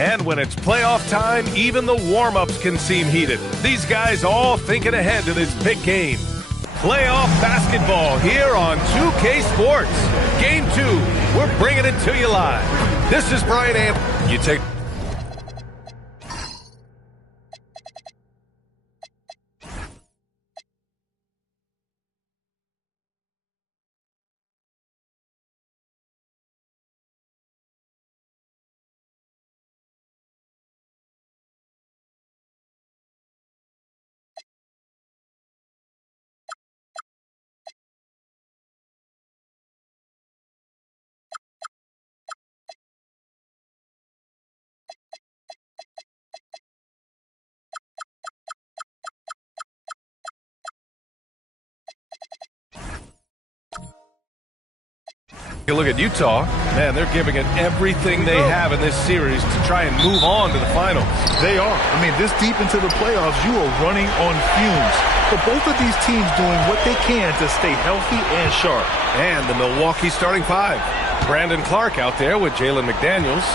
And when it's playoff time, even the warm-ups can seem heated. These guys all thinking ahead to this big game. Playoff basketball here on 2K Sports. Game 2, we're bringing it to you live. This is Brian Anthony. You take... You look at Utah, man, they're giving it everything they have in this series to try and move on to the finals. They are. I mean, this deep into the playoffs, you are running on fumes. But both of these teams doing what they can to stay healthy and sharp. And the Milwaukee starting five. Brandon Clark out there with Jalen McDaniels.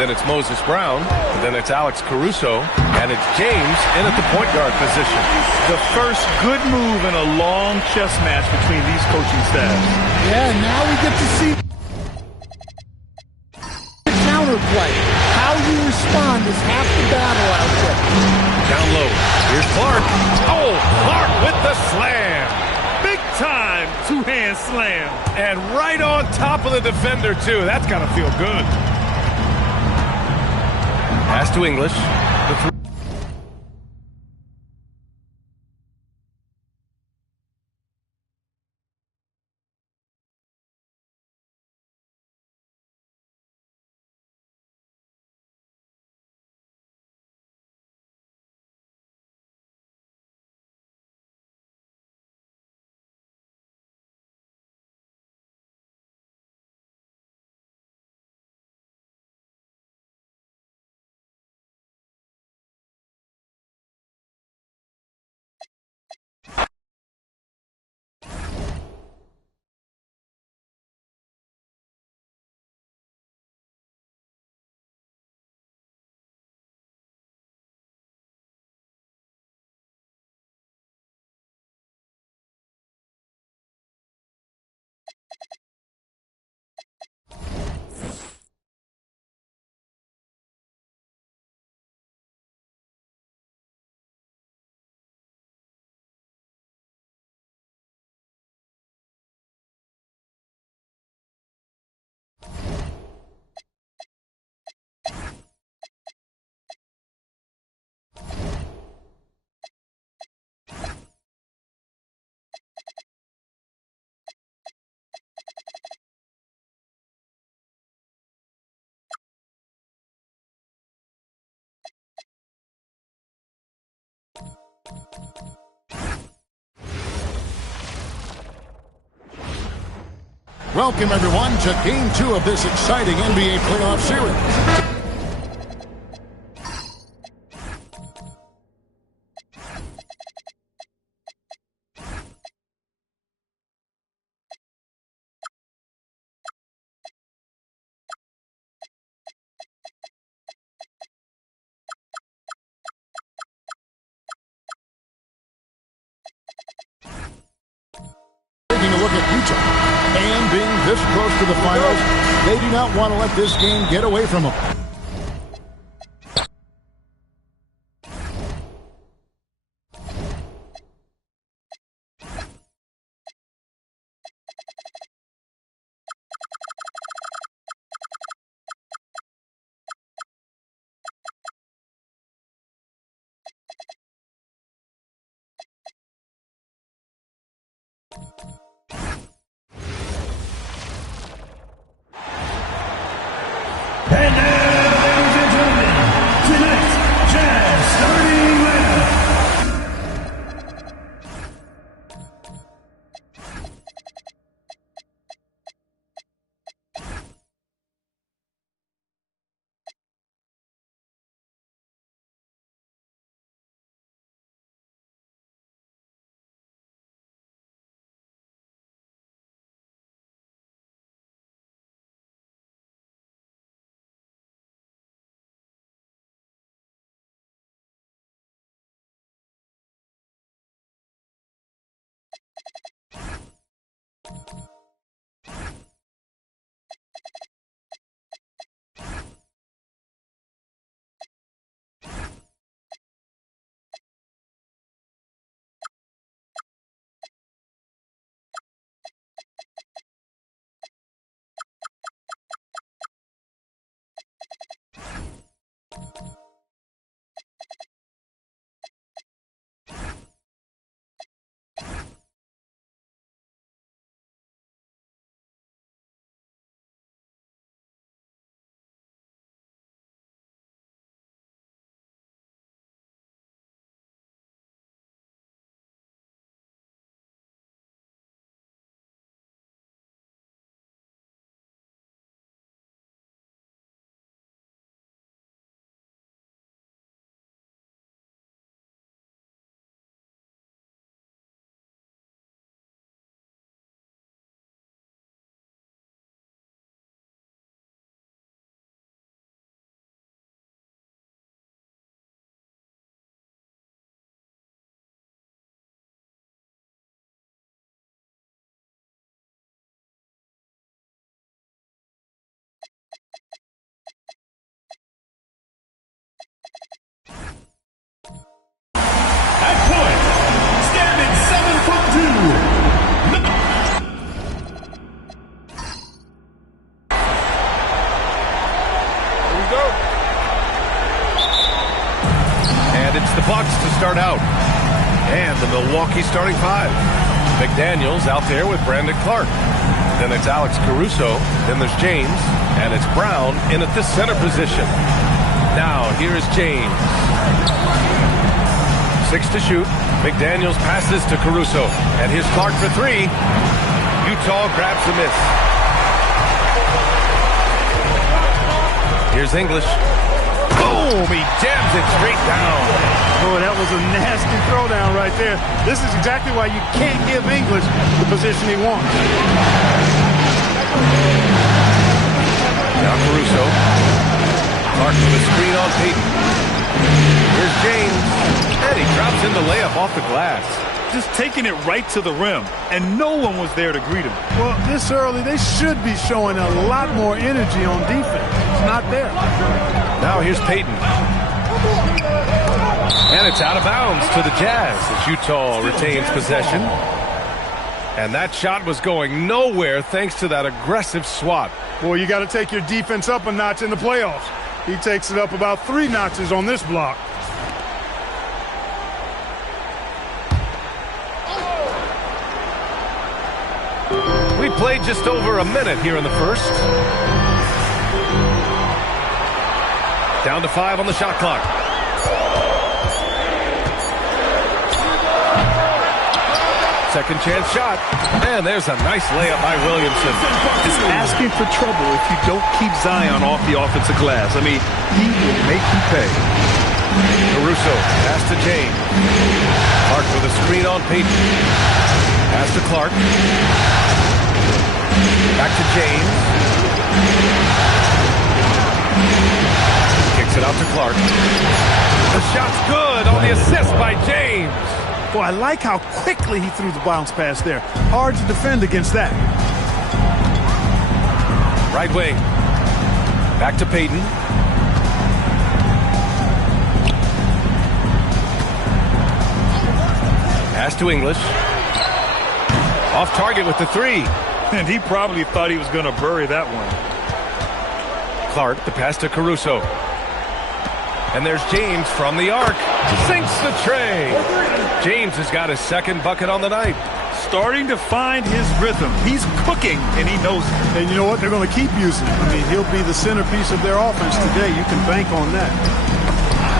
Then it's Moses Brown. And then it's Alex Caruso. And it's James in at the point guard position. The first good move in a long chess match between these coaching staffs. Yeah, now we get to see the counterplay. How you respond is half the battle out there. Down low. Here's Clark. Oh, Clark with the slam. Big time two-hand slam. And right on top of the defender, too. That's got to feel good. Pass to English. The three. Welcome, everyone, to Game 2 of this exciting NBA playoff series. Taking a look at Utah. And being this close to the finals, they do not want to let this game get away from them. And now, ladies and gentlemen, tonight's Jazz starting the Bucks to start out. And the Milwaukee starting five. McDaniels out there with Brandon Clark. Then it's Alex Caruso. Then there's James. And it's Brown in at the center position. Now, here is James. 6 to shoot. McDaniels passes to Caruso. And here's Clark for 3. Utah grabs the miss. Here's English. Boom! He jams it straight down. Boy, that was a nasty throwdown right there. This is exactly why you can't give English the position he wants. Now Caruso. Clark with a screen on Payton. Here's James. And he drops in the layup off the glass. Just taking it right to the rim, and no one was there to greet him. Well, this early, they should be showing a lot more energy on defense. It's not there. Now here's Payton. And it's out of bounds to the Jazz as Utah retains possession. And that shot was going nowhere thanks to that aggressive swat. Boy, you got to take your defense up a notch in the playoffs. He takes it up about 3 notches on this block. We played just over a minute here in the first. Down to 5 on the shot clock. Second chance shot. And there's a nice layup by Williamson. It's asking for trouble if you don't keep Zion off the offensive glass. I mean, he will make you pay. Caruso, pass to James. Clark with a screen on Payton. Pass to Clark. Back to James. Kicks it out to Clark. The shot's good on the assist by James. Boy, I like how quickly he threw the bounce pass there. Hard to defend against that. Right wing. Back to Payton. Pass to English. Off target with the 3. And he probably thought he was going to bury that one. Clark, the pass to Caruso. And there's James from the arc. Sinks the tray. James has got his second bucket on the night. Starting to find his rhythm. He's cooking, and he knows it. And you know what? They're going to keep using him. I mean, he'll be the centerpiece of their offense today. You can bank on that.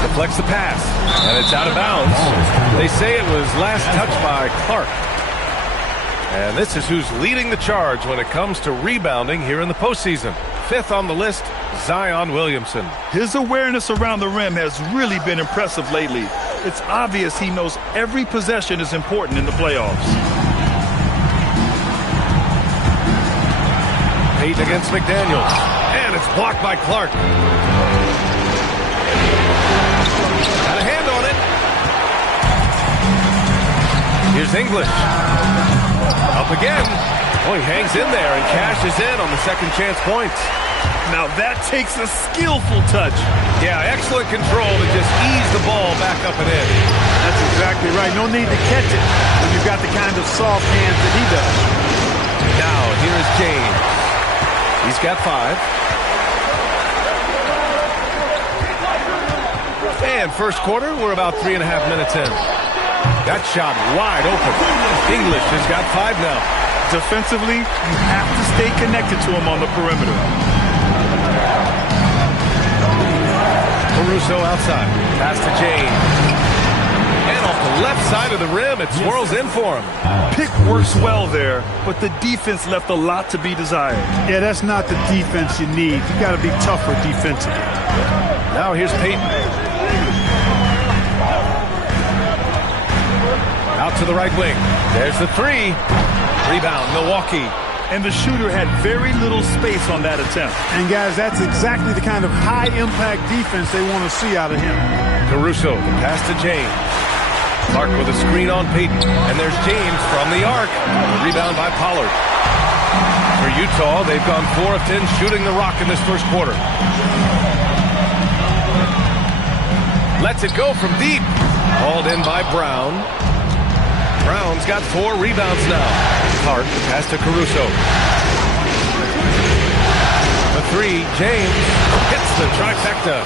Deflects the pass, and it's out of bounds. They say it was last touched by Clark. And this is who's leading the charge when it comes to rebounding here in the postseason. 5th on the list, Zion Williamson. His awareness around the rim has really been impressive lately. It's obvious he knows every possession is important in the playoffs. Payton against McDaniels. And it's blocked by Clark. Got a hand on it. Here's English. Up again. Oh, he hangs in there and cashes in on the second chance points. Now that takes a skillful touch. Yeah, excellent control to just ease the ball back up and in. That's exactly right. No need to catch it when you've got the kind of soft hands that he does. Now, here is James. He's got 5. And first quarter, we're about 3.5 minutes in. That shot wide open. English has got 5 now. Defensively, you have to stay connected to him on the perimeter. Caruso outside. Pass to James. And off the left side of the rim, it swirls in for him. Pick works well there, but the defense left a lot to be desired. Yeah, that's not the defense you need. You got to be tougher defensively. Now here's Payton. Out to the right wing. There's the 3. Rebound, Milwaukee. And the shooter had very little space on that attempt. And guys, that's exactly the kind of high-impact defense they want to see out of him. Caruso, the pass to James. Clark with a screen on Payton. And there's James from the arc. The rebound by Pollard. For Utah, they've gone 4 of 10 shooting the rock in this first quarter. Lets it go from deep. Hauled in by Brown. Brown's got 4 rebounds now. Clark, the pass to Caruso. The 3, James hits the trifecta.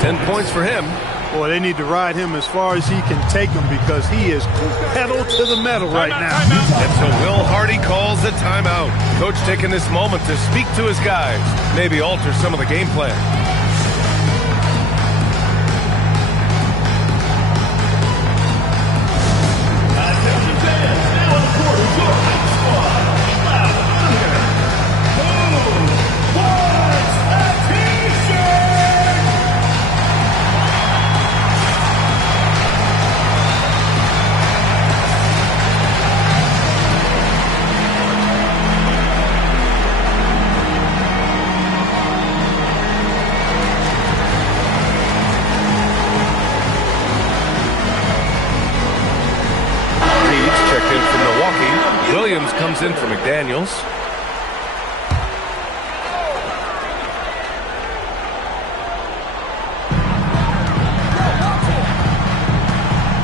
10 points for him. Boy, they need to ride him as far as he can take him because he is pedal to the metal right now. And so Will Hardy calls the timeout. Coach taking this moment to speak to his guys, maybe alter some of the game plan. Williams comes in for McDaniels.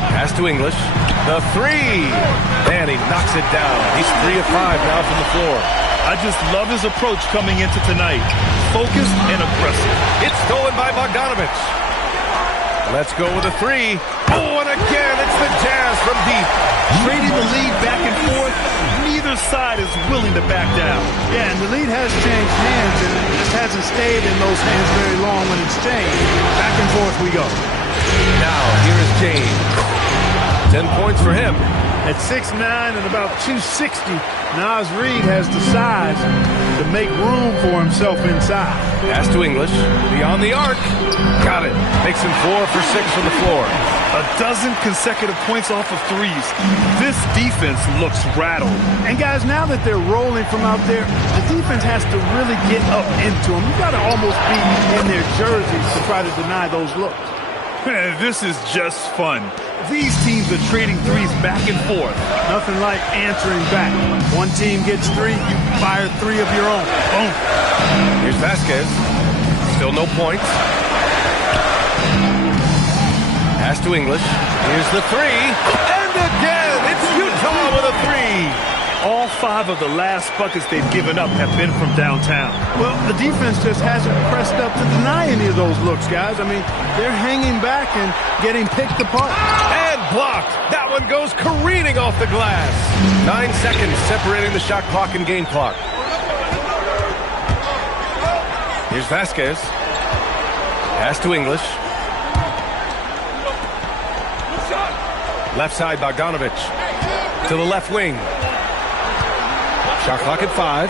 Pass to English. The three. And he knocks it down. He's 3 of 5 now from the floor. I just love his approach coming into tonight. Focused and aggressive. It's stolen by Bogdanovich. Let's go with a three. Oh, and again, it's the Jazz from deep. Trading the lead back and forth. Neither side is willing to back down. Yeah, and the lead has changed hands, and it just hasn't stayed in those hands very long when it's changed. Back and forth we go. Now, here is James. 10 points for him. At 6'9" and about 260, Naz Reid has the size to make room for himself inside. Pass to English. Beyond the arc. Got it. Makes him 4 for 6 from the floor. A dozen consecutive points off of threes. This defense looks rattled. And guys, now that they're rolling from out there, the defense has to really get up into them. You've got to almost be in their jerseys to try to deny those looks. This is just fun. These teams are trading threes back and forth. Nothing like answering back. One team gets 3, you fire 3 of your own. Boom. Here's Vasquez. Still no points. Pass to English. Here's the three. And again, it's Utah with a 3. All 5 of the last buckets they've given up have been from downtown. Well, the defense just hasn't pressed up to deny any of those looks, guys. I mean, they're hanging back and getting picked apart. And blocked. That one goes careening off the glass. 9 seconds separating the shot clock and game clock. Here's Vasquez. Pass to English. Left side, Bogdanovich. To the left wing. Shot clock at 5.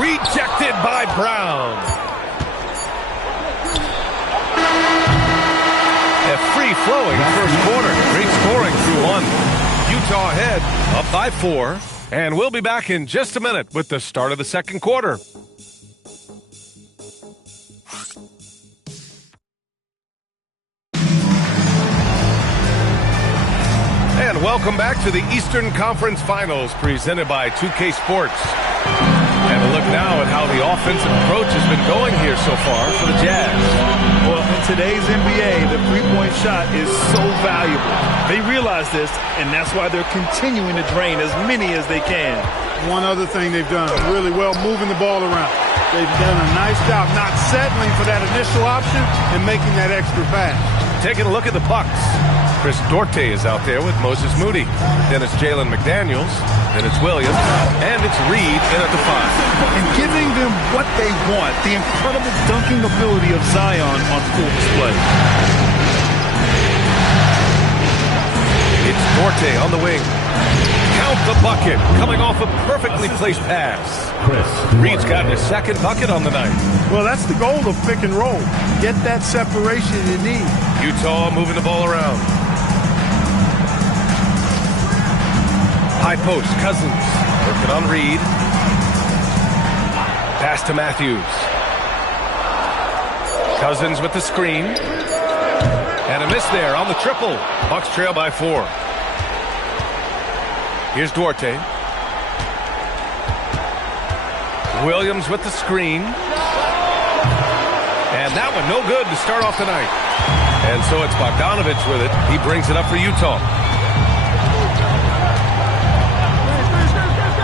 Rejected by Brown. A free-flowing first quarter. Great scoring through 1. Utah ahead, up by 4. And we'll be back in just a minute with the start of the second quarter. And welcome back to the Eastern Conference Finals presented by 2K Sports. And a look now at how the offensive approach has been going here so far for the Jazz. Well, in today's NBA, the three-point shot is so valuable. They realize this, and that's why they're continuing to drain as many as they can. One other thing they've done really well, moving the ball around. They've done a nice job not settling for that initial option and making that extra pass. Taking a look at the Bucks. Chris Duarte is out there with Moses Moody. Then it's Jalen McDaniels. Then it's Williams. And it's Reed in at the 5. And giving them what they want, the incredible dunking ability of Zion on full display. It's Duarte on the wing. Count the bucket, coming off a perfectly placed pass. Reed's gotten his second bucket on the night. Well, that's the goal of pick and roll. Get that separation you need. Utah moving the ball around. High post, Cousins working on Reed. Pass to Matthews. Cousins with the screen. And a miss there on the triple. Bucks trail by 4. Here's Duarte. Williams with the screen. And that one no good to start off the night. And so it's Bogdanovich with it. He brings it up for Utah.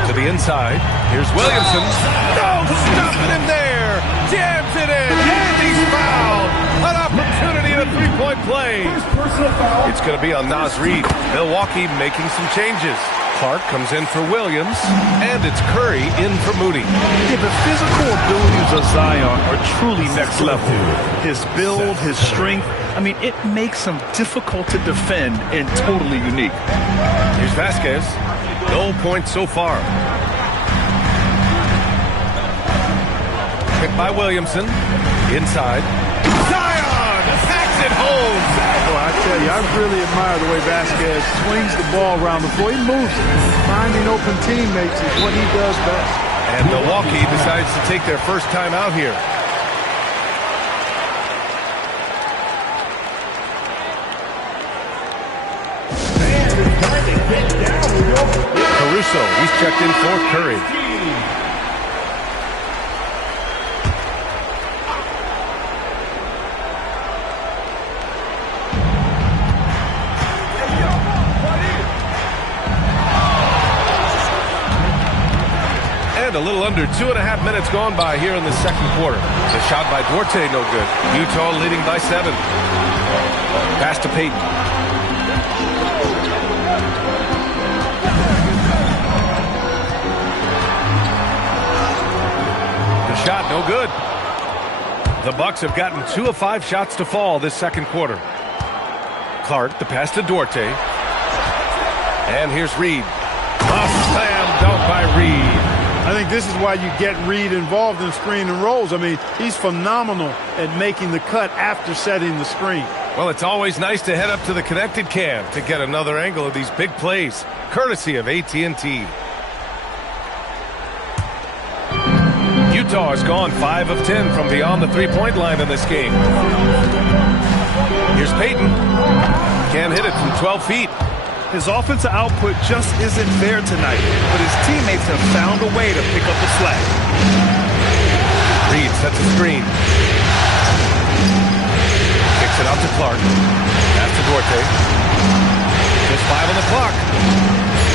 To the inside. Here's Williamson. No, stopping him there. Jams it in. And play. It's going to be on Naz Reid. Milwaukee making some changes. Clark comes in for Williams, and it's Curry in for Moody. Yeah, the physical abilities of Zion are truly next level. His build, his strength, I mean, it makes him difficult to defend and totally unique. Here's Vasquez. No points so far. Picked by Williamson. Inside. Zion packs it home. Boy, I tell you, I really admire the way Vasquez swings the ball around the floor. He moves it. Finding open teammates is what he does best. And Milwaukee decides to take their first time out here. Caruso, he's checked in for Curry. And a little under 2.5 minutes gone by here in the second quarter. The shot by Duarte, no good. Utah leading by 7. Pass to Payton. The shot, no good. The Bucks have gotten 2 of 5 shots to fall this second quarter. Clark, the pass to Duarte. And here's Reid. A slam dunk by Reid. I think this is why you get Reid involved in screen and rolls. I mean, he's phenomenal at making the cut after setting the screen. Well, it's always nice to head up to the connected cam to get another angle of these big plays, courtesy of AT&T. Utah has gone 5 of 10 from beyond the three-point line in this game. Here's Payton. Can't hit it from 12 feet. His offensive output just isn't there tonight, but his teammates have found a way to pick up the slack. Reid sets a screen. Kicks it out to Clark. Pass to Duarte. Just 5 on the clock.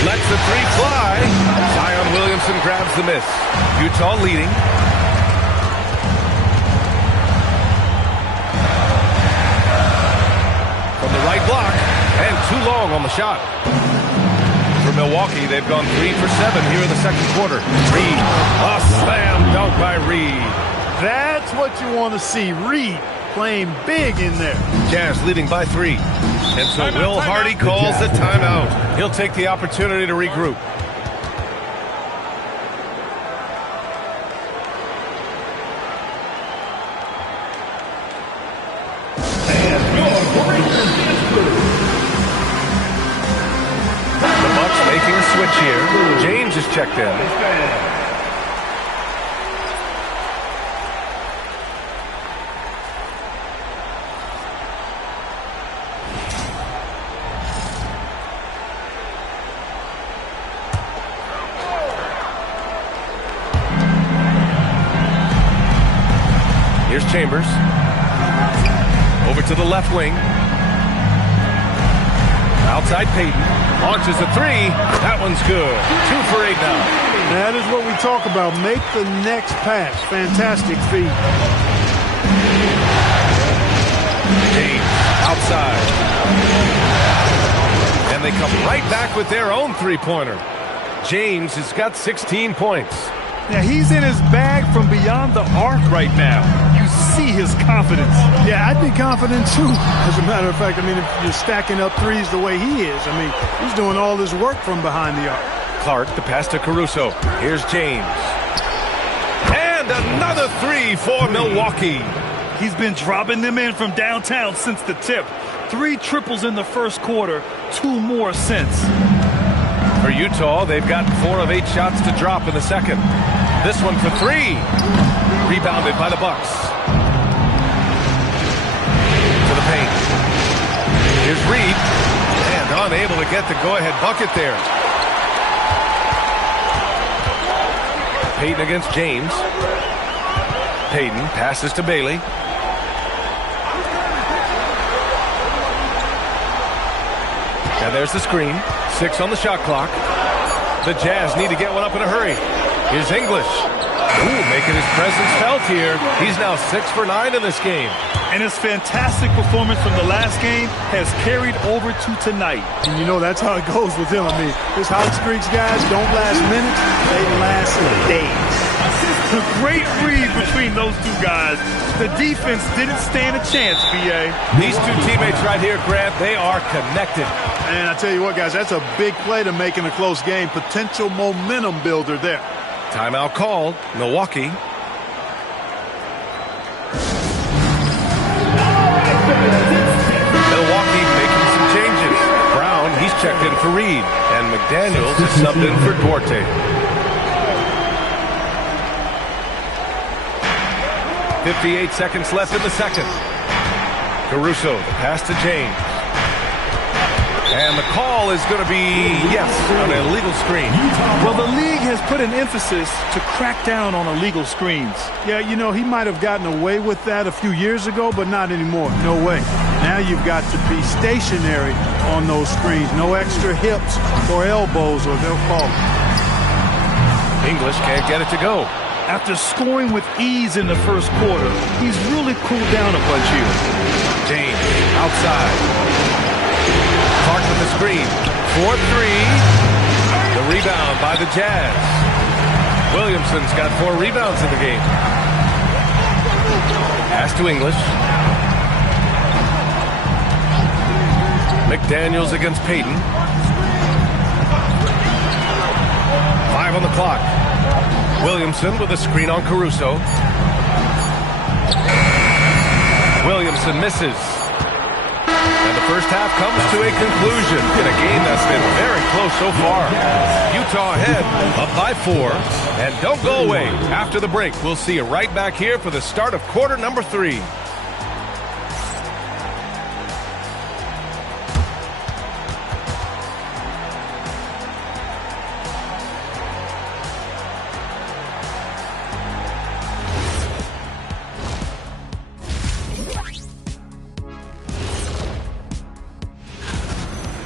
Lets the 3 fly. Zion Williamson grabs the miss. Utah leading. From the right block. And too long on the shot. For Milwaukee, they've gone 3 for 7 here in the second quarter. Reid, a slam dunk by Reid. That's what you want to see. Reid playing big in there. Jazz leading by 3. And so Will Hardy calls the timeout. He'll take the opportunity to regroup. Making a switch here. James is checked in. Here's Chambers. Over to the left wing. Outside Payton. Launches a 3. That one's good. 2 for 8 now. That is what we talk about. Make the next pass. Fantastic feed. James outside. And they come right back with their own three-pointer. James has got 16 points. Yeah, he's in his bag from beyond the arc right now. You see his confidence. Yeah, I'd be confident too. As a matter of fact, I mean, if you're stacking up threes the way he is, I mean, he's doing all this work from behind the arc. Clark, the pass to Caruso. Here's James. And another 3 for Milwaukee. He's been dropping them in from downtown since the tip. 3 triples in the first quarter, 2 more since. For Utah, they've gotten 4 of 8 shots to drop in the second. This one for 3. Rebounded by the Bucks. To the paint. Here's Reid. And unable to get the go-ahead bucket there. Payton against James. Payton passes to Bailey. And there's the screen. 6 on the shot clock. The Jazz need to get one up in a hurry. Here's English. Ooh, making his presence felt here. He's now 6 for 9 in this game. And his fantastic performance from the last game has carried over to tonight. And you know that's how it goes with him. I mean, his hot streaks, guys, don't last minutes. They last days. A great read between those two guys. The defense didn't stand a chance, B.A. These two teammates right here, Grant, they are connected. And I tell you what, guys, that's a big play to make in a close game. Potential momentum builder there. Timeout called. Milwaukee. Milwaukee making some changes. Brown, he's checked in for Reed. And McDaniels is subbed in for Duarte. 58 seconds left in the second. Caruso, the pass to James. And the call is going to be, yes, an illegal screen. Well, the league has put an emphasis to crack down on illegal screens. Yeah, you know, he might have gotten away with that a few years ago, but not anymore. No way. Now you've got to be stationary on those screens. No extra hips or elbows, or they'll call it. English can't get it to go. After scoring with ease in the first quarter, he's really cooled down a bunch here. James, outside. Clark with the screen. 4-3. The rebound by the Jazz. Williamson's got 4 rebounds in the game. Pass to English. McDaniels against Payton. 5 on the clock. Williamson with a screen on Caruso. Williamson misses. And the first half comes to a conclusion in a game that's been very close so far. Utah ahead, up by 4. And don't go away. After the break, we'll see you right back here for the start of quarter number 3.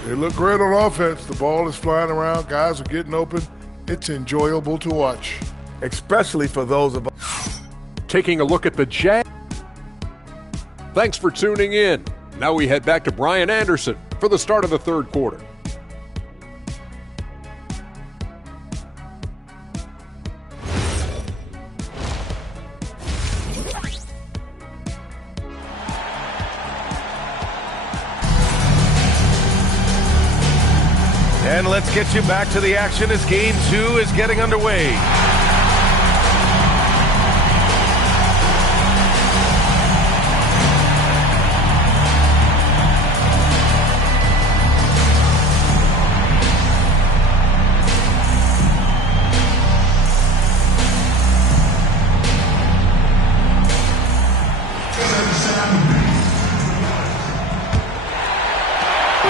They look great on offense. The ball is flying around. Guys are getting open. It's enjoyable to watch. Especially for those of us taking a look at the Jazz. Thanks for tuning in. Now we head back to Brian Anderson for the start of the third quarter. And let's get you back to the action as Game 2 is getting underway.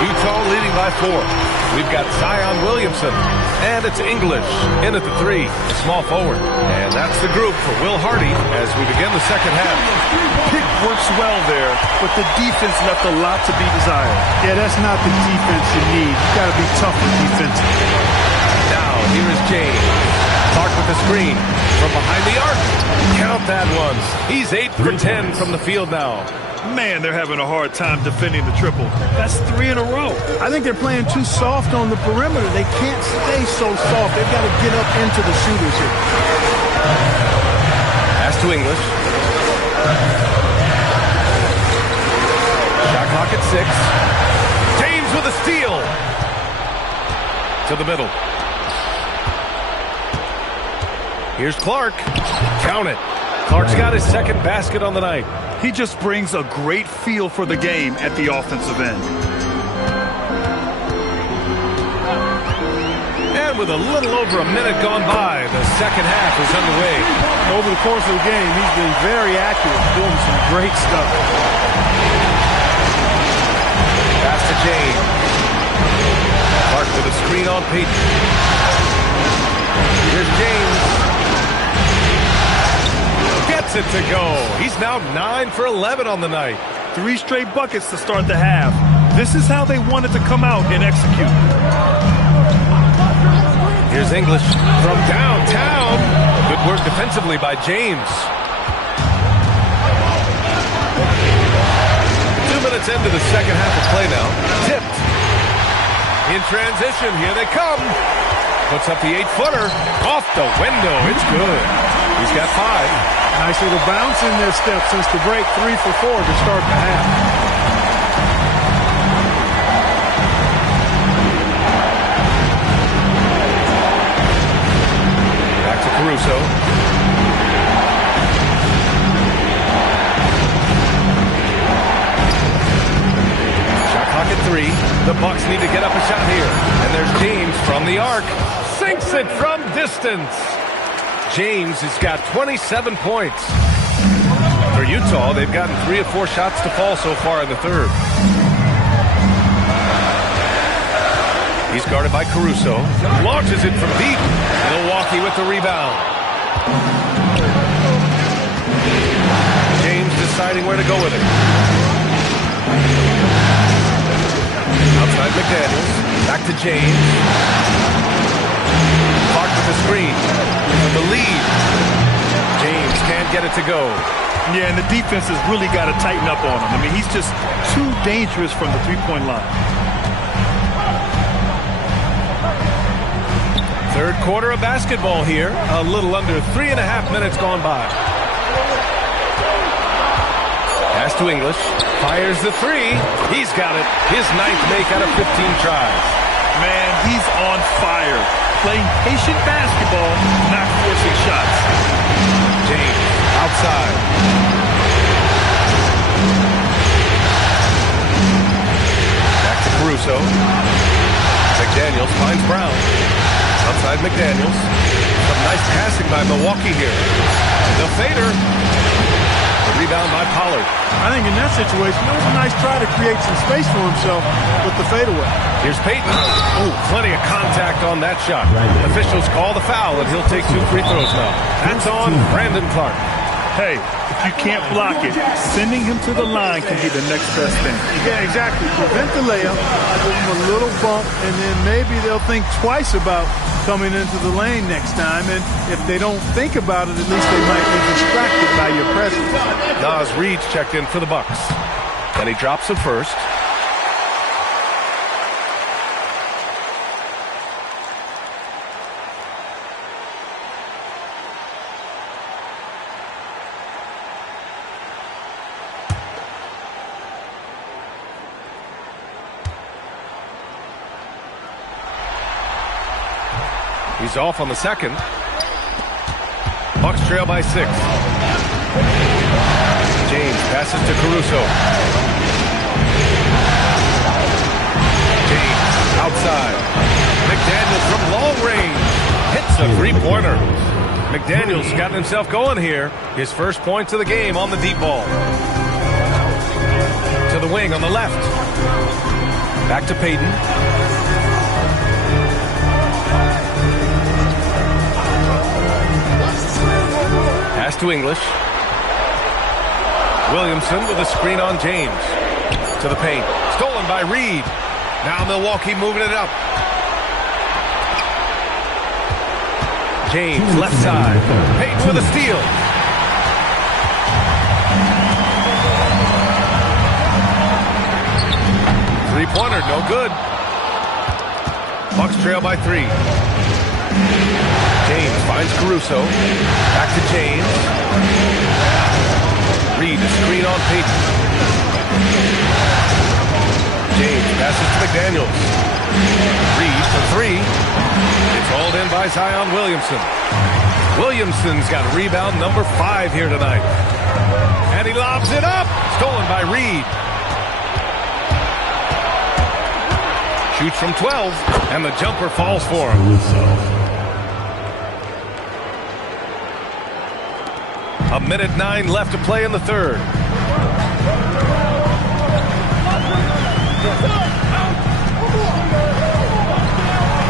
Utah leading by 4. We've got Zion Williamson, and it's English in at the 3, the small forward. And that's the group for Will Hardy as we begin the second half. Pick works well there, but the defense left a lot to be desired. Yeah, that's not the defense you need. You've got to be tougher defensively. Now, here is James. Clark with the screen from behind the arc. Count that one. He's 8 for 10 from the field now. Man, they're having a hard time defending the triple. That's 3 in a row. I think they're playing too soft on the perimeter. They can't stay so soft. They've got to get up into the shooters here. Pass to English. Shot clock at 6. James with a steal. To the middle. Here's Clark. Count it. Clark's got his second basket on the night. He just brings a great feel for the game at the offensive end. And with a little over a minute gone by, the second half is underway. Over the course of the game, he's been very accurate, doing some great stuff. Pass to James. Clark with a screen on Payton. Here's James. Gets it to go. He's now 9 for 11 on the night. 3 straight buckets to start the half. This is how they wanted to come out and execute. Here's English from downtown. Good work defensively by James. 2 minutes into the second half of play now. Tipped. In transition, here they come. Puts up the 8-footer. Off the window. It's good. He's got 5. Nice little bounce in their step since the break. 3 for 4 to start the half. Back to Caruso. Shot clock at 3. The Bucks need to get up a shot here. And there's James from the arc. Sinks it from distance. James has got 27 points. For Utah, they've gotten 3 of 4 shots to fall so far in the third. He's guarded by Caruso. Launches it from deep. Milwaukee with the rebound. James deciding where to go with it. Outside McDaniels. Back to James. Clark with the screen. The lead. James can't get it to go. Yeah, and the defense has really got to tighten up on him. I mean, he's just too dangerous from the three-point line. Third quarter of basketball here. A little under 3.5 minutes gone by. Pass to English. Fires the 3. He's got it. His 9th make out of 15 tries. Man, he's on fire. Playing patient basketball, not forcing shots. James outside. Back to Caruso. McDaniels finds Brown. Outside McDaniels. Some nice passing by Milwaukee here. The fader. The rebound by Pollard. I think in that situation, it was a nice try to create some space for himself with the fadeaway. Here's Payton. Oh, plenty of contact on that shot. Officials call the foul, and he'll take 2 free throws now. That's on Brandon Clark. Hey, if you can't block it, sending him to the line can be the next best thing. Yeah, exactly. Prevent the layup, give him a little bump, and then maybe they'll think twice about coming into the lane next time. And if they don't think about it, at least they might be distracted by your presence. Nas Reed's checked in for the Bucks. And he drops it first. He's off on the second. Bucks trail by 6. James passes to Caruso. James outside. McDaniels from long range. Hits a 3-pointer. McDaniels got himself going here. His first points of the game on the deep ball. To the wing on the left. Back to Payton. Pass to English. Williamson with a screen on James. To the paint. Stolen by Reed. Now Milwaukee moving it up. James left side. Payton with a steal. Three-pointer, no good. Bucks trail by 3. James finds Caruso. Back to James. Reed, a screen on Payton. James passes to McDaniels. Reed for 3. It's hauled in by Zion Williamson. Williamson's got rebound number 5 here tonight. And he lobs it up. Stolen by Reed. Shoots from 12, and the jumper falls for him. A minute 9 left to play in the third.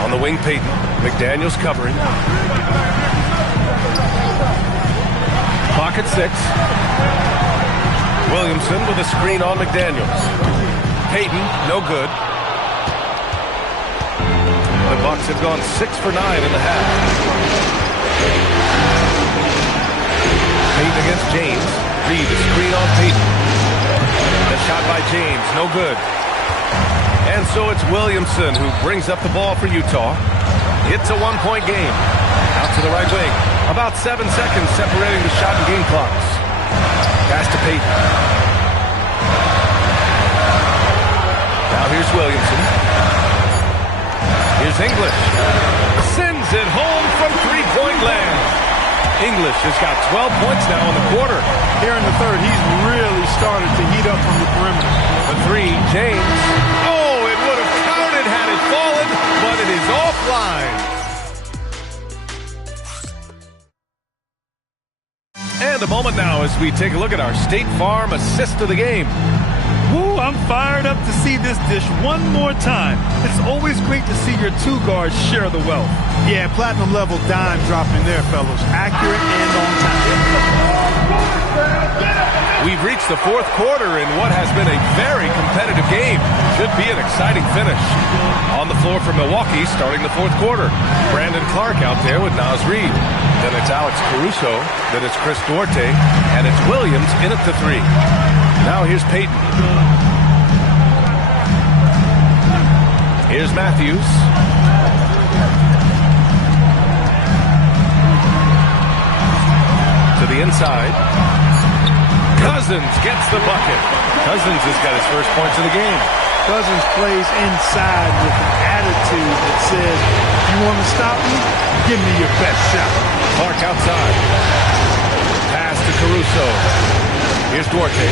On the wing, Payton. McDaniels covering. Clock at 6. Williamson with a screen on McDaniels. Payton, no good. The Bucks have gone 6 for 9 in the half. Payton against James. Reed, the screen on Payton. The shot by James, no good. And so it's Williamson who brings up the ball for Utah. It's a one-point game. Out to the right wing. About 7 seconds separating the shot and game clocks. Pass to Payton. Now here's Williamson. Here's English. Sends it home from three-point land. English has got 12 points now in the quarter. Here in the third, he's really started to heat up from the perimeter. The three, James. Oh, it would have counted had it fallen, but it is offline. And a moment now as we take a look at our State Farm assist of the game. Woo, I'm fired up to see this dish one more time. It's always great to see your two guards share the wealth. Yeah, platinum level dime dropping there, fellas. Accurate and on time. We've reached the fourth quarter in what has been a very competitive game. Should be an exciting finish. On the floor for Milwaukee starting the fourth quarter. Brandon Clark out there with Naz Reid. Then it's Alex Caruso. Then it's Chris Duarte. And it's Williams in at the three. Now here's Payton. Here's Matthews. To the inside. Cousins gets the bucket. Cousins has got his first points of the game. Cousins plays inside with an attitude that says, you want to stop me? Give me your best shot. Clark outside. Pass to Caruso. Here's Duarte.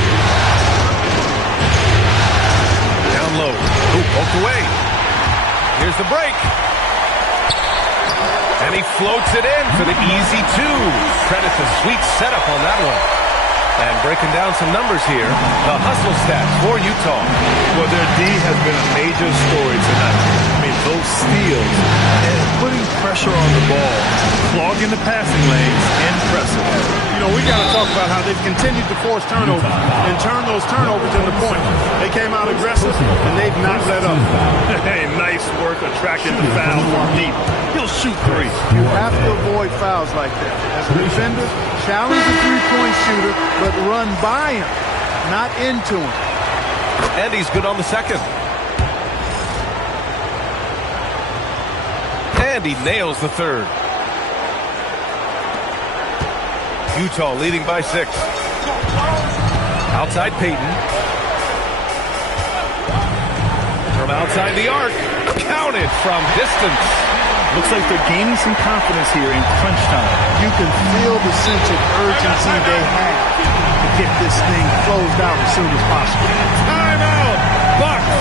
Down low. Ooh, poked away. Here's the break. And he floats it in for the easy two. Credit the sweet setup on that one. And breaking down some numbers here, the hustle stats for Utah. Well, their D has been a major story tonight. I mean, those steals and putting pressure on the ball, clogging the passing lanes, impressive. You know, we got to talk about how they've continued to force turnovers and turn those turnovers into points. They came out aggressive, and they've not let up. Hey, nice work attracting the foul from deep. He'll shoot three. You have to avoid fouls like that. As a defender, challenge the three-point shooter, but run by him, not into him. And he's good on the second. And he nails the third. Utah leading by 6. Outside Payton. From outside the arc. Counted from distance. Looks like they're gaining some confidence here in crunch time. You can feel the sense of urgency they have to get this thing closed out as soon as possible. Timeout. Bucks.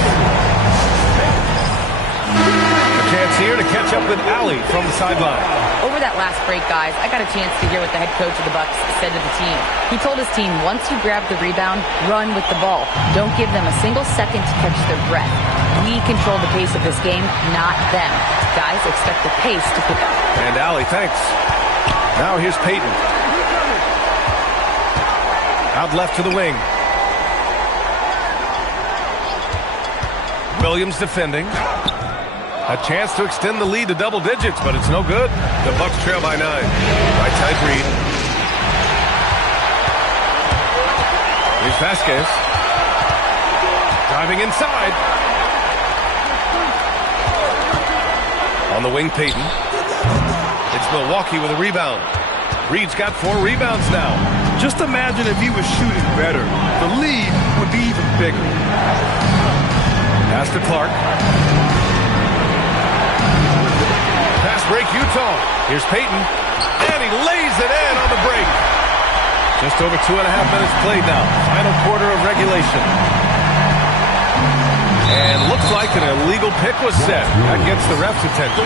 A chance here to catch up with Allie from the sideline. Over that last break, guys, I got a chance to hear what the head coach of the Bucks said to the team. He told his team, once you grab the rebound, run with the ball. Don't give them a single second to catch their breath. We control the pace of this game, not them. Guys, expect the pace to pick up. And Allie, thanks. Now here's Payton. Out left to the wing. Williams defending. A chance to extend the lead to double digits, but it's no good. The Bucks trail by 9. Right side Reed. Here's Vasquez. Driving inside. On the wing, Payton. It's Milwaukee with a rebound. Reed's got 4 rebounds now. Just imagine if he was shooting better. The lead would be even bigger. Pass to Clark. Pass break Utah. Here's Payton. And he lays it in on the break. Just over 2.5 minutes played now. Final quarter of regulation. And looks like an illegal pick was set. That gets the ref's attention.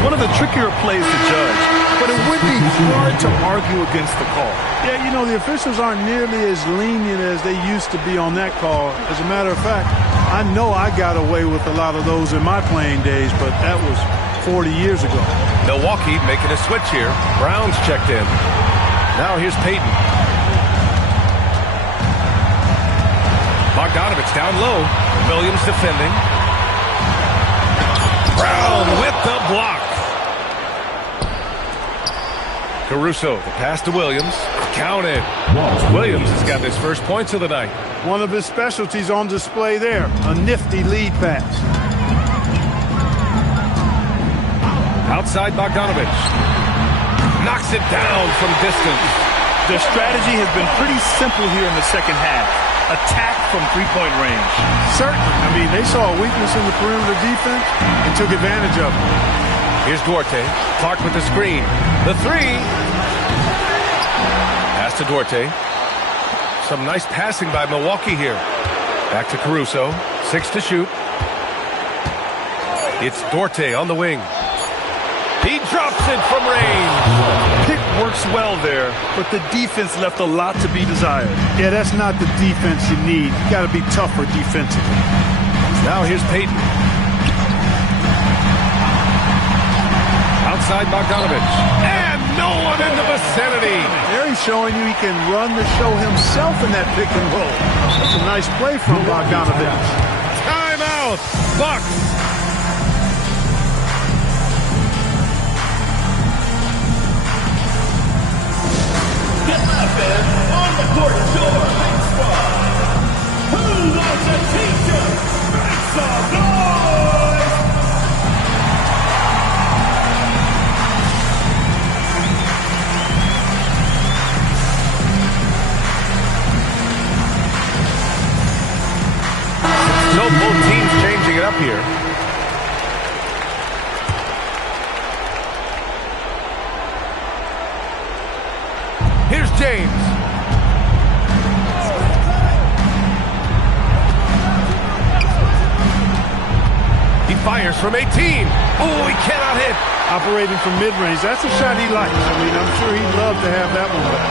One of the trickier plays to judge, but it would be hard to argue against the call. Yeah, you know, the officials aren't nearly as lenient as they used to be on that call. As a matter of fact, I know I got away with a lot of those in my playing days, but that was 40 years ago. Milwaukee making a switch here. Brown's checked in. Now here's Payton. Bogdanovich down low. Williams defending. Brown with the block. Caruso, the pass to Williams. Counted. Williams has got his first points of the night. One of his specialties on display there, a nifty lead pass. Outside Bogdanovich. Knocks it down from distance. Their strategy has been pretty simple here in the second half. Attack from three-point range. Certainly. I mean, they saw a weakness in the perimeter defense and took advantage of it. Here's Duarte. Clark with the screen. The three. Pass to Duarte. Some nice passing by Milwaukee here. Back to Caruso. 6 to shoot. It's Duarte on the wing. He drops it from range. Pick works well there, but the defense left a lot to be desired. Yeah, that's not the defense you need. You got to be tougher defensively. Now here's Payton. Outside Bogdanovich. And no one in the vicinity. There he's showing you he can run the show himself in that pick and roll. That's a nice play from Bogdanovich. Timeout. Bucks. On the court, your big squad. Who wants a t-shirt? Make some noise! So both teams changing it up here. Here's James. He fires from 18. Oh, he cannot hit. Operating from mid-range. That's a shot he likes. I mean, I'm sure he'd love to have that one back.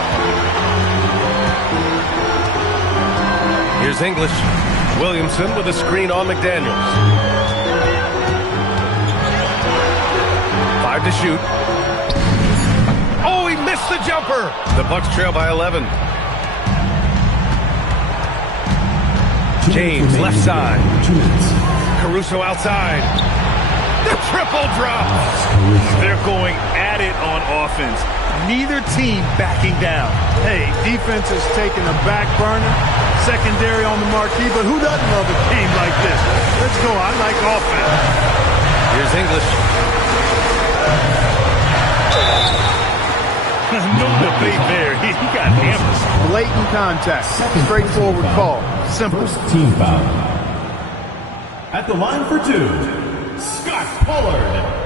Here's English. Williamson with a screen on McDaniels. 5 to shoot. Oh, he missed the jumper. The Bucks trail by 11. James left side. Caruso outside. The triple drop. They're going at it on offense. Neither team backing down. Hey, defense is taking a back burner. Secondary on the marquee, but who doesn't love a game like this? Let's go. I like offense. Here's English. No debate there. He got hammered. Blatant contact. Straightforward call. Simple. First team foul. At the line for 2, Scott Pollard.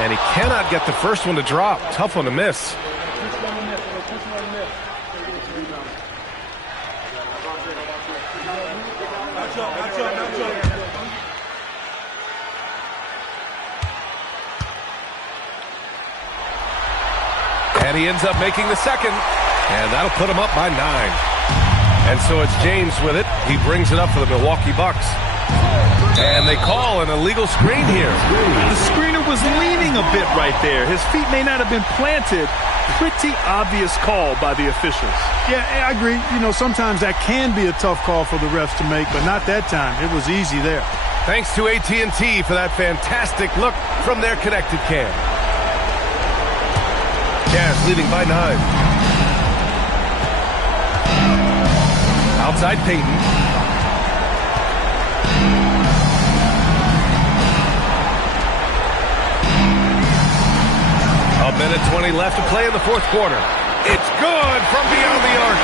And he cannot get the first one to drop. Tough one to miss. And he ends up making the second. And that'll put him up by 9. And so it's James with it. He brings it up for the Milwaukee Bucks. And they call an illegal screen here. The screener was leaning a bit right there. His feet may not have been planted. Pretty obvious call by the officials. Yeah, I agree. You know, sometimes that can be a tough call for the refs to make, but not that time. It was easy there. Thanks to AT&T for that fantastic look from their connected cam. Jazz leading by 9. Outside Payton. A minute 20 left to play in the fourth quarter. It's good from beyond the arc.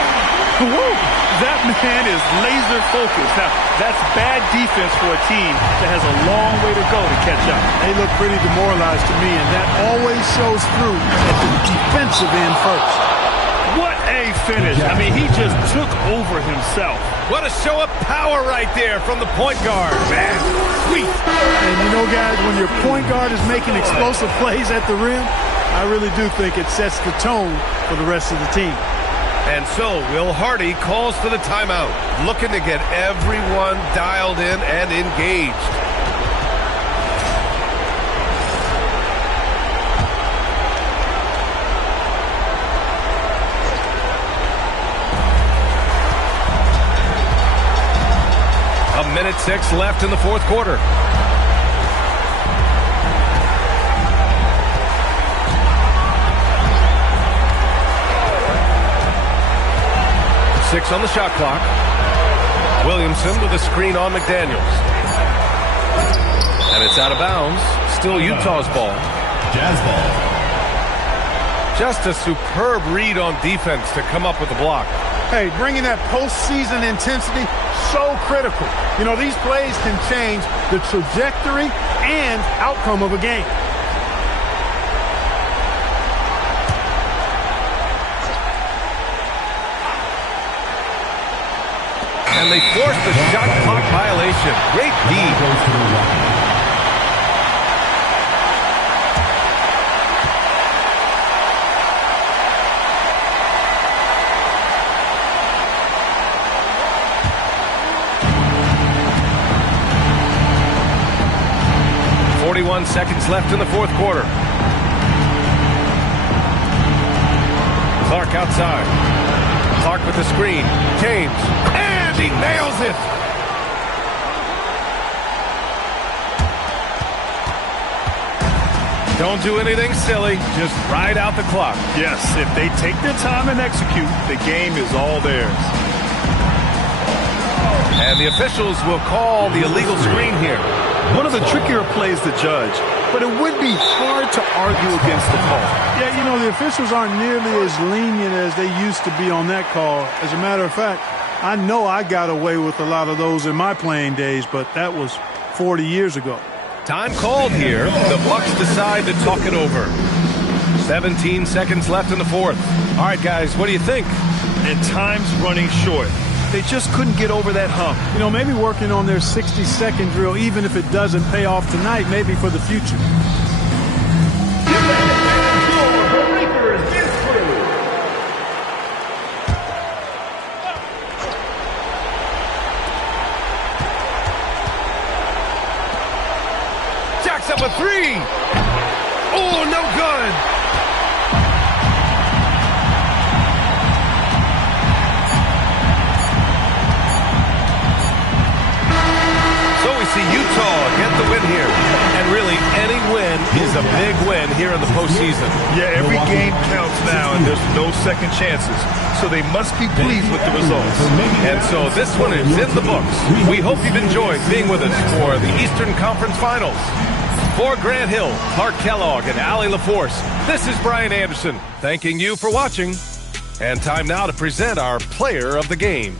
Woo! That man is laser focused. Now, that's bad defense for a team that has a long way to go to catch up. They look pretty demoralized to me, and that always shows through at the defensive end first. What a finish. I mean, he just took over himself. What a show of power right there from the point guard. Man, sweet. And you know, guys, when your point guard is making explosive plays at the rim, I really do think it sets the tone for the rest of the team. And so Will Hardy calls for the timeout, looking to get everyone dialed in and engaged. minute 6 left in the fourth quarter. Six on the shot clock. Williamson with a screen on McDaniels. And it's out of bounds. Still Utah's ball. Jazz ball. Just a superb read on defense to come up with the block. Hey, bringing that postseason intensity, so critical. You know, these plays can change the trajectory and outcome of a game. And they forced the shot clock violation. Great D. 41 seconds left in the fourth quarter. Clark outside. Clark with the screen. James. And he nails it. Don't do anything silly. Just ride out the clock. Yes, if they take their time and execute, the game is all theirs. And the officials will call the illegal screen here. One of the trickier plays to judge, but it would be hard to argue against the call. Yeah, you know, the officials aren't nearly as lenient as they used to be on that call. As a matter of fact, I know I got away with a lot of those in my playing days, but that was 40 years ago. Time called here. The Bucks decide to talk it over. 17 seconds left in the fourth. All right, guys, what do you think? And time's running short. They just couldn't get over that hump. You know, maybe working on their 60-second drill, even if it doesn't pay off tonight, maybe for the future. Jacks up a three. Oh, no good. So we see Utah get the win here. And really, any win is a big win here in the postseason. Yeah, every game counts now, and there's no second chances. So they must be pleased with the results. And so this one is in the books. We hope you've enjoyed being with us for the Eastern Conference Finals. For Grant Hill, Clark Kellogg, and Allie LaForce, this is Brian Anderson thanking you for watching. And time now to present our player of the game.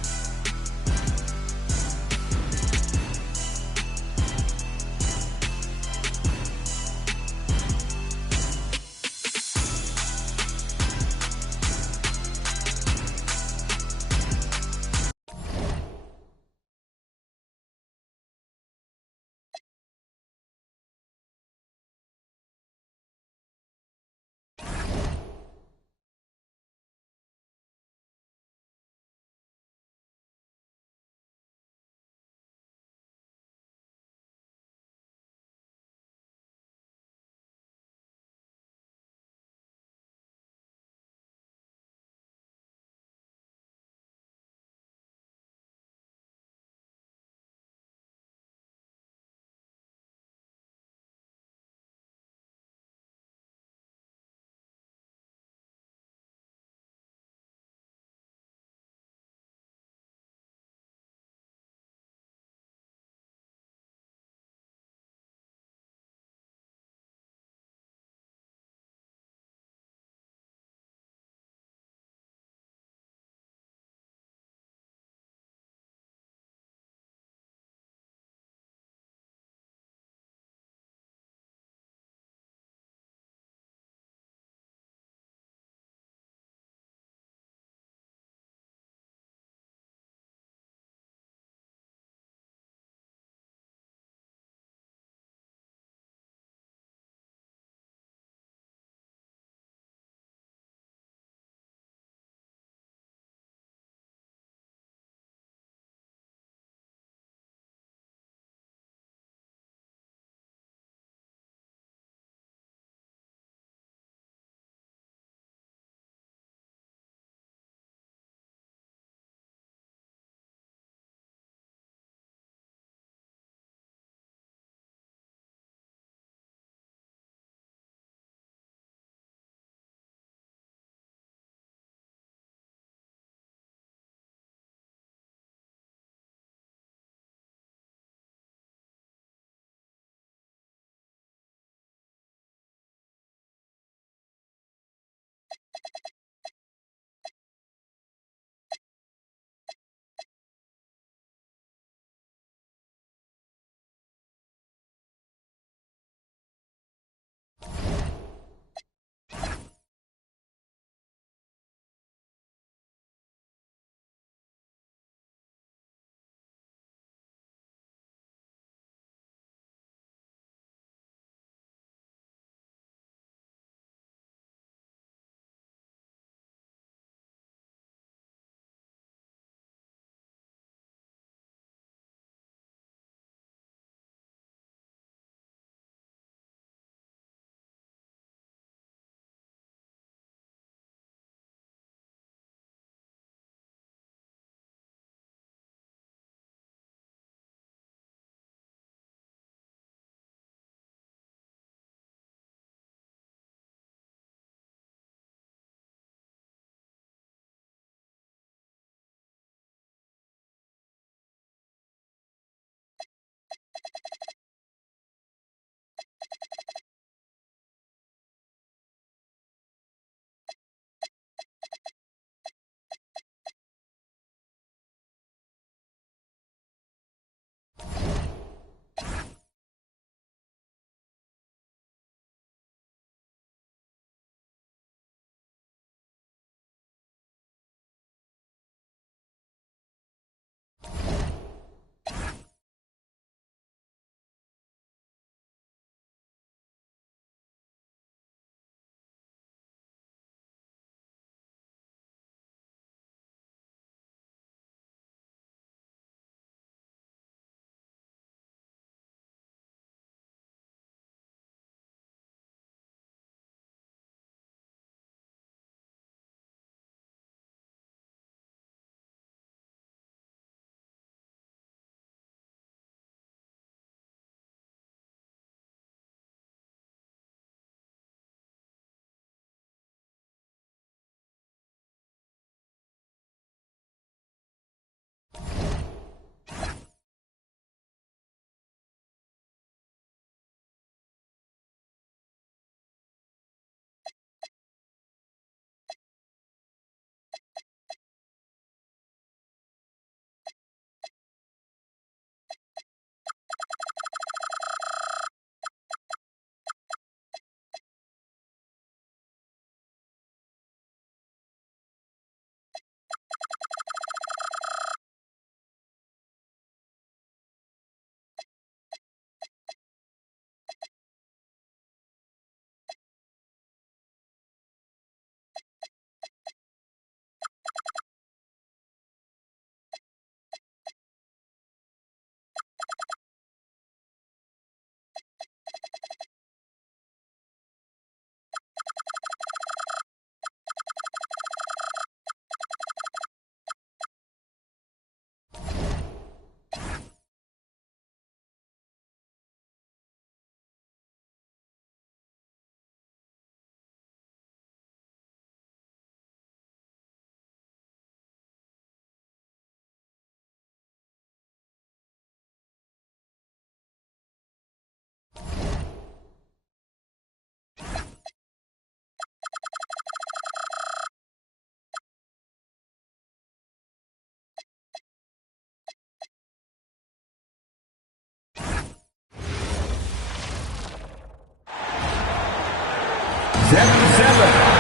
7-7.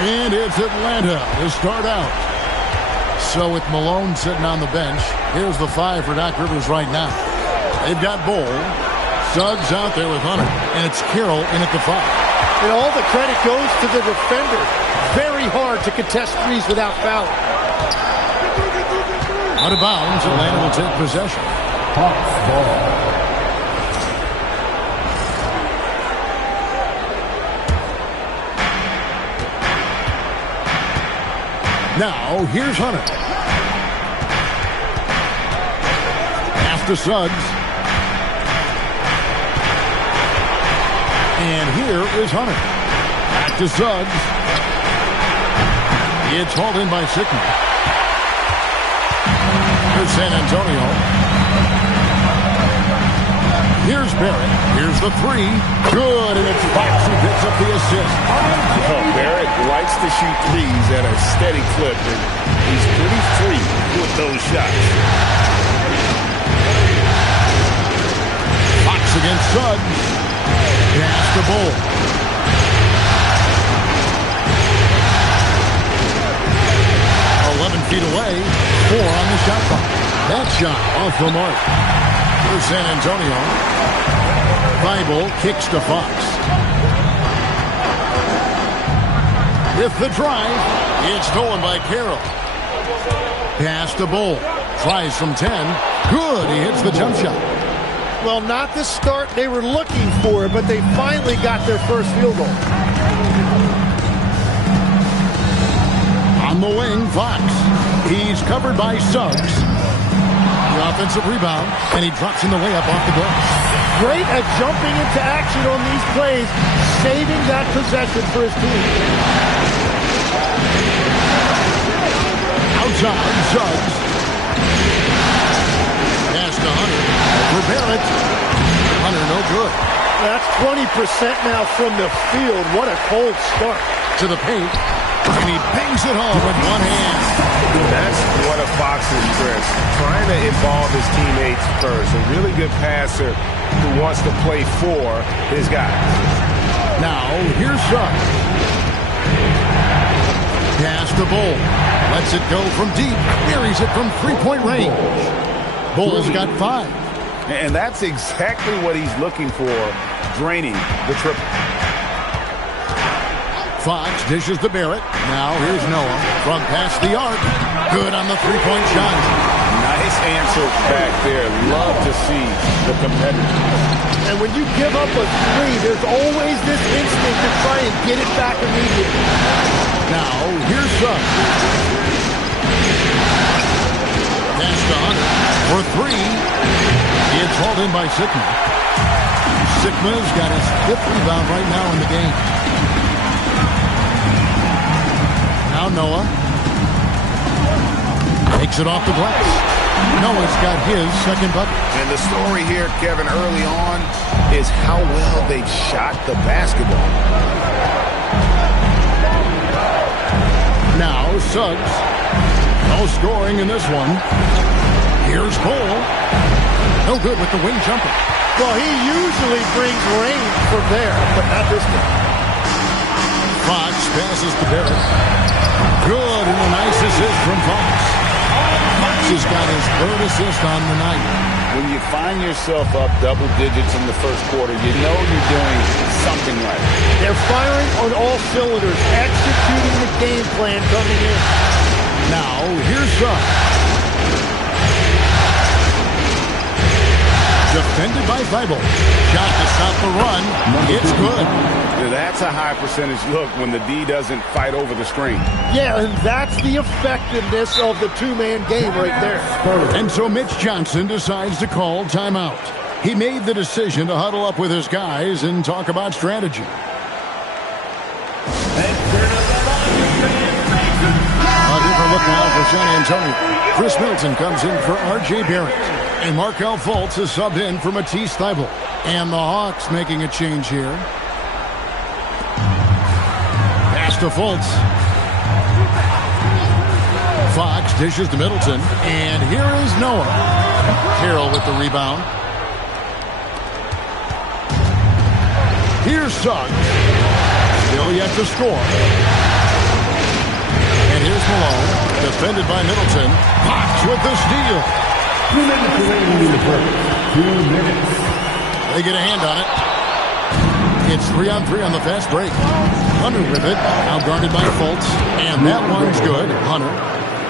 And it's Atlanta to start out. So with Malone sitting on the bench, here's the 5 for Doc Rivers right now. They've got Bull. Suggs out there with Hunter. And it's Carroll in at the 5. And all the credit goes to the defender. Very hard to contest threes without fouling. Out of bounds, Atlanta will take possession. Hawks ball. Now, here's Hunter. Pass to Suggs. And here is Hunter. Back to Suggs. It's hauled in by Sickman. Here's San Antonio. Here's Barrett. Here's the 3. Good, and it's Fox who picks up the assist. Barrett likes to shoot threes at a steady clip, and he's pretty free with those shots. Fox against Suggs. Pass the Bull. Feet away, 4 on the shot clock. That shot off the mark for San Antonio. Bible kicks to Fox. With the drive, it's stolen by Carroll. Pass to Bull. Tries from 10. Good, he hits the jump shot. Well, not the start they were looking for, but they finally got their first field goal. On the wing, Fox. He's covered by Suggs. The offensive rebound, and he drops in the layup off the glass. Great at jumping into action on these plays, saving that possession for his team. Outside, Suggs. Pass to Hunter. For Barrett. Hunter, no good. That's 20% now from the field. What a cold start. To the paint. And he bangs it home with one hand. That's one of Fox's strengths, trying to involve his teammates first. A really good passer who wants to play for his guys. Now, here's Suggs. Pass to Bull. Lets it go from deep. Buries it from three-point range. Bull's got 5. And that's exactly what he's looking for, draining the triple. Fox dishes to Barrett. Now here's Noah from past the arc. Good on the three-point shot. Nice answer back there. Love to see the competitors. And when you give up a 3, there's always this instinct to try and get it back immediately. Now here's Suggs. Pass to to Hunter for three. It's hauled in by Sigma. Sigma's got his 5th rebound right now in the game. Now Noah takes it off the glass. Noah's got his 2nd bucket. And the story here, Kevin, early on is how well they've shot the basketball. Now Suggs. No scoring in this one. Here's Cole. No good with the wing jumper. Well, he usually brings rain from there, but not this time. Fox passes to Barrett. Good, and a nice assist from Fox. Fox has got his 3rd assist on the night. When you find yourself up double digits in the first quarter, you know you're doing something right. They're firing on all cylinders, executing the game plan coming in. Now, here's Suggs. Defended by Thibault. Shot to stop the run. It's good. Yeah, that's a high percentage look when the D doesn't fight over the screen. Yeah, and that's the effectiveness of the two-man game right there. And so Mitch Johnson decides to call timeout. He made the decision to huddle up with his guys and talk about strategy. A different look now for San Antonio. Chris Middleton comes in for R.J. Barrett. And Markelle Fultz is subbed in for Matisse Thybulle. And the Hawks making a change here. Pass to Fultz. Fox dishes to Middleton. And here is Noah. Carroll with the rebound. Here's Suggs. Still yet to score. And here's Malone. Defended by Middleton. Fox with the steal. 2 minutes remaining in the first. 2 minutes. They get a hand on it. It's 3-on-3 on the fast break. Hunter with it. Now guarded by Fultz. And that one's good. Hunter.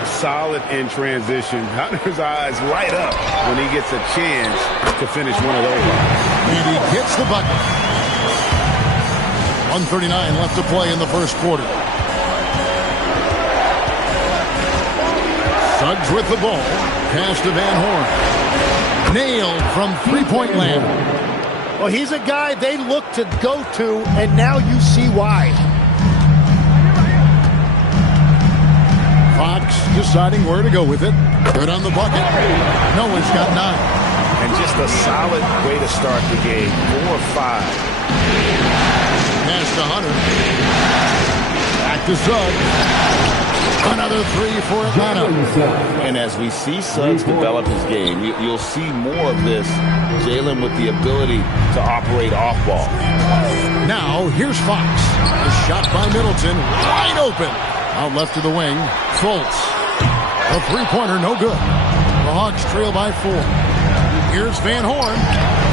Solid in transition. Hunter's eyes light up when he gets a chance to finish one of those. And he gets the bucket. 1:39 left to play in the first quarter. Suggs with the ball. Pass to Van Horn. Nailed from three-point land. Well, he's a guy they look to go to, and now you see why. Fox deciding where to go with it. Good on the bucket. Noah's got 9. And just a solid way to start the game. 4 or 5. Pass to Hunter. Back to Suggs. Another 3 for Atlanta. And as we see Suggs develop his game, you'll see more of this. Jalen with the ability to operate off ball. Now, here's Fox. A shot by Middleton. Wide open. Out left to the wing. Fultz. A three-pointer, no good. The Hawks trail by 4. Here's Van Horn.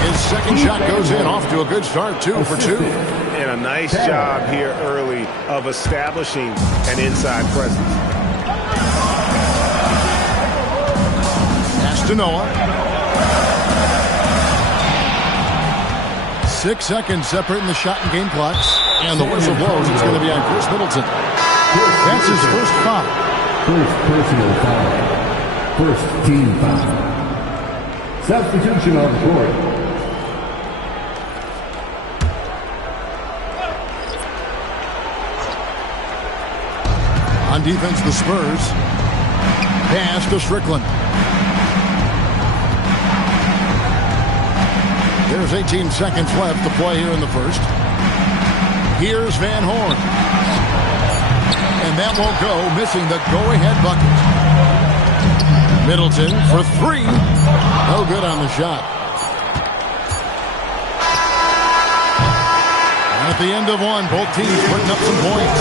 His second shot goes in. Off to a good start, 2 for 2. And a nice job here early of establishing an inside presence. Pass to Noah. 6 seconds separating the shot and game clocks. And the whistle blows. It's going to be on Chris Middleton. That's his first foul. First personal foul. First team foul. Substitution on the court. On defense, the Spurs. Pass to Strickland. There's 18 seconds left to play here in the first. Here's Van Horn. And that won't go, missing the go-ahead bucket. Middleton for 3. No good on the shot. And at the end of one, both teams putting up some points.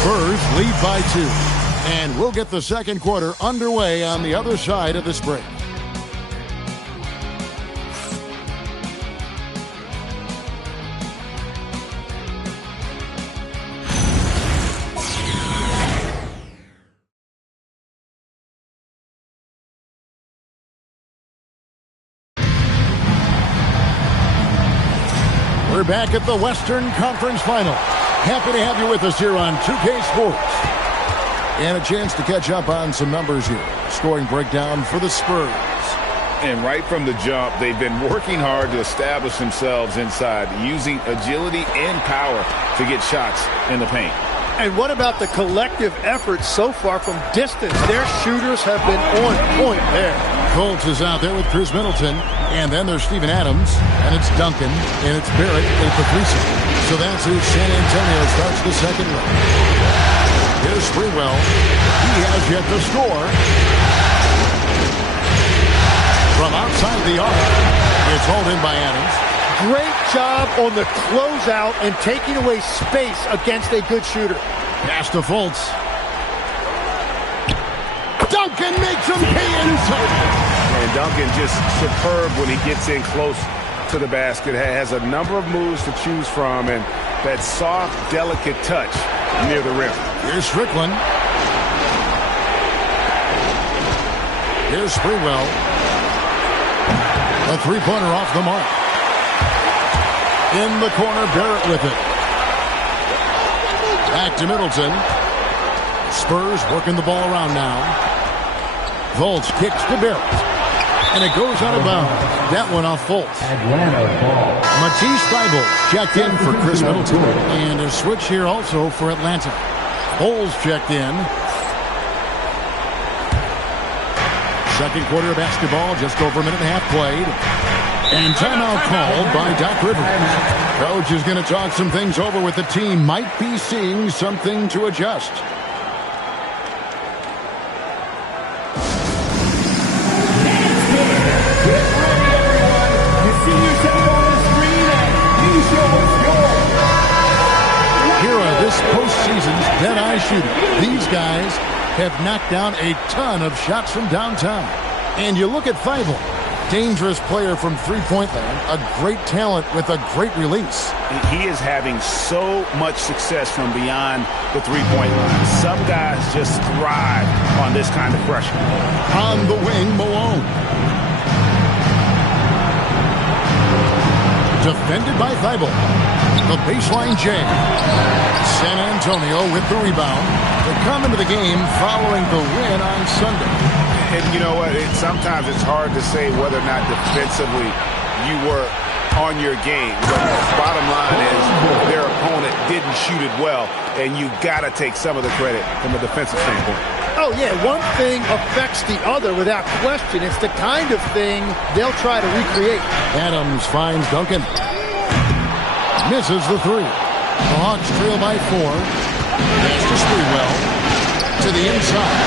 Spurs lead by 2. And we'll get the second quarter underway on the other side of this break. We're back at the Western Conference Final. Happy to have you with us here on 2K Sports. And a chance to catch up on some numbers here. Scoring breakdown for the Spurs. And right from the jump, they've been working hard to establish themselves inside, using agility and power to get shots in the paint. And what about the collective effort so far from distance? Their shooters have been on point there. Colts is out there with Chris Middleton. And then there's Steven Adams. And it's Duncan. And it's Barrett at the threesome. So that's who San Antonio starts the second round. Here's Sprewell. He has yet to score. From outside the arc. It's hauled in by Adams. Great job on the closeout and taking away space against a good shooter. Pass to Fultz. Duncan makes him pay inside. And Duncan just superb when he gets in close to the basket. Has a number of moves to choose from, and that soft, delicate touch near the rim. Here's Strickland. Here's Sprewell. A three-pointer off the mark. In the corner, Barrett with it. Back to Middleton. Spurs working the ball around now. Fultz kicks to Barrett. And it goes out of bounds. That one off Fultz. Atlanta ball. Matisse Thybulle checked in for Chris Middleton. And a switch here also for Atlanta. Bowles checked in. Second quarter of basketball, just over a minute and a half played. And timeout called by Doc Rivers. Coach is going to talk some things over with the team. Might be seeing something to adjust. Postseason's dead-eye shooting. These guys have knocked down a ton of shots from downtown. And you look at Thybulle, dangerous player from three-point land, a great talent with a great release. He is having so much success from beyond the three-point line. Some guys just thrive on this kind of pressure. On the wing, Malone. Defended by Thybulle. The baseline J. San Antonio with the rebound. They come into the game following the win on Sunday. And you know what? Sometimes it's hard to say whether or not defensively you were on your game. But the bottom line is their opponent didn't shoot it well, and you got to take some of the credit from a defensive standpoint. Oh, yeah, one thing affects the other without question. It's the kind of thing they'll try to recreate. Adams finds Duncan. Misses the three. The Hawks trail by 4. Pass to Sprewell. To the inside.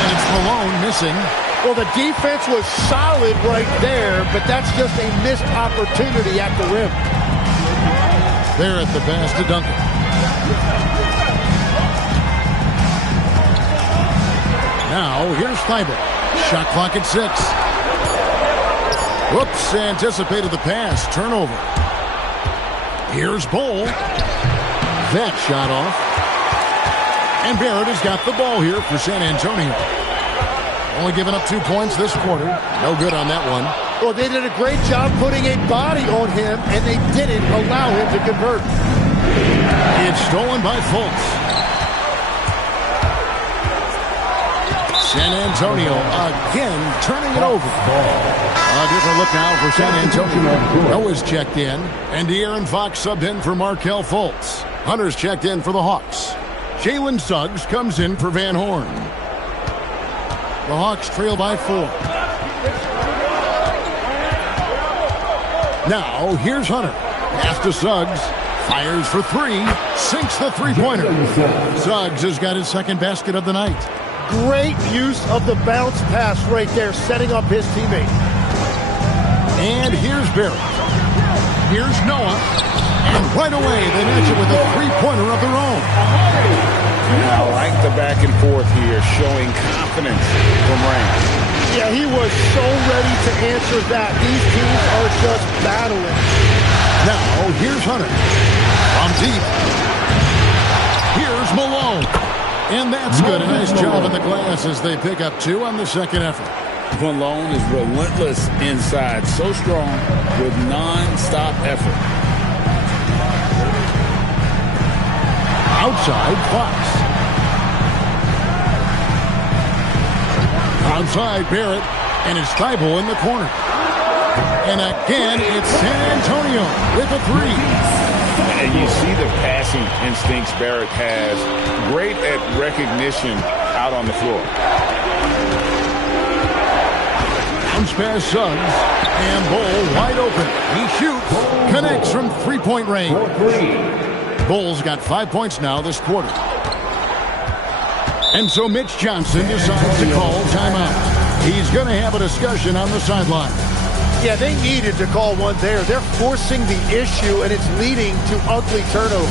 And it's Malone missing. Well, the defense was solid right there, but that's just a missed opportunity at the rim. There at the pass to Duncan. Now, here's Thybulle. Shot clock at 6. Whoops, anticipated the pass. Turnover. Here's Bol. That shot off. And Barrett has got the ball here for San Antonio. Only giving up 2 points this quarter. No good on that one. Well, they did a great job putting a body on him, and they didn't allow him to convert. It's stolen by Fultz. San Antonio again turning it over. A different look now for San Antonio. Noah's checked in, and De'Aaron Fox subbed in for Markelle Fultz. Hunter's checked in for the Hawks. Jalen Suggs comes in for Van Horn. The Hawks trail by 4. Now, here's Hunter. Pass to Suggs. Fires for 3. Sinks the three-pointer. Suggs has got his second basket of the night. Great use of the bounce pass right there, setting up his teammate. And here's Barrett. Here's Noah. And right away, they match it with a three-pointer of their own. I like the back and forth here, showing confidence from Rain. Yeah, he was so ready to answer that. These teams are just battling. Now, here's Hunter. From deep. Here's Malone. And that's good. A nice job in the glass as they pick up 2 on the second effort. Malone is relentless inside. So strong with non-stop effort. Outside, Fox. Outside Barrett, and it's Thibault in the corner. And again, it's San Antonio with a three. And you see the passing instincts Barrett has. Great at recognition out on the floor. Bounce pass Suggs, and Bull wide open. He shoots, connects from three-point range. Bull's got 5 points now this quarter. And so Mitch Johnson decides to call timeout. He's going to have a discussion on the sideline. Yeah, they needed to call one there. They're forcing the issue, and it's leading to ugly turnovers.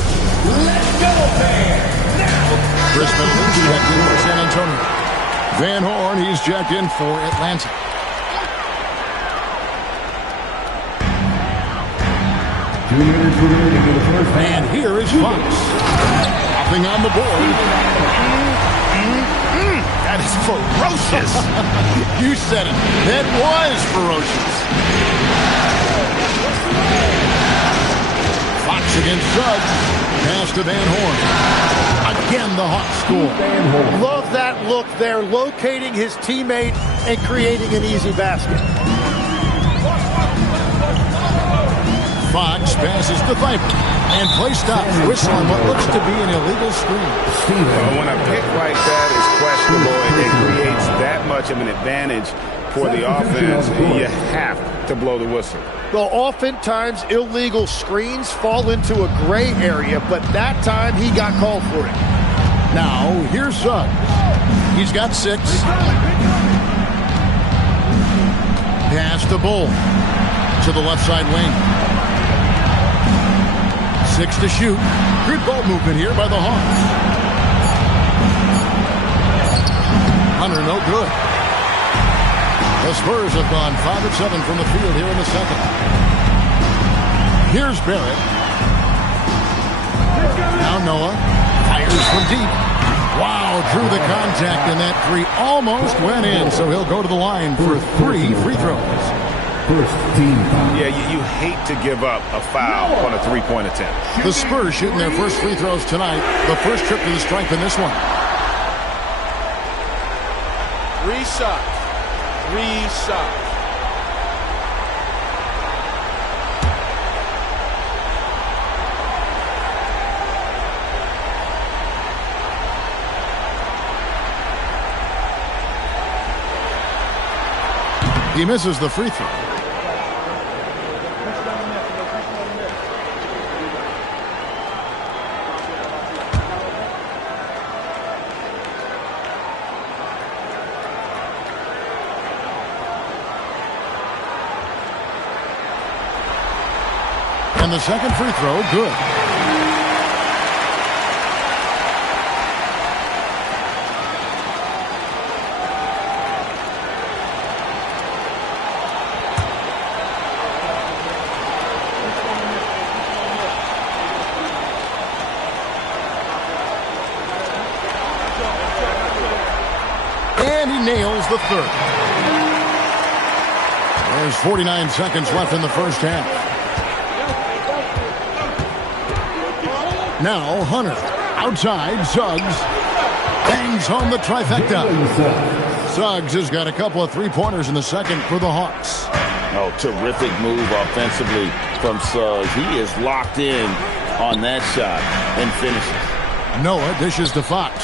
Let's go, fans! Now! Chris Middleton's checked in for San Antonio. Van Horn, he's checked in for Atlanta. And here is Fox. Hopping on the board. That is ferocious. You said it. That was ferocious. Fox against Suggs. Pass to Van Horn. Again, the Hawks score. Love that look there, locating his teammate and creating an easy basket. Fox passes to Thibault, and play stops, whistling what looks to be an illegal screen. When a pick like that is questionable and it creates that much of an advantage for the offense, you have to blow the whistle. Well, oftentimes illegal screens fall into a gray area, but that time he got called for it. Now, here's Suggs. He's got 6. Pass to Bull. To the left side wing. 6 to shoot. Good ball movement here by the Hawks. Hunter, no good. The Spurs have gone 5 of 7 from the field here in the second. Here's Barrett. Now Noah fires from deep. Wow, drew the contact, and that three almost went in, so he'll go to the line for 3 free throws. Yeah, you hate to give up a foul on a three-point attempt. The Spurs shooting their first free throws tonight. The first trip to the stripe in this one. 3 shots. 3 shots. He misses the free throw. And the second free throw, good. And he nails the third. There's 49 seconds left in the first half. Now Hunter, outside, Suggs, bangs home the trifecta. Suggs has got a couple of three-pointers in the second for the Hawks. Oh, terrific move offensively from Suggs. He is locked in on that shot and finishes. Noah dishes to Fox.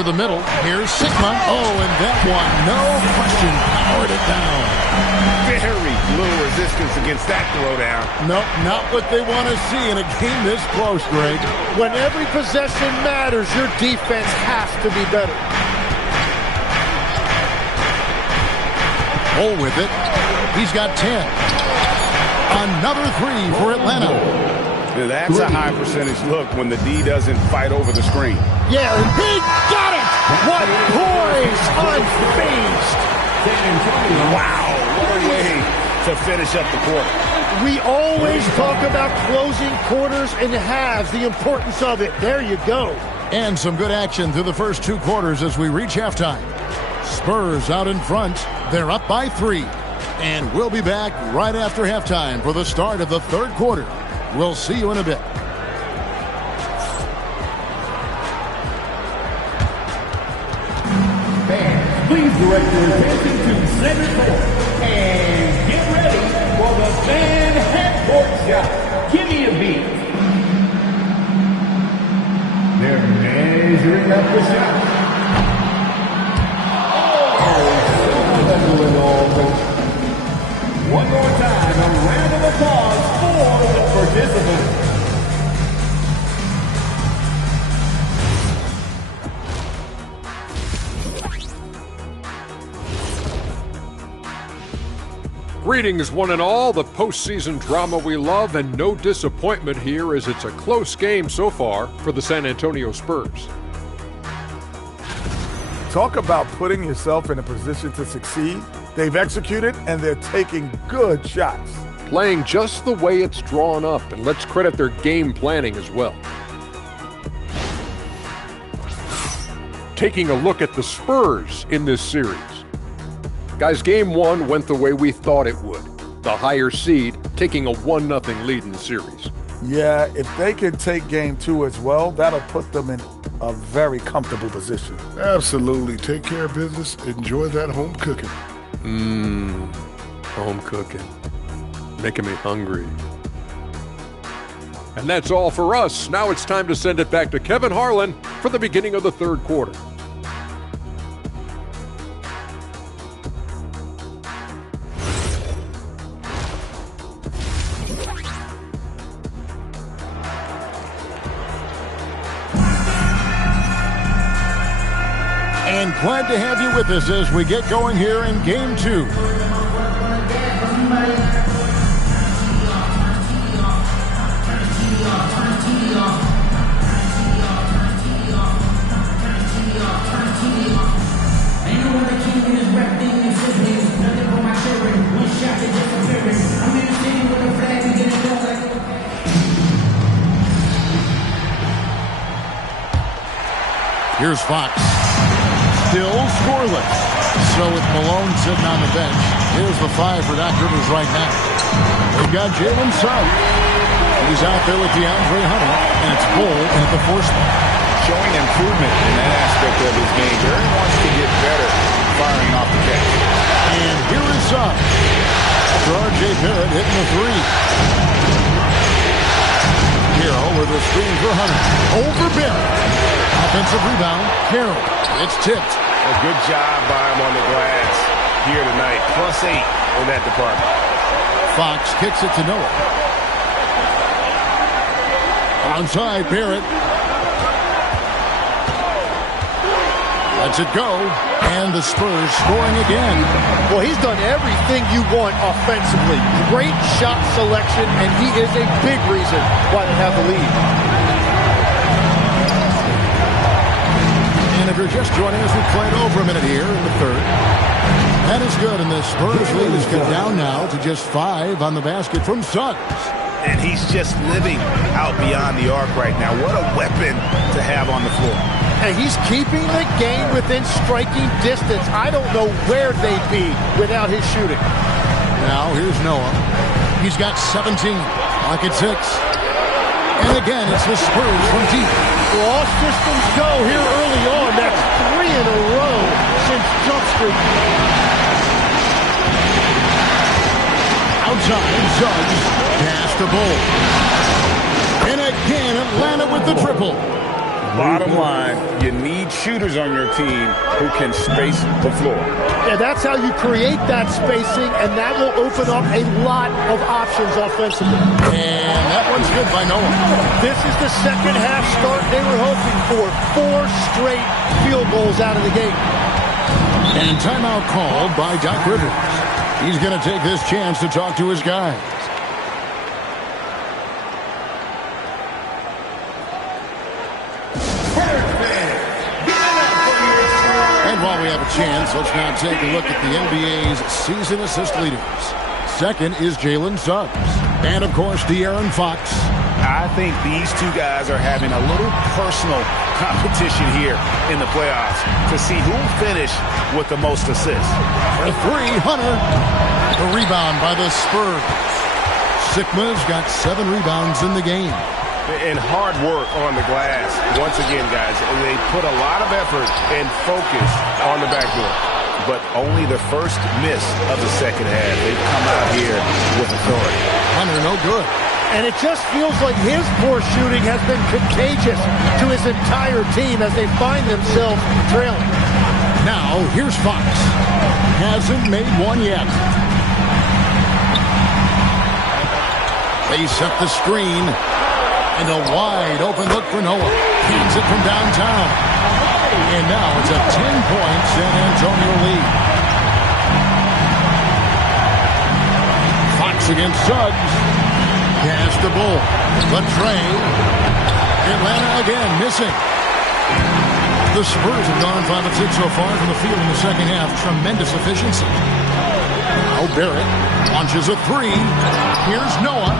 To the middle, here's Sigma. Oh, and that one, no question, powered it down. Very little resistance against that throwdown. Nope, not what they want to see in a game this close, Greg. When every possession matters, your defense has to be better. Bull with it. He's got 10. Another 3 for Atlanta. Now that's a high percentage look when the D doesn't fight over the screen. Yeah, he got it! What poise! Unfazed! Wow, what a way to finish up the quarter. We always talk about closing quarters and halves, the importance of it. There you go. And some good action through the first 2 quarters as we reach halftime. Spurs out in front. They're up by 3. And we'll be back right after halftime for the start of the third quarter. We'll see you in a bit. direct your attention to center court and get ready for the fan half-court shot. Give me a beat. They're measuring up the shot. One more time, a round of applause for the participants. Greetings, one and all. The postseason drama we love, and no disappointment here as it's a close game so far for the San Antonio Spurs. Talk about putting yourself in a position to succeed. They've executed, and they're taking good shots. Playing just the way it's drawn up, and let's credit their game planning as well. Taking a look at the Spurs in this series. Guys, game one went the way we thought it would. The higher seed taking a 1-0 lead in the series. Yeah, if they can take game two as well, that'll put them in a very comfortable position. Absolutely. Take care of business. Enjoy that home cooking. Home cooking. Making me hungry. And that's all for us. Now it's time to send it back to Kevin Harlan for the beginning of the third quarter. And glad to have you with us as we get going here in game two. Here's Fox. Still scoreless. So with Malone sitting on the bench, here's the 5 for Doc Rivers right now. They've got Jalen Suggs. He's out there with DeAndre Hunter, and it's Bull in at the 4 spot. Showing improvement in that aspect of his game. Jerry wants to get better firing off the catch. And here is Suggs. R.J. Barrett hitting the 3. Hero with a screen for Hunter. Over Barrett. Offensive rebound, Carroll. It's tipped. A good job by him on the glass here tonight. +8 in that department. Fox kicks it to Noah. Onside, Barrett. Lets it go. And the Spurs scoring again. Well, he's done everything you want offensively. Great shot selection, and he is a big reason why they have the lead. And if you're just joining us, we've played over a minute here in the third. That is good, and the Spurs lead is cut down now to just 5 on the basket from Suggs. And he's just living out beyond the arc right now. What a weapon to have on the floor. And he's keeping the game within striking distance. I don't know where they'd be without his shooting. Now here's Noah. He's got 17. Lock at 6. And again, it's the Spurs from deep. Well, all systems go here early on. That's 3 in a row since jump streak. Outside, Suggs. Pass to Bull. And again, Atlanta with the triple. Bottom line, you need shooters on your team who can space the floor. Yeah, that's how you create that spacing, and that will open up a lot of options offensively. And that one's good by Noah. This is the second half start they were hoping for. 4 straight field goals out of the gate. And timeout called by Doc Rivers. He's going to take this chance to talk to his guys. While we have a chance, let's now take a look at the NBA's season assist leaders. Second is Jalen Suggs. And, of course, De'Aaron Fox. I think these two guys are having a little personal competition here in the playoffs to see who will finish with the most assists. For 3, Hunter. The rebound by the Spurs. Sigma's got 7 rebounds in the game. And hard work on the glass. Once again, guys, they put a lot of effort and focus on the backdoor. but only the first miss of the second half. They've come out here with authority. Hunter, no good. And it just feels like his poor shooting has been contagious to his entire team as they find themselves trailing. Now, here's Fox. Hasn't made one yet. They set the screen. And a wide open look for Noah. Hands it from downtown. And now it's a 10-point San Antonio lead. Fox against Suggs. Pass the Bull. But Trey. Atlanta again missing. The Spurs have gone 5 of 6 so far from the field in the second half. Tremendous efficiency. Now Barrett launches a three. Here's Noah.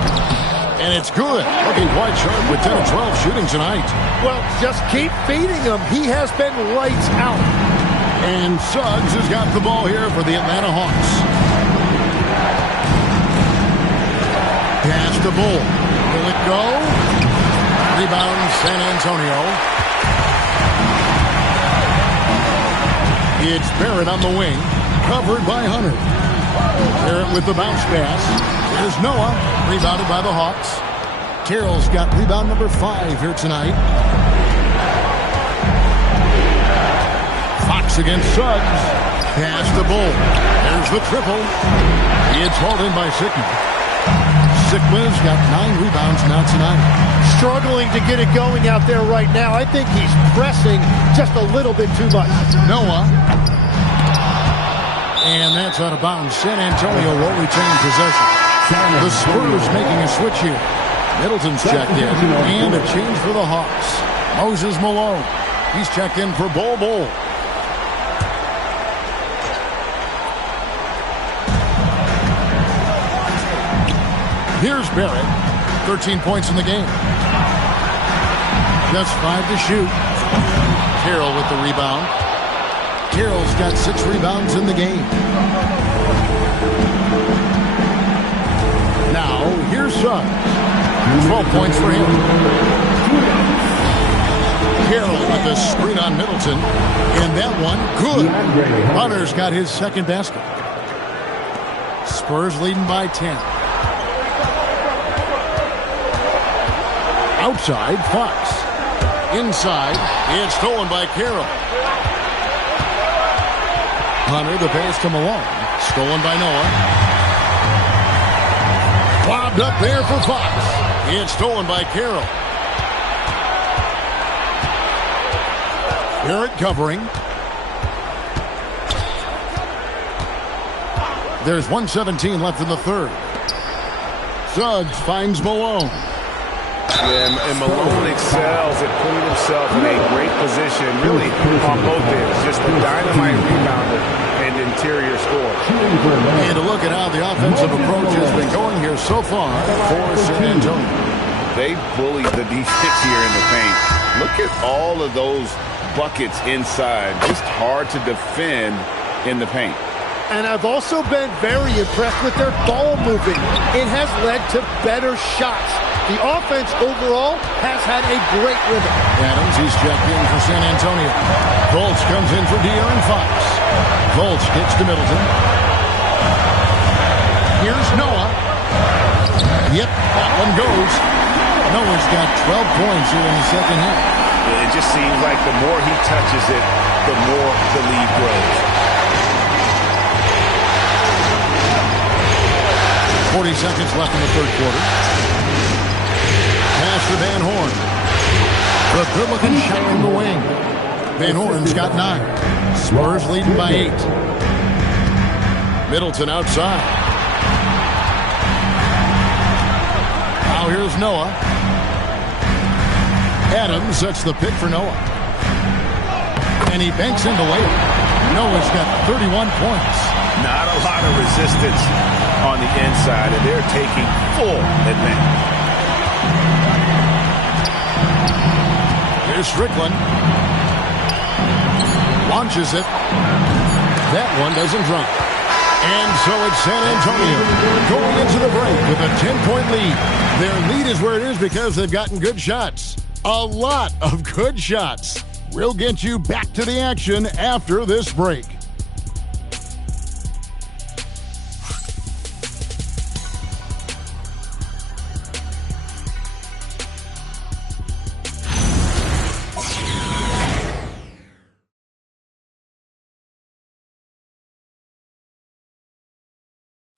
And it's good. Looking quite sharp with 10 of 12 shooting tonight. Well, just keep feeding him. He has been lights out. And Suggs has got the ball here for the Atlanta Hawks. Pass the Bull. Will it go? Rebound San Antonio. It's Barrett on the wing. Covered by Hunter. Barrett with the bounce pass. Here's Noah. Rebounded by the Hawks. Carroll's got rebound number 5 here tonight. Fox against Suggs. Pass the Bull. There's the triple. It's hauled in by Sikma. Sikma's got 9 rebounds now tonight. Struggling to get it going out there right now. I think he's pressing just a little bit too much. Noah. And that's out of bounds. San Antonio will retain possession. The Spurs making a switch here. Middleton's checked in. And a change for the Hawks. Moses Malone. He's checked in for Bol Bol. Here's Barrett. 13 points in the game. Just 5 to shoot. Carroll with the rebound. Carroll's got 6 rebounds in the game. Now, here's Suggs. 12 points for him. Carroll with the screen on Middleton. And that one, good. Hunter's got his second basket. Spurs leading by 10. Outside, Fox. Inside, it's stolen by Carroll. Hunter, the pass to Malone. Stolen by Noah. Lobbed up there for Fox. It's stolen by Carroll. Barrett covering. There's 1:17 left in the third. Suggs finds Malone. Yeah, and Malone excels at putting himself in a great position, really on both ends. Just a dynamite rebounder and interior scorer. And to look at how the offensive approach has been going here so far for San Antonio. They bullied the defense here in the paint. Look at all of those buckets inside. Just hard to defend in the paint. And I've also been very impressed with their ball moving. It has led to better shots. The offense overall has had a great rhythm. Adams, he's checked in for San Antonio. Fultz comes in for De'Aaron Fox. Fultz kicks to Middleton. Here's Noah. Yep, that one goes. Noah's got 12 points here in the second half. It just seems like the more he touches it, the more the lead grows. 40 seconds left in the third quarter. Pass to Van Horn. The good-looking shot from the wing. Van Horn's got 9. Spurs leading by 8. Middleton outside. Now here's Noah. Adams sets the pick for Noah. And he banks into layup. Noah's got 31 points. Not a lot of resistance on the inside, and they're taking full advantage. Here's Strickland. Launches it. That one doesn't drop. And so it's San Antonio going into the break with a 10-point lead. Their lead is where it is because they've gotten good shots. A lot of good shots. We'll get you back to the action after this break.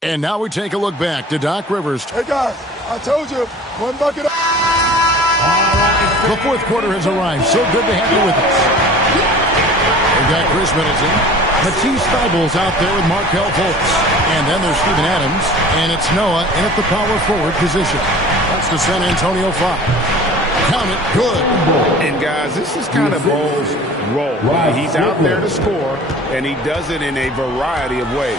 And now we take a look back to Doc Rivers. Hey, guys, I told you, one bucket. The fourth quarter has arrived. So good to have you with us. We've got Chris Middleton. Matisse Thybulle's out there with Markelle Fultz. And then there's Steven Adams. And it's Noah in at the power forward position. That's the San Antonio 5. Count it, good. And guys, this is kind of Bo's role. He's out there to score, and he does it in a variety of ways.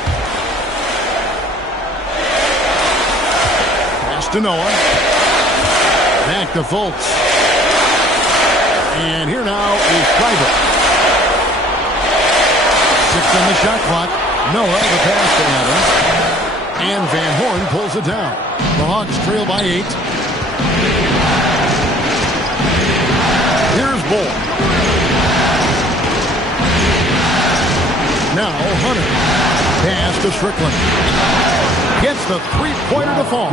Pass to Noah. Back to Fultz. And here now is Thybule. 6 on the shot clock. Noah, the pass to Adams. And Van Horn pulls it down. The Hawks trail by 8. Here's Bull. Now Hunter. Pass to Strickland. Gets the three-pointer to fall.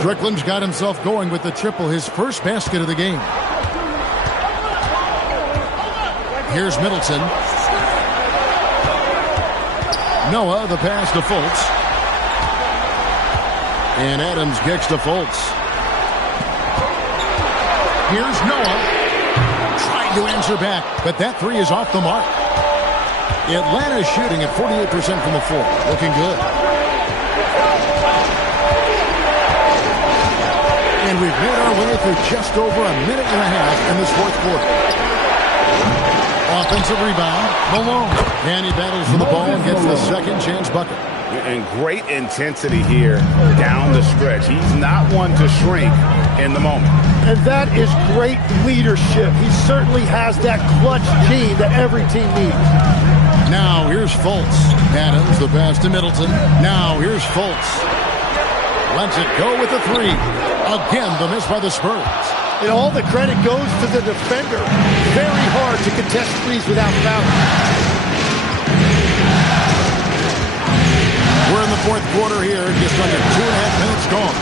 Strickland's got himself going with the triple, his first basket of the game. Here's Middleton. Noah, the pass to Fultz. And Adams kicks to Fultz. Here's Noah. Trying to answer back, but that three is off the mark. Atlanta's shooting at 48% from the floor. Looking good. And we've made our way through just over a minute and a half in this fourth quarter. Offensive rebound, Malone. And he battles for the ball and gets the second chance bucket. And great intensity here down the stretch. He's not one to shrink in the moment. And that is great leadership. He certainly has that clutch gene that every team needs. Now here's Fultz. Adams, the pass to Middleton. Now here's Fultz. Lets it go with the three. Again, the miss by the Spurs. And all the credit goes to the defender. Very hard to contest threes without fouling. We're in the fourth quarter here. Just under 2.5 minutes gone.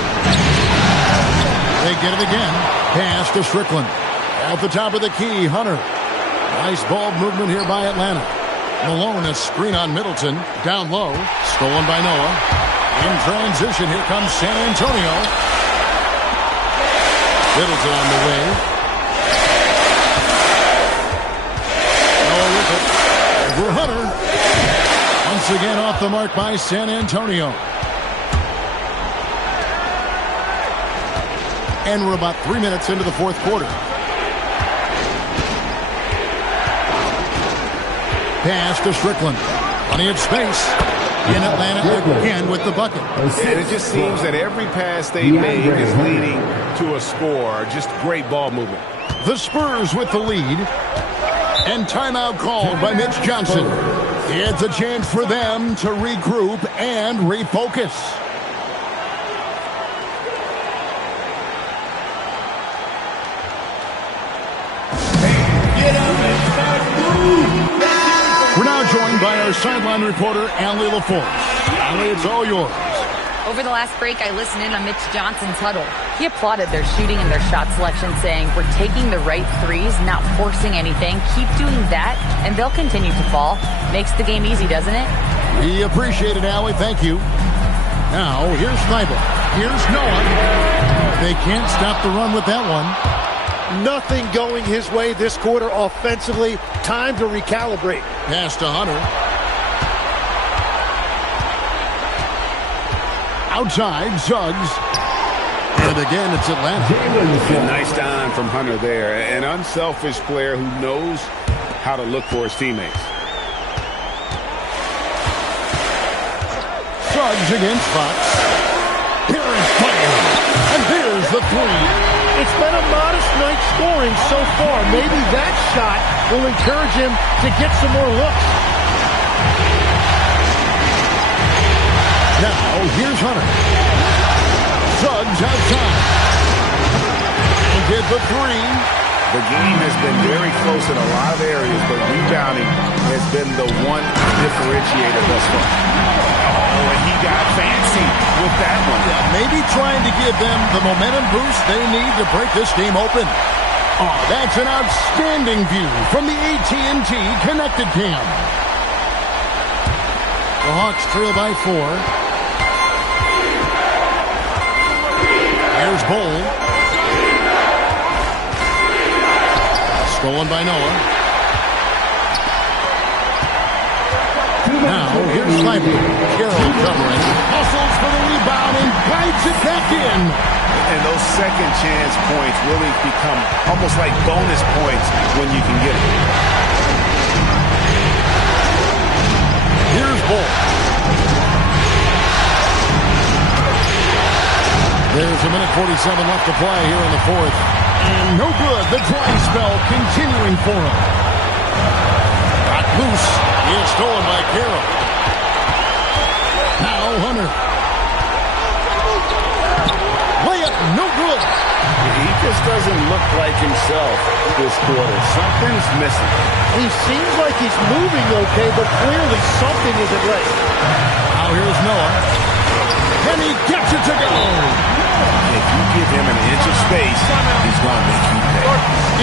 They get it again. Pass to Strickland. At the top of the key, Hunter. Nice ball movement here by Atlanta. Malone, a screen on Middleton. Down low. Stolen by Noah. In transition, here comes San Antonio. Middleton on the way. Noah with it. Over Hunter. Once again off the mark by San Antonio. And we're about 3 minutes into the fourth quarter. Pass to Strickland. Plenty of space. In Atlanta again with the bucket. And it just seems that every pass they made is leading to a score. Just great ball movement. The Spurs with the lead. And timeout called by Mitch Johnson. It's a chance for them to regroup and refocus. We're now joined by our sideline reporter, Allie LaForce. Allie, it's all yours. Over the last break, I listened in on Mitch Johnson's huddle. He applauded their shooting and their shot selection, saying, "We're taking the right threes, not forcing anything. Keep doing that, and they'll continue to fall." Makes the game easy, doesn't it? We appreciate it, Allie. Thank you. Now, here's Thybule. Here's Noah. They can't stop the run with that one. Nothing going his way this quarter offensively. Time to recalibrate. Pass to Hunter. Outside, Suggs. And again, it's Atlanta. A nice dime from Hunter there. An unselfish player who knows how to look for his teammates. Suggs against Fox. Here is fire. And here's the three. It's been a modest night scoring so far. Maybe that shot will encourage him to get some more looks. Now, here's Hunter. Suggs outside. And did the three. The game has been very close in a lot of areas, but rebounding has been the one differentiator thus far. Oh, and he got fancy with that one. Yeah, maybe trying to give them the momentum boost they need to break this game open. Oh, that's an outstanding view from the AT&T Connected Cam. The Hawks trail by 4. Here's Bull. Stolen by Noah. Now, here's Sniper. Carroll covering. Hustles for the rebound and guides it back in. And those second chance points really become almost like bonus points when you can get it. Here's Bull. There's a minute 47 left to play here in the fourth. And no good. The dry spell continuing for him. Got loose. He is stolen by Carroll. Now Hunter. Layup, no good. He just doesn't look like himself this quarter. Something's missing. He seems like he's moving okay, but clearly something isn't right. Now here's Noah. And he gets it to go. If you give him an inch of space, he's going to make you pay.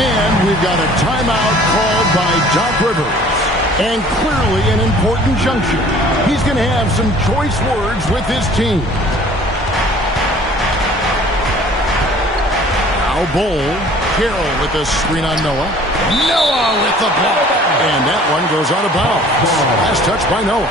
And we've got a timeout called by Doc Rivers. And clearly an important junction. He's going to have some choice words with his team. Now Bull. Carroll with the screen on Noah. Noah with the block. And that one goes out of bounds. Last touch by Noah.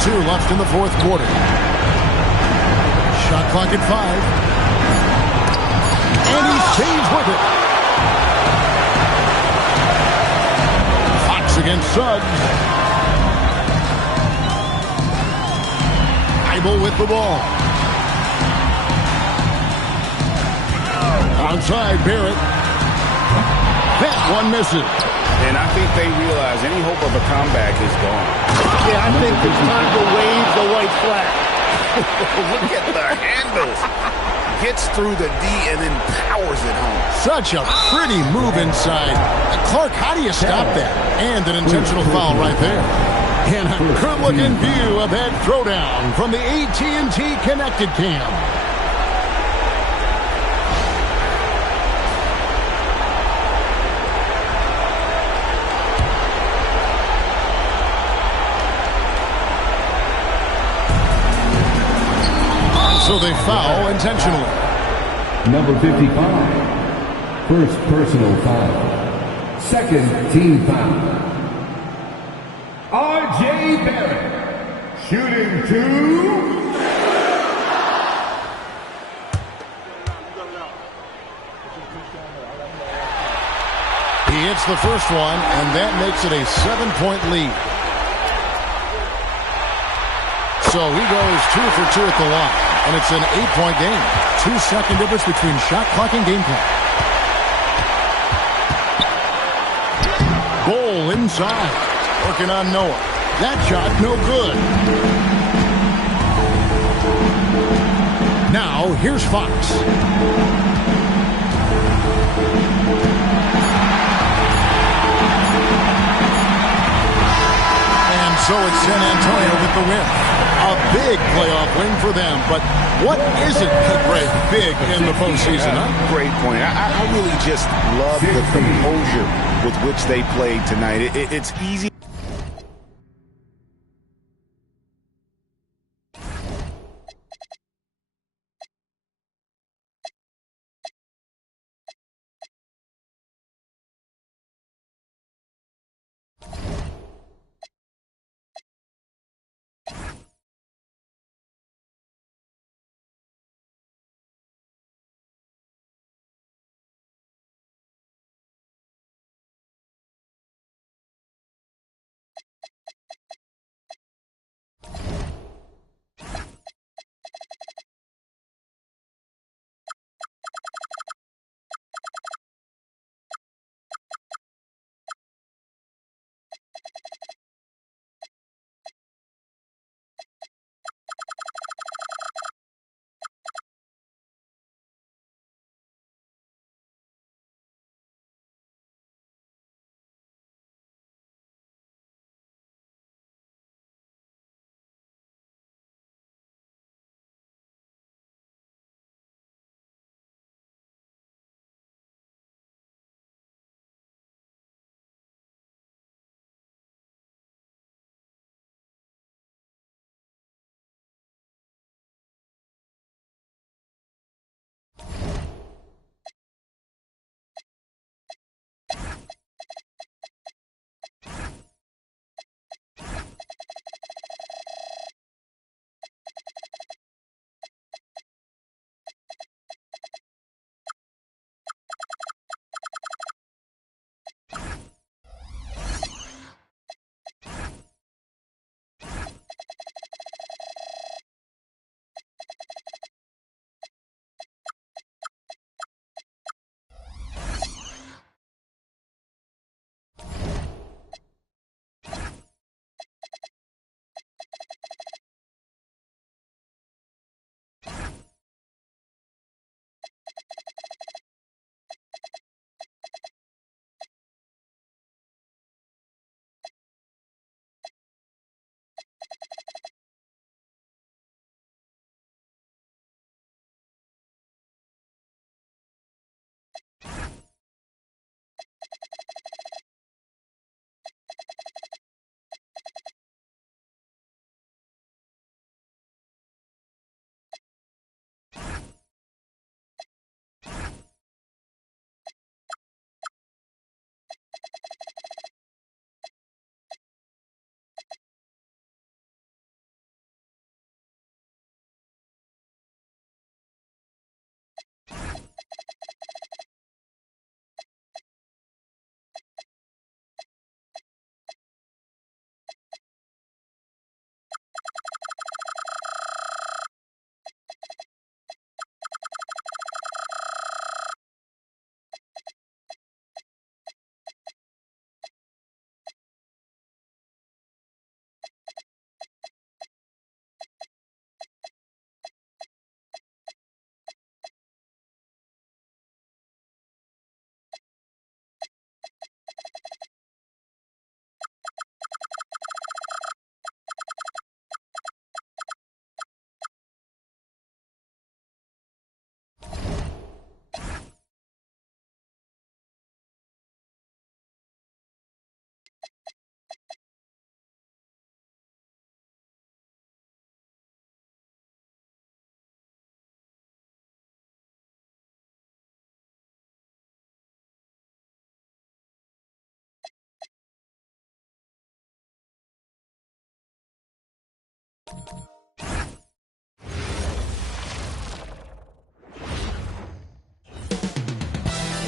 Two left in the fourth quarter. Shot clock at 5. And he stays with it. Fox against Suggs. Eibel with the ball. Outside Barrett. That one misses. And I think they realize any hope of a comeback is gone. Yeah, I think it's time to wave the white flag. Look at the handles. Gets through the D and then powers it home. Such a pretty move inside. Clark, how do you stop that? And an intentional foul right there. And a good-looking view of that throwdown from the AT&T Connected Cam. So they foul intentionally. Number 55. First personal foul. Second team foul. R.J. Barrett. Shooting 2. He hits the first one, and that makes it a 7-point lead. So he goes 2 for 2 at the line, and it's an 8-point game. 2-second difference between shot clock and game clock. Bull inside, working on Noah. That shot no good. Now here's Fox. And so it's San Antonio with the win. A big playoff win for them, but what isn't Greg big in the postseason, huh? Great point. I really just love the composure with which they played tonight. It's easy.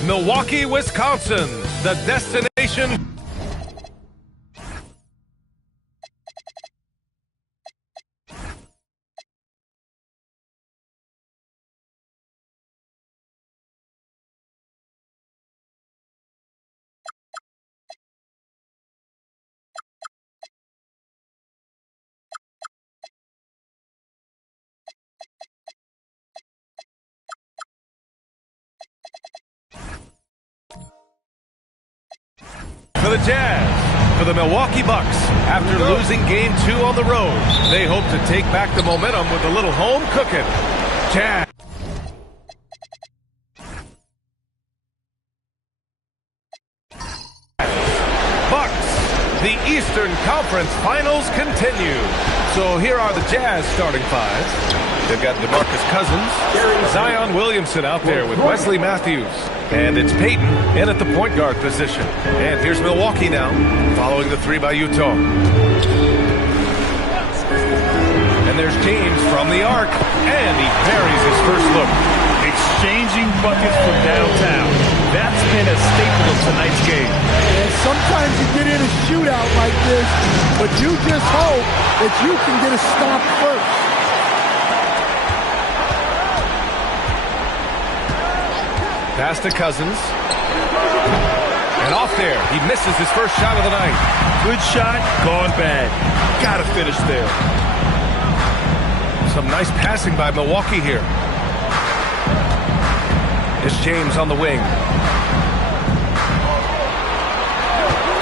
Milwaukee, Wisconsin, the destination. For the Jazz, for the Milwaukee Bucks, after losing Game 2 on the road, they hope to take back the momentum with a little home cooking. Jazz. Bucks, the Eastern Conference Finals continue. So here are the Jazz starting fives. They've got DeMarcus Cousins, Zion Williamson out there with Wesley Matthews. And it's Peyton in at the point guard position. And here's Milwaukee now, following the three by Utah. And there's James from the arc, and he buries his first look. Exchanging buckets from downtown. That's been a staple of tonight's game. And sometimes you get in a shootout like this, but you just hope that you can get a stop first. Pass to Cousins. And off there. He misses his first shot of the night. Good shot, gone bad. Gotta finish there. Some nice passing by Milwaukee here. It's James on the wing.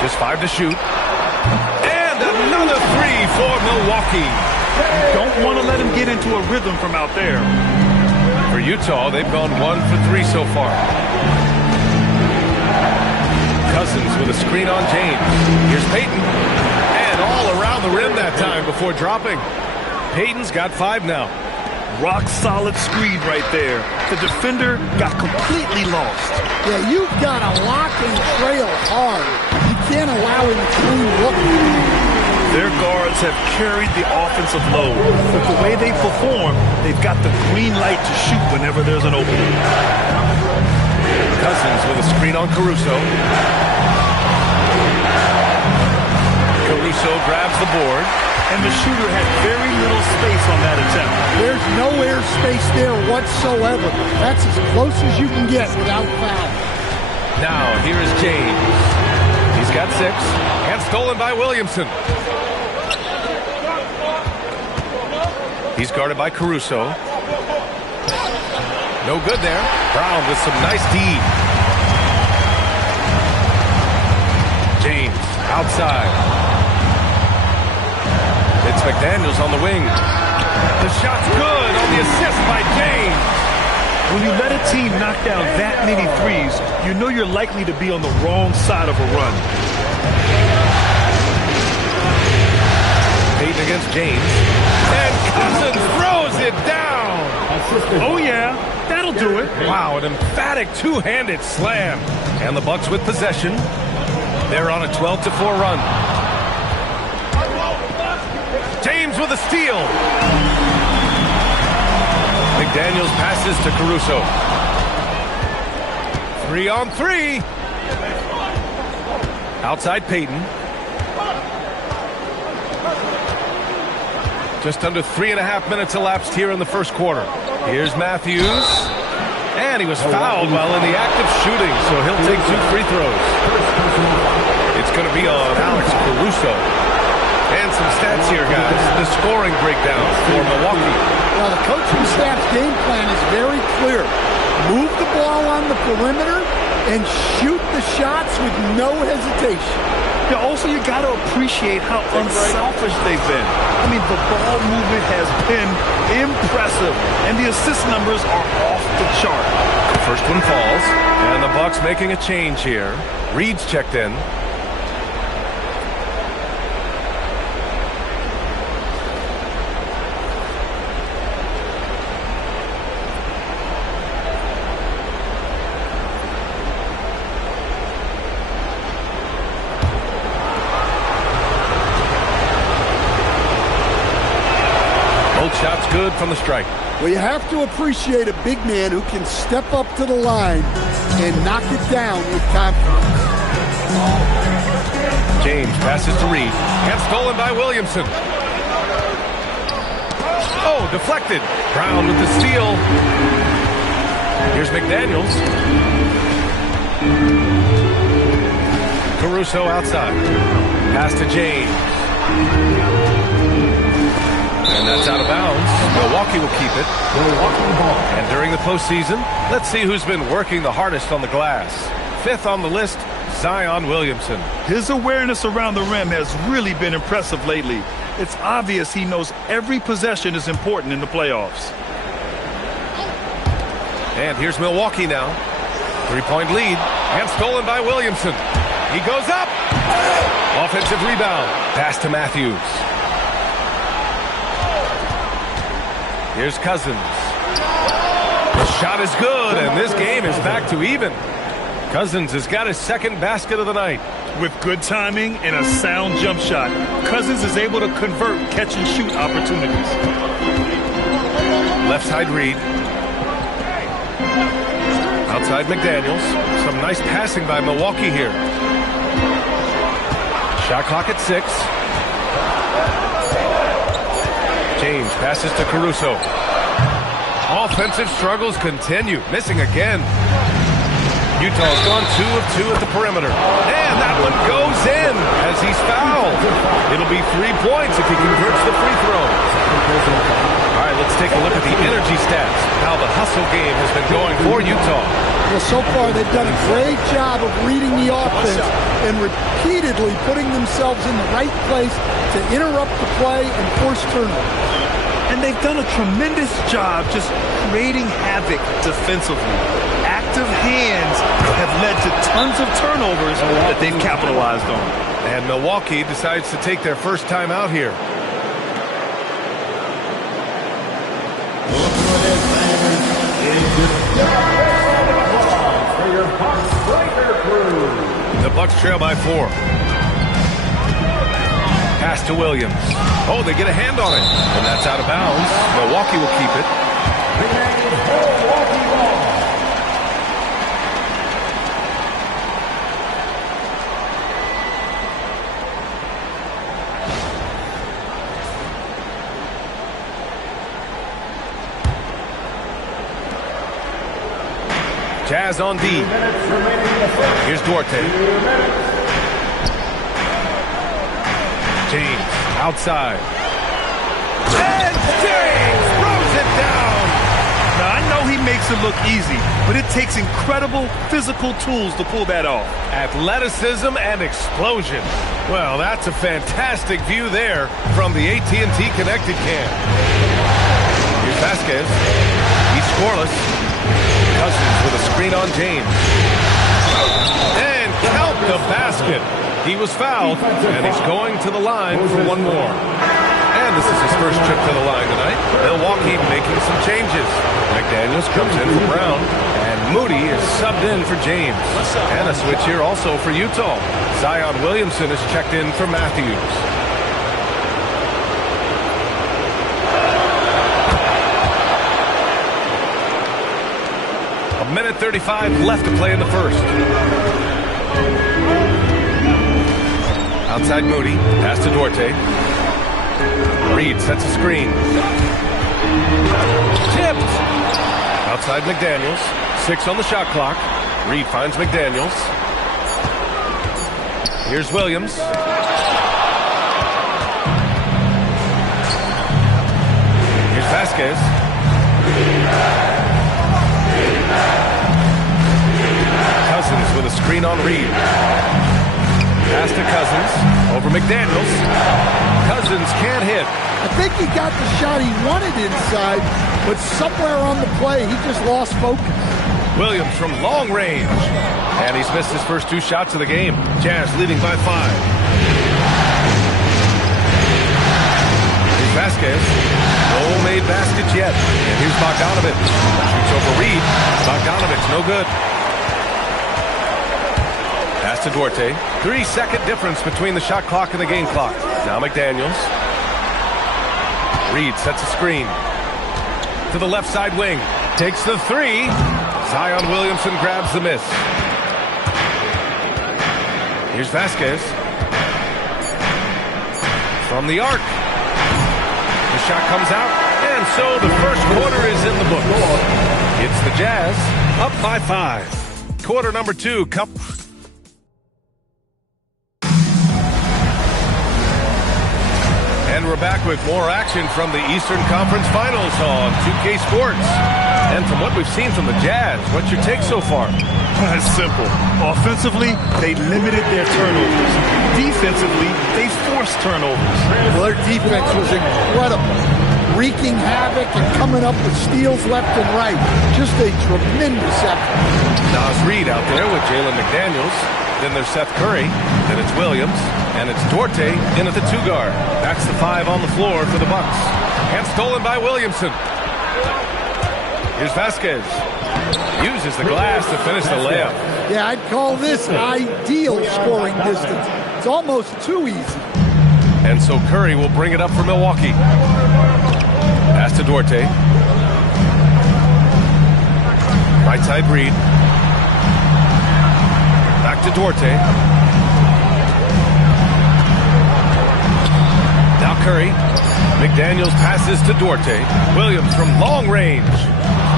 Just 5 to shoot. And another three for Milwaukee. You don't want to let him get into a rhythm from out there. For Utah, they've gone 1 for 3 so far. Cousins with a screen on James. Here's Peyton. And all around the rim that time before dropping. Peyton's got 5 now. Rock solid screen right there. The defender got completely lost. Yeah, you've got to lock and trail hard. You can't allow him to clean look. Their guards have carried the offensive load. But the way they perform, they've got the green light to shoot whenever there's an opening. Cousins with a screen on Caruso. Caruso grabs the board. And the shooter had very little space on that attempt. There's no air space there whatsoever. That's as close as you can get without foul. Now, here is James. He's got 6. And stolen by Williamson. He's guarded by Caruso. No good there. Brown with some nice D. James outside. It's McDaniels on the wing. The shot's good on the assist by James. When you let a team knock down that many threes, you know you're likely to be on the wrong side of a run. Peyton against James. And Cousins throws it down. Oh, yeah. That'll do it. Wow, an emphatic two-handed slam. And the Bucks with possession. They're on a 12-4 run. James with a steal. McDaniels passes to Caruso. 3-on-3. Outside Peyton. Just under 3.5 minutes elapsed here in the first quarter. Here's Matthews. And he was fouled while in the act of shooting, so he'll take 2 free throws. It's going to be on Alex Caruso. And some stats here, guys. The scoring breakdown for Milwaukee. Well, the coaching staff's game plan is very clear. Move the ball on the perimeter and shoot the shots with no hesitation. Yeah, also, you got to appreciate how unselfish they've been. I mean, the ball movement has been impressive, and the assist numbers are off the chart. The first one falls, and the Bucks making a change here. Reed's checked in. good from the strike. Well, you have to appreciate a big man who can step up to the line and knock it down with confidence. James passes to Reed. And stolen by Williamson. Oh, deflected. Brown with the steal. Here's McDaniels. Caruso outside. Pass to James. And that's out of bounds. Milwaukee will keep it. And during the postseason, let's see who's been working the hardest on the glass. 5th on the list, Zion Williamson. His awareness around the rim has really been impressive lately. It's obvious he knows every possession is important in the playoffs. And here's Milwaukee now. 3-point lead. And stolen by Williamson. He goes up. Offensive rebound. Pass to Matthews. Here's Cousins. The shot is good, and this game is back to even. Cousins has got his 2nd basket of the night. With good timing and a sound jump shot, Cousins is able to convert catch-and-shoot opportunities. Left side Reed. Outside McDaniels. Some nice passing by Milwaukee here. Shot clock at 6. James passes to Caruso. Offensive struggles continue. Missing again. Utah's gone 2 of 2 at the perimeter. And that one goes in as he's fouled. It'll be 3 points if he converts the free throw. All right, let's take a look at the energy stats. How the hustle game has been going for Utah. Well, so far they've done a great job of reading the offense and repeatedly putting themselves in the right place to interrupt the play and force turnovers. And they've done a tremendous job just creating havoc defensively. Active hands have led to tons of turnovers that they've capitalized on. And Milwaukee decides to take their first time out here. The Bucks trail by 4. Pass to Williams. Oh, they get a hand on it. And that's out of bounds. Milwaukee will keep it. Jazz on D. Here's Duarte. James outside. And James throws it down. Now, I know he makes it look easy, but it takes incredible physical tools to pull that off. Athleticism and explosion. Well, that's a fantastic view there from the AT&T Connected Cam. Here's Vasquez. He's scoreless. Cousins with a screen on James. And count the basket. He was fouled, and he's going to the line for one more. And this is his first trip to the line tonight. Milwaukee making some changes. McDaniels comes in for Brown, and Moody is subbed in for James. And a switch here also for Utah. Zion Williamson is checked in for Matthews. A minute 35 left to play in the first. Outside Moody, pass to Duarte. Reed sets a screen. Tipped! Outside McDaniels. 6 on the shot clock. Reed finds McDaniels. Here's Williams. Here's Vasquez. Cousins with a screen on Reed. Pass to Cousins. Over McDaniels. Cousins can't hit. I think he got the shot he wanted inside, but somewhere on the play, he just lost focus. Williams from long range. And he's missed his first 2 shots of the game. Jazz leading by 5. Here's Vasquez. No made baskets yet. And here's Bogdanovich. Shoots over Reed. Bogdanovich, no good. Pass to Duarte. 3-second difference between the shot clock and the game clock. Now McDaniels. Reed sets a screen. to the left side wing. Takes the three. Zion Williamson grabs the miss. Here's Vasquez. From the arc. The shot comes out. And so the first quarter is in the books. It's the Jazz up by 5. Quarter number 2. And we're back with more action from the Eastern Conference Finals on 2K Sports. And from what we've seen from the Jazz, what's your take so far? It's simple. Offensively, they limited their turnovers. Defensively, they forced turnovers. Well, their defense was incredible. Wreaking havoc and coming up with steals left and right. Just a tremendous effort. Nas Reed out there with Jalen McDaniels. Then there's Seth Curry. Then it's Williams. And it's Duarte in at the 2 guard. That's the 5 on the floor for the Bucks. And stolen by Williamson. Here's Vasquez. Uses the glass to finish the layup. Yeah, I'd call this ideal scoring distance. It's almost too easy. And so Curry will bring it up for Milwaukee. Pass to Duarte. Right side Reed. Back to Duarte. Now Curry. McDaniels passes to Duarte. Williams from long range.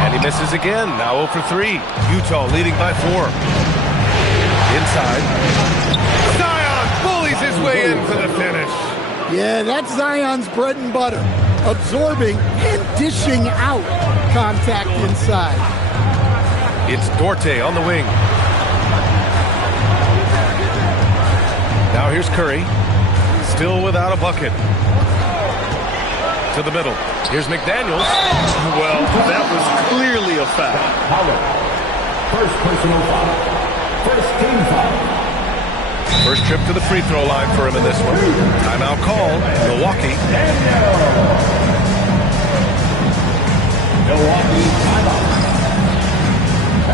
And he misses again. Now 0 for 3. Utah leading by 4. Inside. Zion bullies his way in for the finish. Yeah, that's Zion's bread and butter. Absorbing and dishing out contact inside. It's Duarte on the wing. Now here's Curry. Still without a bucket. To the middle. Here's McDaniels. Well, that was clearly a foul. First personal foul. First team foul. First trip to the free throw line for him in this one. Timeout call. Milwaukee. Milwaukee timeout.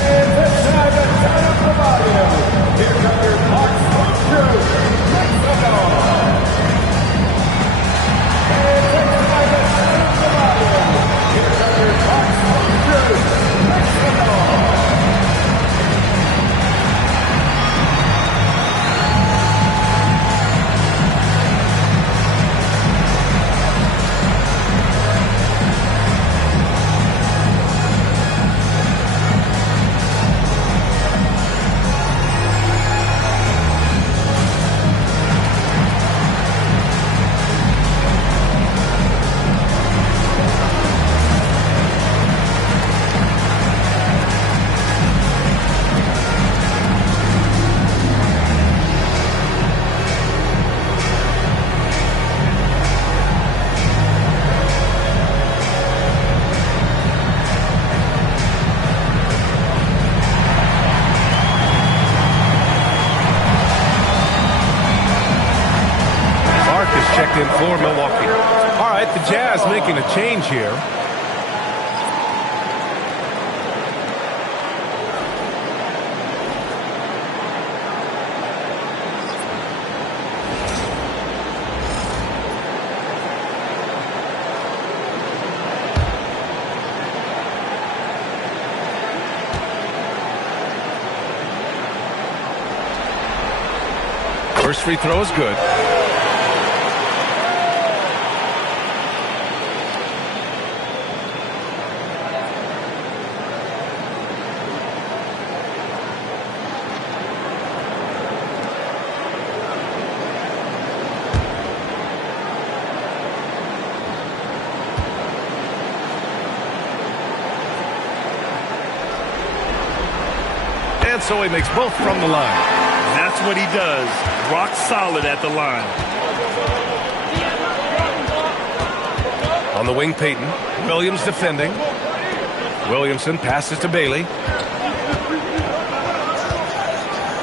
And this time the timeout provider. Here come your Bucks from Drew. Mexico. And this time the timeout provider. Here come your Bucks from Drew. Mexico. In for Milwaukee. All right, the Jazz making a change here. First free throw is good. And so he makes both from the line. That's what he does. Rock solid at the line. On the wing, Payton. Williams defending. Williamson passes to Bailey.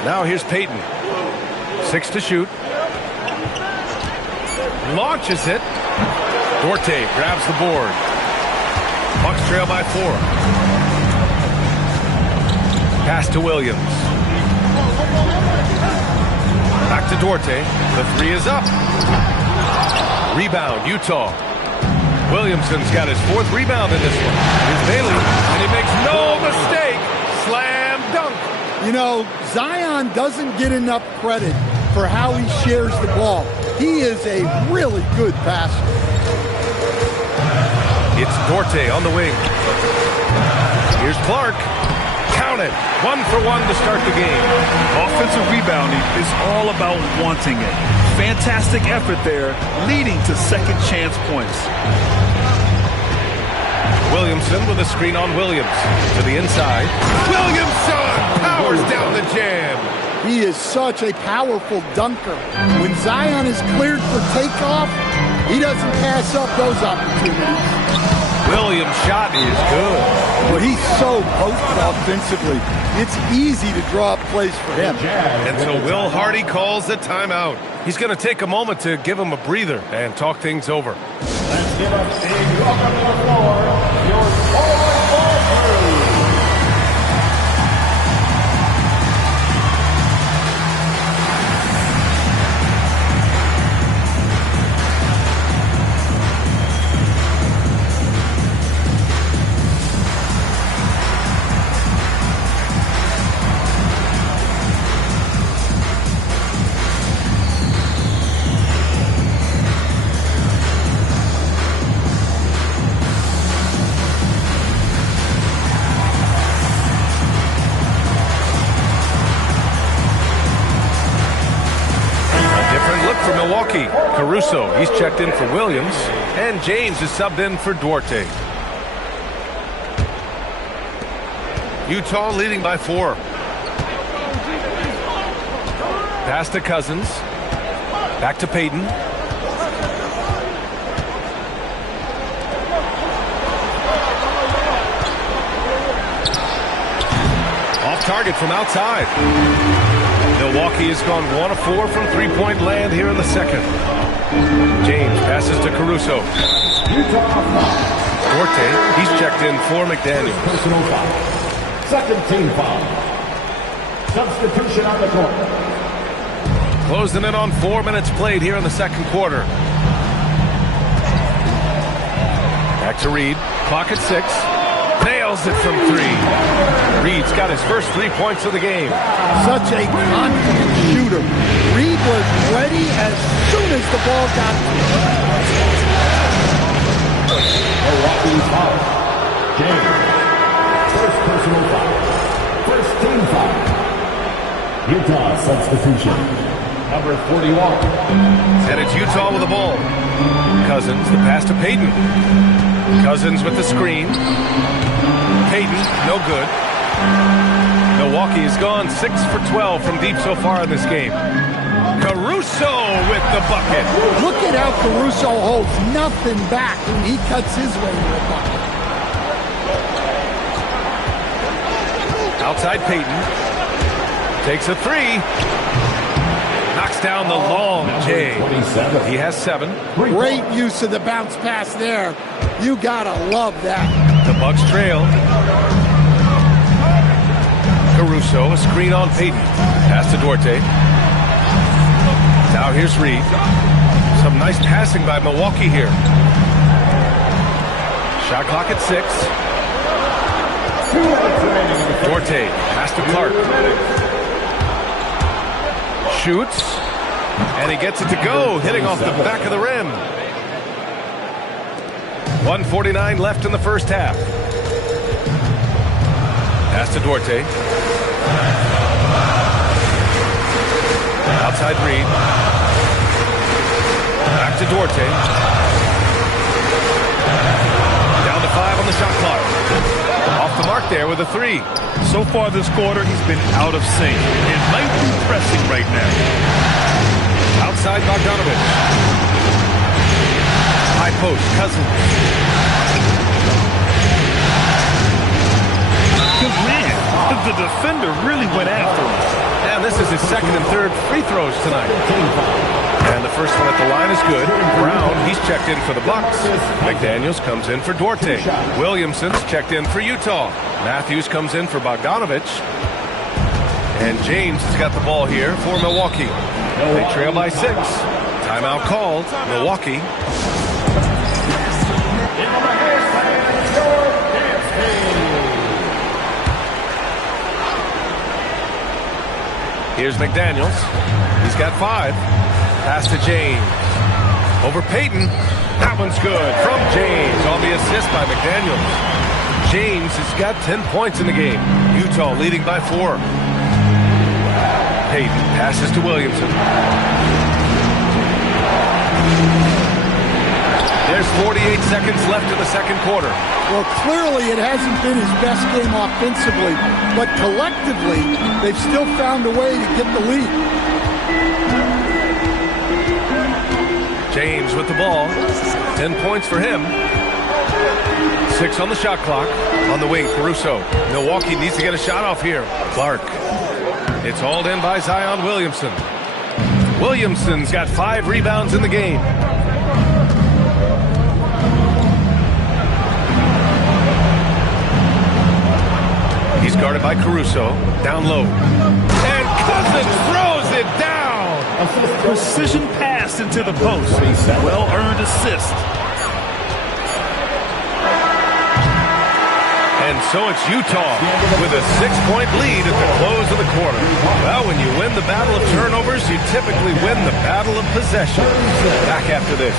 Now here's Payton. 6 to shoot. Launches it. Duarte grabs the board. Bucks trail by 4. Pass to Williams. Back to Duarte. The 3 is up. Rebound, Utah. Williamson's got his 4th rebound in this one. Here's Bailey, and he makes no mistake. Slam dunk. You know, Zion doesn't get enough credit for how he shares the ball. He is a really good passer. It's Duarte on the wing. Here's Clark. Count it. 1 for 1 to start the game. Offensive rebounding is all about wanting it. Fantastic effort there, leading to second chance points. Williamson with a screen on Williams. To the inside. Williamson powers down the jam. He is such a powerful dunker. When Zion is cleared for takeoff, he doesn't pass up those opportunities. Williams' shot is good. But he's so potent offensively. It's easy to draw up plays for him. And so Will Hardy calls the timeout. He's going to take a moment to give him a breather and talk things over. Let's give a big welcome to the floor, your forward ball crew. Caruso, he's checked in for Williams, and James is subbed in for Duarte. Utah leading by 4. Pass to Cousins. Back to Payton. Off target from outside. Milwaukee has gone 1 of 4 from three-point land here in the second. James passes to Caruso. Duarte, he's checked in for McDaniels. Personal foul. Second team foul. Substitution on the court. Closing in on 4 minutes played here in the second quarter. Back to Reed. Clock at 6. Nails it from 3. Reed's got his first 3 points of the game. Such a confident shooter. Reed was ready as soon as the ball got to him. Milwaukee foul. James. First personal foul. First team foul. Utah substitution. Number 41. And it's Utah with the ball. Cousins, the pass to Payton. Cousins with the screen. Payton, no good. Milwaukee has gone 6 for 12 from deep so far in this game. Caruso with the bucket. Look at how Caruso holds nothing back when he cuts his way to the bucket. Outside Payton. Takes a 3. Knocks down the long J. He has 7. Great use of the bounce pass there. You gotta love that. The Bucks trail. Caruso, a screen on Payton. Pass to Duarte. Now here's Reed. Some nice passing by Milwaukee here. Shot clock at 6. Duarte, pass to Clark. Shoots, and he gets it to go, hitting off the back of the rim. 1:49 left in the first half. Pass to Duarte. Outside Reed. Back to Duarte. Down to 5 on the shot clock. Off the mark there with a 3. So far this quarter, he's been out of sync and might be pressing right now. Outside Bogdanovich. High post, Cousins. Good man. The defender really went after him. And this is his second and third free throws tonight. And the first one at the line is good. Brown, he's checked in for the Bucks. McDaniels comes in for Duarte. Williamson's checked in for Utah. Matthews comes in for Bogdanovich. And James has got the ball here for Milwaukee. They trail by 6. Timeout called. Milwaukee. in the handstand, your dance team. Here's McDaniels. He's got 5. Pass to James. Over Peyton. That one's good from James on the assist by McDaniels. James has got 10 points in the game. Utah leading by 4. Peyton passes to Williamson. There's 48 seconds left in the second quarter. Well, clearly it hasn't been his best game offensively, but collectively, they've still found a way to get the lead. James with the ball. 10 points for him. 6 on the shot clock. On the wing, Caruso. Milwaukee needs to get a shot off here. Clark. It's hauled in by Zion Williamson. Williamson's got 5 rebounds in the game. He's guarded by Caruso. Down low. And Cousins throws it down. A precision pass into the post. Well-earned assist. And so it's Utah with a 6-point lead at the close of the quarter. Well, when you win the battle of turnovers, you typically win the battle of possession. Back after this.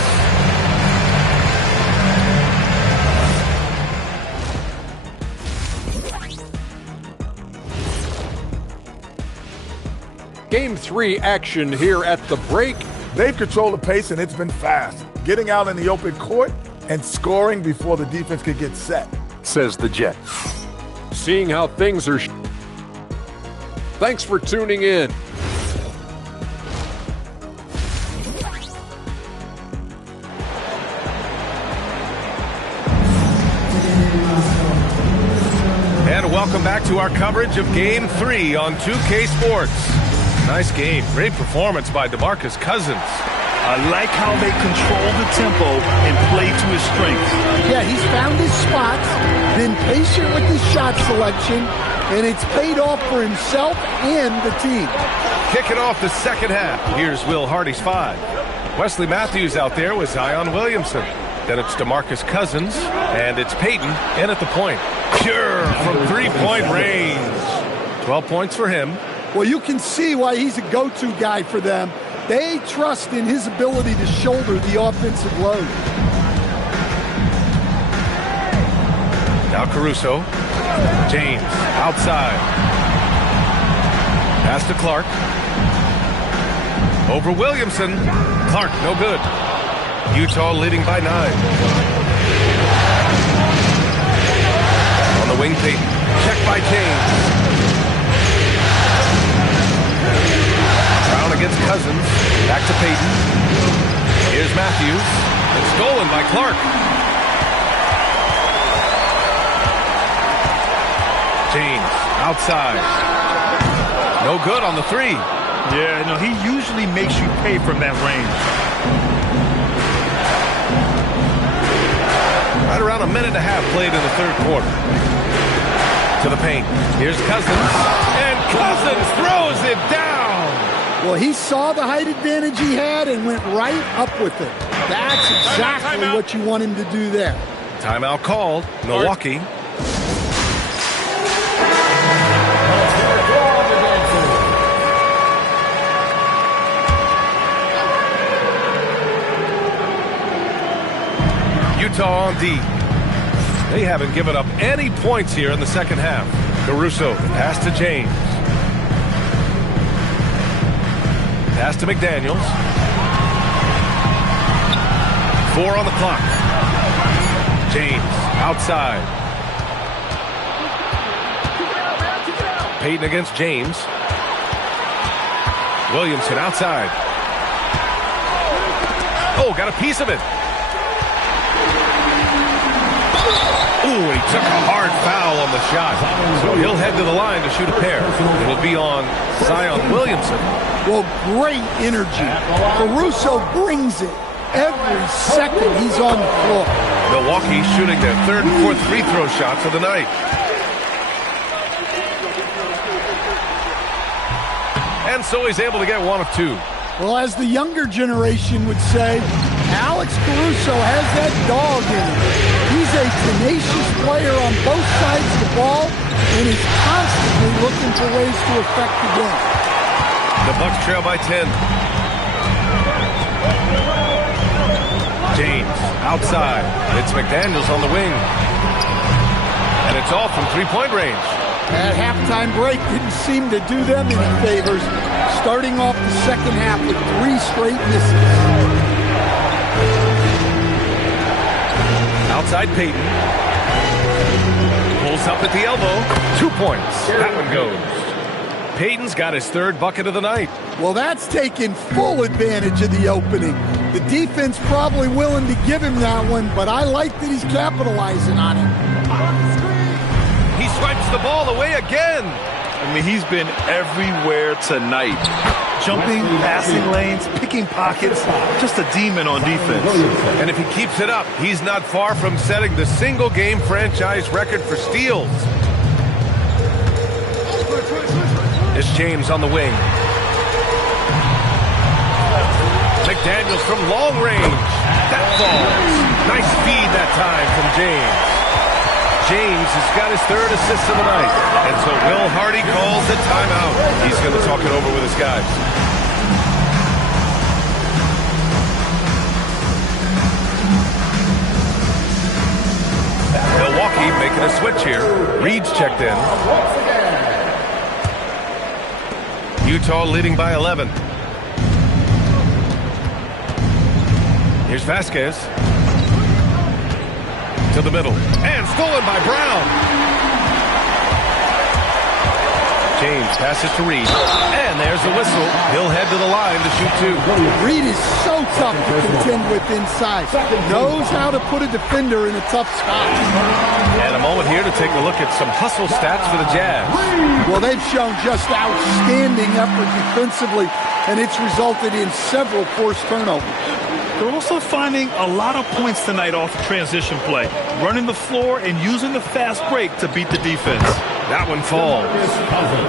Game 3 action here at the break. They've controlled the pace, and it's been fast. Getting out in the open court and scoring before the defense could get set. Says the Jet. Seeing how things are. Thanks for tuning in. And welcome back to our coverage of Game 3 on 2K Sports. Nice game. Great performance by DeMarcus Cousins. I like how they control the tempo and play to his strengths. Yeah, he's found his spots, been patient with his shot selection, and it's paid off for himself and the team. Kicking off the second half. Here's Will Hardy's 5. Wesley Matthews out there with Zion Williamson. Then it's DeMarcus Cousins, and it's Peyton in at the point. Pure from 3-point range. 12 points for him. Well, you can see why he's a go-to guy for them. They trust in his ability to shoulder the offensive load. Now Caruso. James outside. Pass to Clark. Over Williamson. Clark, no good. Utah leading by 9. On the wing, Peyton. Check by James. Brown against Cousins. Back to Peyton. Here's Matthews. It's stolen by Clark. James outside. No good on the 3. Yeah, no, he usually makes you pay from that range. Right around a minute and a half played in the third quarter. To the paint. Here's Cousins. And Cousins throws it down. Well, he saw the height advantage he had and went right up with it. That's exactly what you want him to do there. Timeout called. Milwaukee. Utah on D. They haven't given up any points here in the second half. Caruso, pass to James. Pass to McDaniels. 4 on the clock. James outside. Peyton against James. Williamson outside. Oh, got a piece of it. Ooh, he took a hard foul on the shot. So he'll head to the line to shoot a pair. It'll be on Zion Williamson. Well, great energy. Caruso brings it every second he's on the floor. Milwaukee shooting their 3rd and 4th free throw shots of the night. And so he's able to get 1 of 2. Well, as the younger generation would say, Alex Caruso has that dog in him. He's a tenacious player on both sides of the ball and is constantly looking for ways to affect the game. The Bucks trail by 10. James outside. It's McDaniels on the wing. And it's all from three-point range. That halftime break didn't seem to do them any favors, starting off the second half with 3 straight misses. Outside Payton. Pulls up at the elbow. 2 points. That one goes. Payton's got his 3rd bucket of the night. Well, that's taking full advantage of the opening. The defense probably willing to give him that one, but I like that he's capitalizing on it. He swipes the ball away again. I mean, he's been everywhere tonight. Jumping, passing lanes, picking pockets, just a demon on defense. And if he keeps it up, he's not far from setting the single-game franchise record for steals. It's James on the wing. McDaniels from long range. That falls. Nice feed that time from James. James has got his 3rd assist of the night. And so Will Hardy calls a timeout. He's going to talk it over with his guys. Milwaukee making a switch here. Reed's checked in. Utah leading by 11. Here's Vasquez. To the middle. And stolen by Brown. James passes to Reed. And there's the whistle. He'll head to the line to shoot 2. Reed is so tough to contend with inside. Knows how to put a defender in a tough spot. And a moment here to take a look at some hustle stats for the Jazz. Well, they've shown just outstanding effort defensively, and it's resulted in several forced turnovers. They're also finding a lot of points tonight off the transition play, running the floor and using the fast break to beat the defense. That one falls.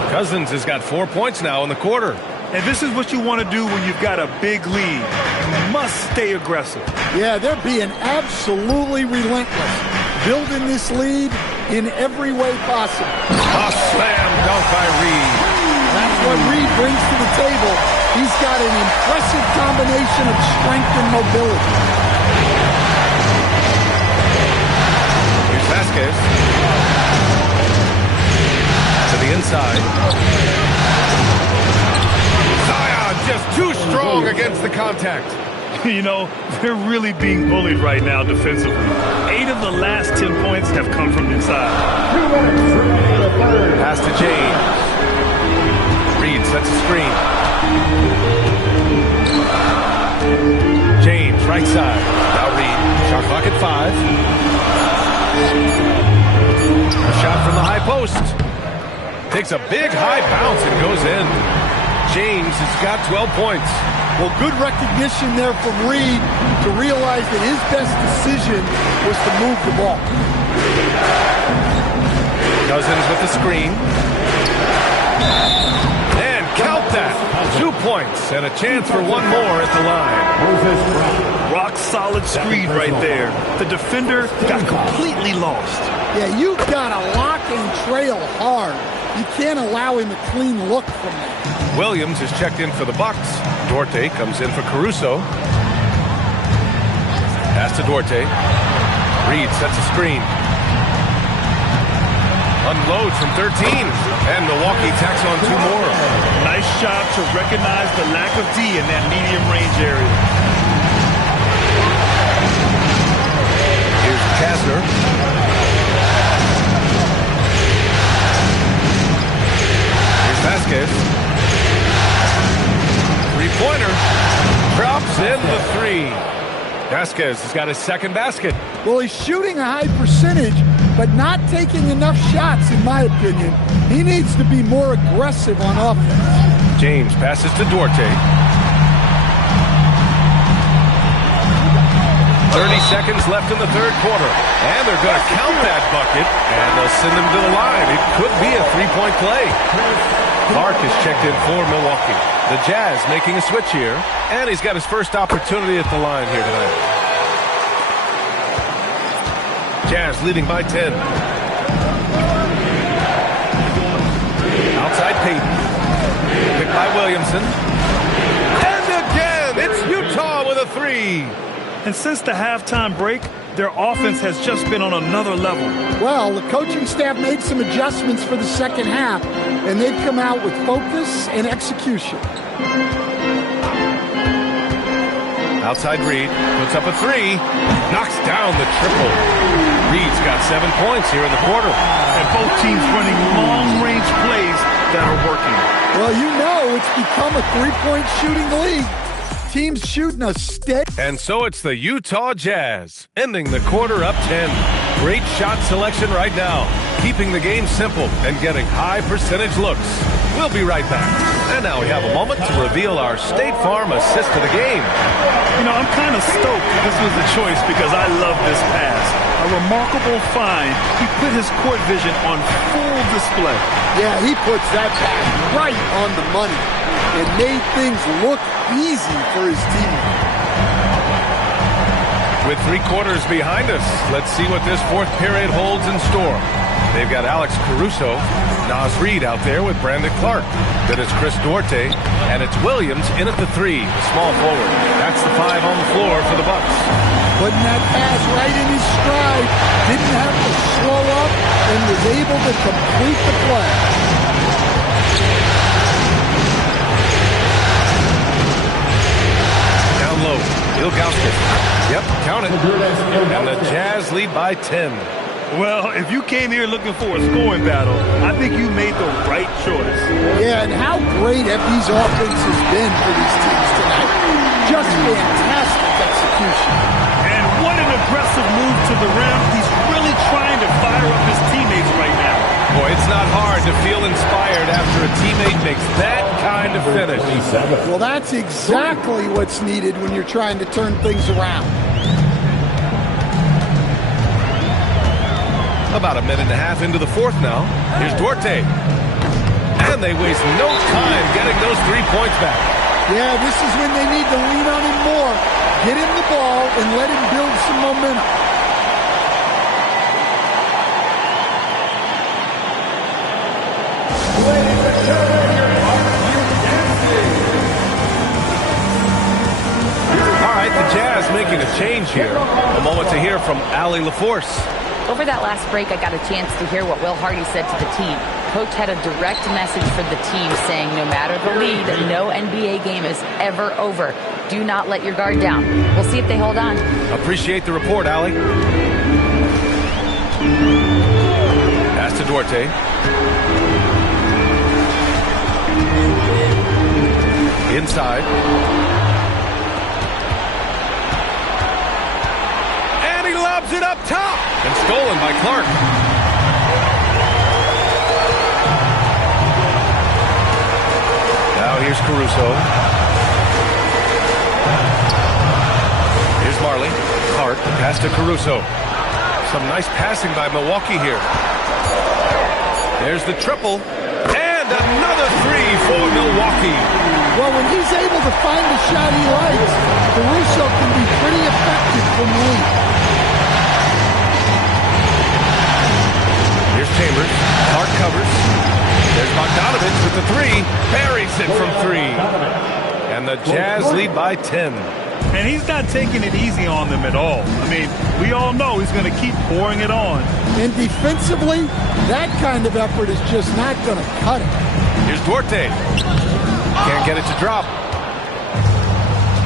Cousins has got 4 points now in the quarter. And this is what you want to do when you've got a big lead. You must stay aggressive. Yeah, they're being absolutely relentless, building this lead in every way possible. A slam dunk by Reed. That's what Reed brings to the table. He's got an impressive combination of strength and mobility. Here's Vasquez. To the inside. Zion just too strong against the contact. You know, they're really being bullied right now defensively. 8 of the last 10 points have come from inside. Pass to James. Reed sets a screen. James, right side. Now Reed. Shot clock at 5. A shot from the high post. Takes a big high bounce and goes in. James has got 12 points. Well, good recognition there from Reed to realize that his best decision was to move the ball. Cousins with the screen. And count that. 2 points and a chance for one more at the line. Rock solid screen right there. The defender got completely lost. Yeah, you've got to lock and trail hard. You can't allow him a clean look from that. Williams is checked in for the Bucks. Duarte comes in for Caruso. Pass to Duarte. Reed sets a screen. Unloads from 13. And Milwaukee tacks on 2 more. Nice job to recognize the lack of D in that medium range area. Here's Kastner. Here's Vasquez. Three-pointer. Drops in the 3. Vasquez has got his 2nd basket. Well, he's shooting a high percentage, but not taking enough shots, in my opinion. He needs to be more aggressive on offense. James passes to Duarte. 30 seconds left in the 3rd quarter. And they're going to count that bucket, and they'll send him to the line. It could be a 3-point play. Clark is checked in for Milwaukee. The Jazz making a switch here, and he's got his first opportunity at the line here tonight. Jazz leading by 10. Outside Payton. Picked by Williamson. And again, it's Utah with a three. And since the halftime break, their offense has just been on another level. Well, the coaching staff made some adjustments for the second half, and they've come out with focus and execution. Outside Reed puts up a three, knocks down the triple. Reed's got 7 points here in the quarter. And both teams running long-range plays that are working. Well, you know it's become a three-point shooting league. Teams shooting a steady. And so it's the Utah Jazz, ending the quarter up 10. Great shot selection right now, keeping the game simple and getting high percentage looks. We'll be right back. And now we have a moment to reveal our State Farm assist to the game. You know, I'm kind of stoked this was the choice because I love this pass. A remarkable find. He put his court vision on full display. Yeah, he puts that pass right on the money and made things look easy for his team. With 3 quarters behind us, let's see what this fourth period holds in store. They've got Alex Caruso, Naz Reid out there with Brandon Clark. Then it's Chris Duarte, and it's Williams in at the 3, small forward. That's the 5 on the floor for the Bucks. Putting that pass right in his stride, didn't have to slow up, and was able to complete the play. Down low, Ilgauskas. Yep, count it. And the Jazz lead by 10. Well, if you came here looking for a scoring battle, I think you made the right choice. Yeah, and how great have these offenses been for these teams tonight? Just fantastic execution. And what an aggressive move to the rim. He's really trying to fire up his teammates right now. Boy, it's not hard to feel inspired after a teammate makes that kind of finish. Well, that's exactly what's needed when you're trying to turn things around. About a minute and a half into the fourth now. Here's Duarte. And they waste no time getting those 3 points back. Yeah, this is when they need to lean on him more. Get him the ball and let him build some momentum. Ladies and gentlemen, your All right, the Jazz making a change here. A moment to hear from Allie LaForce. Over that last break, I got a chance to hear what Will Hardy said to the team. Coach had a direct message for the team saying no matter the lead, no NBA game is ever over. Do not let your guard down. We'll see if they hold on. Appreciate the report, Allie. Pass to Duarte. Inside. And he lobs it up top. And stolen by Clark. Now here's Caruso. Here's Marley. Clark, pass to Caruso. Some nice passing by Milwaukee here. There's the triple. And another 3 for Milwaukee. Well, when he's able to find the shot he likes, Caruso can be pretty effective from deep. Here's Chambers. Clark covers. There's Bogdanovich with the 3. Buries it from 3. And the Jazz lead by 10. And he's not taking it easy on them at all. I mean, we all know he's going to keep pouring it on. And defensively, that kind of effort is just not going to cut it. Here's Duarte. Can't get it to drop.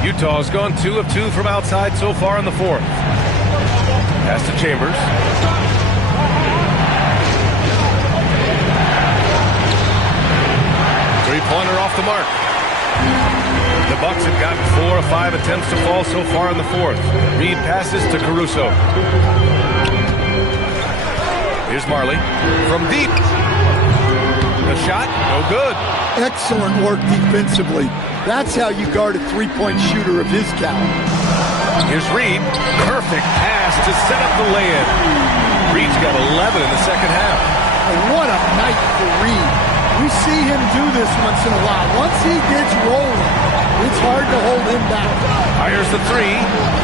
Utah's gone 2 of 2 from outside so far in the fourth. Pass to Chambers. Three-pointer off the mark. The Bucks have gotten 4 of 5 attempts to fall so far in the fourth. Reed passes to Caruso. Here's Marley from deep. The shot, no good. Excellent work defensively. That's how you guard a three-point shooter of his caliber. Here's Reed. Perfect pass to set up the lay-in. Reed's got 11 in the second half. And what a night for Reed. We see him do this once in a while. Once he gets rolling, it's hard to hold him back. Fires the three.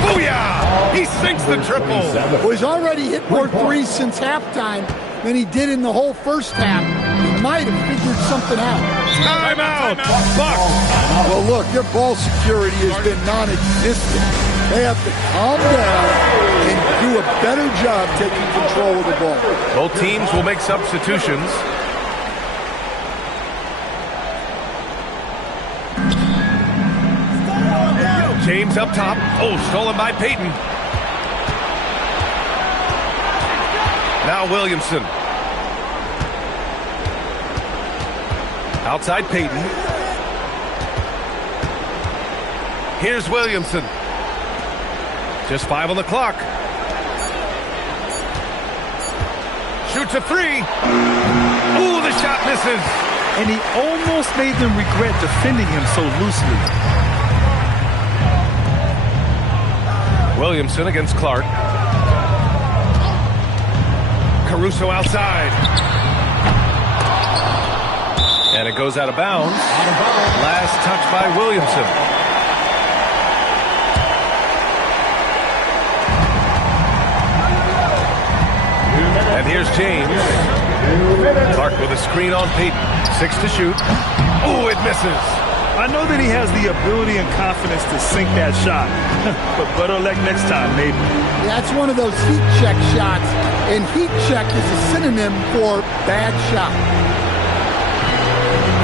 Booyah! He sinks the triple. Well, he's already hit more threes since halftime than he did in the whole first half. He might have figured something out. Timeout! Bucks! Well, look, their ball security has been non-existent. They have to calm down and do a better job taking control of the ball. Both teams will make substitutions. James up top. Oh, stolen by Payton. Now Williamson. Outside Payton. Here's Williamson. Just 5 on the clock. Shoots a three. Ooh, the shot misses. And he almost made them regret defending him so loosely. Williamson against Clark. Caruso outside. And it goes out of bounds. Last touch by Williamson. And here's James. Clark with a screen on Payton. 6 to shoot. Oh, it misses. I know that he has the ability and confidence to sink that shot. But better luck next time, maybe. That's one of those heat check shots. And heat check is a synonym for bad shot.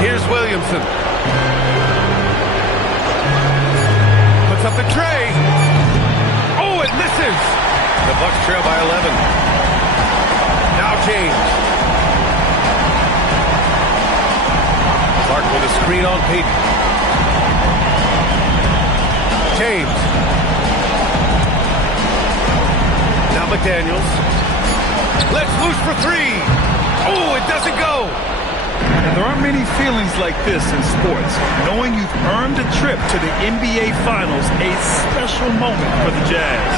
Here's Williamson. Puts up the tray. Oh, it misses. The Bucks trail by 11. Now James. Clark with a screen on Payton. James. Now McDaniels. Let's loose for three. Oh, it doesn't go. And there aren't many feelings like this in sports. Knowing you've earned a trip to the NBA Finals, a special moment for the Jazz.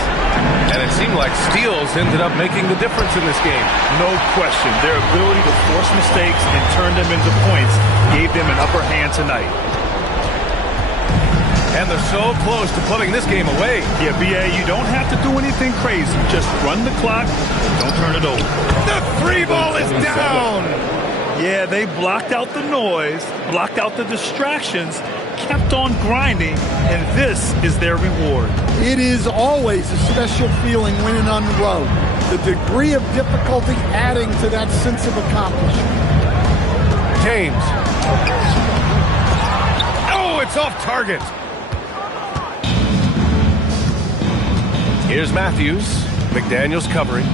And it seemed like steals ended up making the difference in this game. No question. Their ability to force mistakes and turn them into points gave them an upper hand tonight. And they're so close to putting this game away. Yeah, B.A., you don't have to do anything crazy. Just run the clock and don't turn it over. The three ball is down. Yeah, they blocked out the noise, blocked out the distractions, kept on grinding, and this is their reward. It is always a special feeling winning on the road. The degree of difficulty adding to that sense of accomplishment. James. Oh, it's off target. Here's Matthews. McDaniels covering.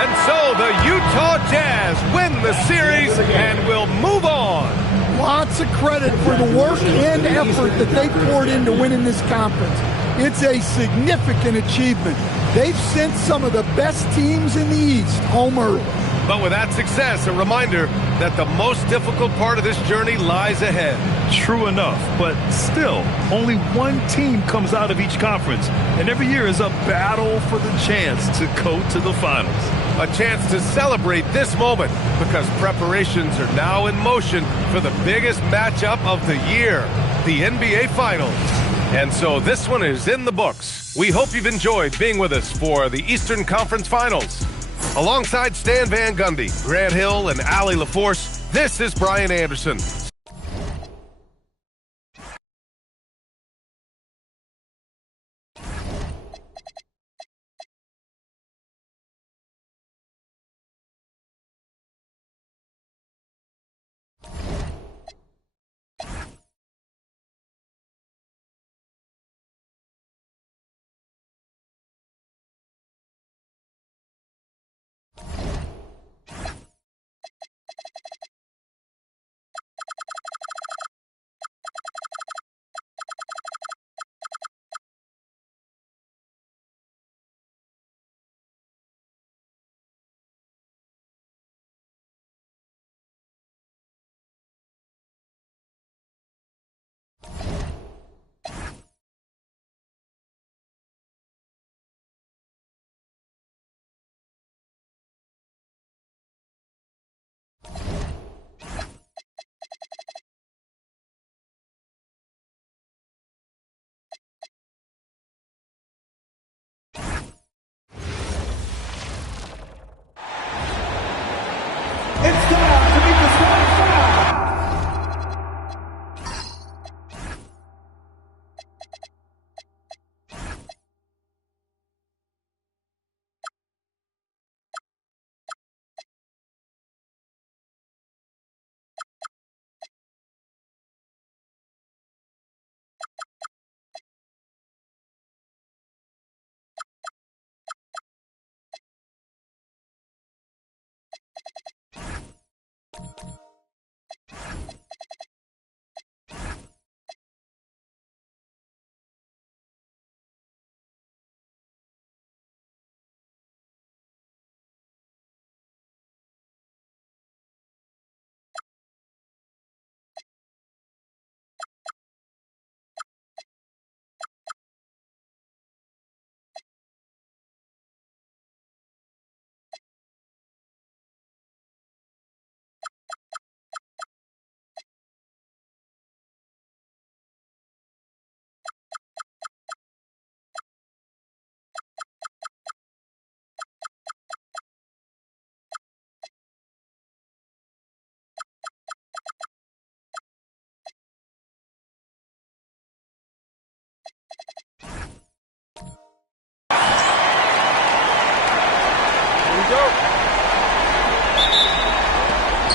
And so the Utah Jazz win the series and will move on. Lots of credit for the work and effort that they poured into winning this conference. It's a significant achievement. They've sent some of the best teams in the East home early. But with that success, a reminder that the most difficult part of this journey lies ahead. True enough, but still, only one team comes out of each conference, and every year is a battle for the chance to go to the finals. A chance to celebrate this moment because preparations are now in motion for the biggest matchup of the year, the NBA Finals. And so this one is in the books. We hope you've enjoyed being with us for the Eastern Conference Finals. Alongside Stan Van Gundy, Grant Hill, and Allie LaForce, this is Brian Anderson.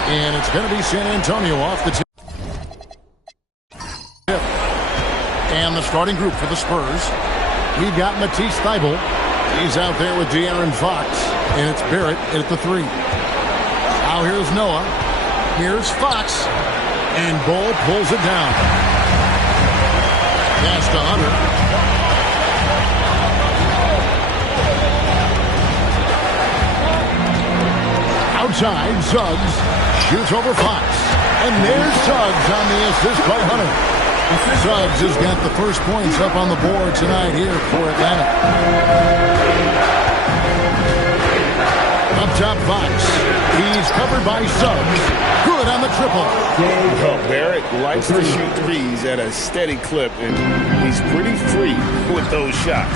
And it's going to be San Antonio off the tip. And the starting group for the Spurs. We've got Matisse Thybulle. He's out there with De'Aaron Fox. And it's Barrett at the 3. Now here's Noah. Here's Fox. And Bull pulls it down. Pass to Hunter. Outside, Suggs shoots over Fox. And there's Suggs on the assist by Hunter. Suggs has got the first points up on the board tonight here for Atlanta. Up top, Fox. He's covered by Suggs. Good on the triple. Well, Barrett likes to shoot threes at a steady clip, and he's pretty free with those shots.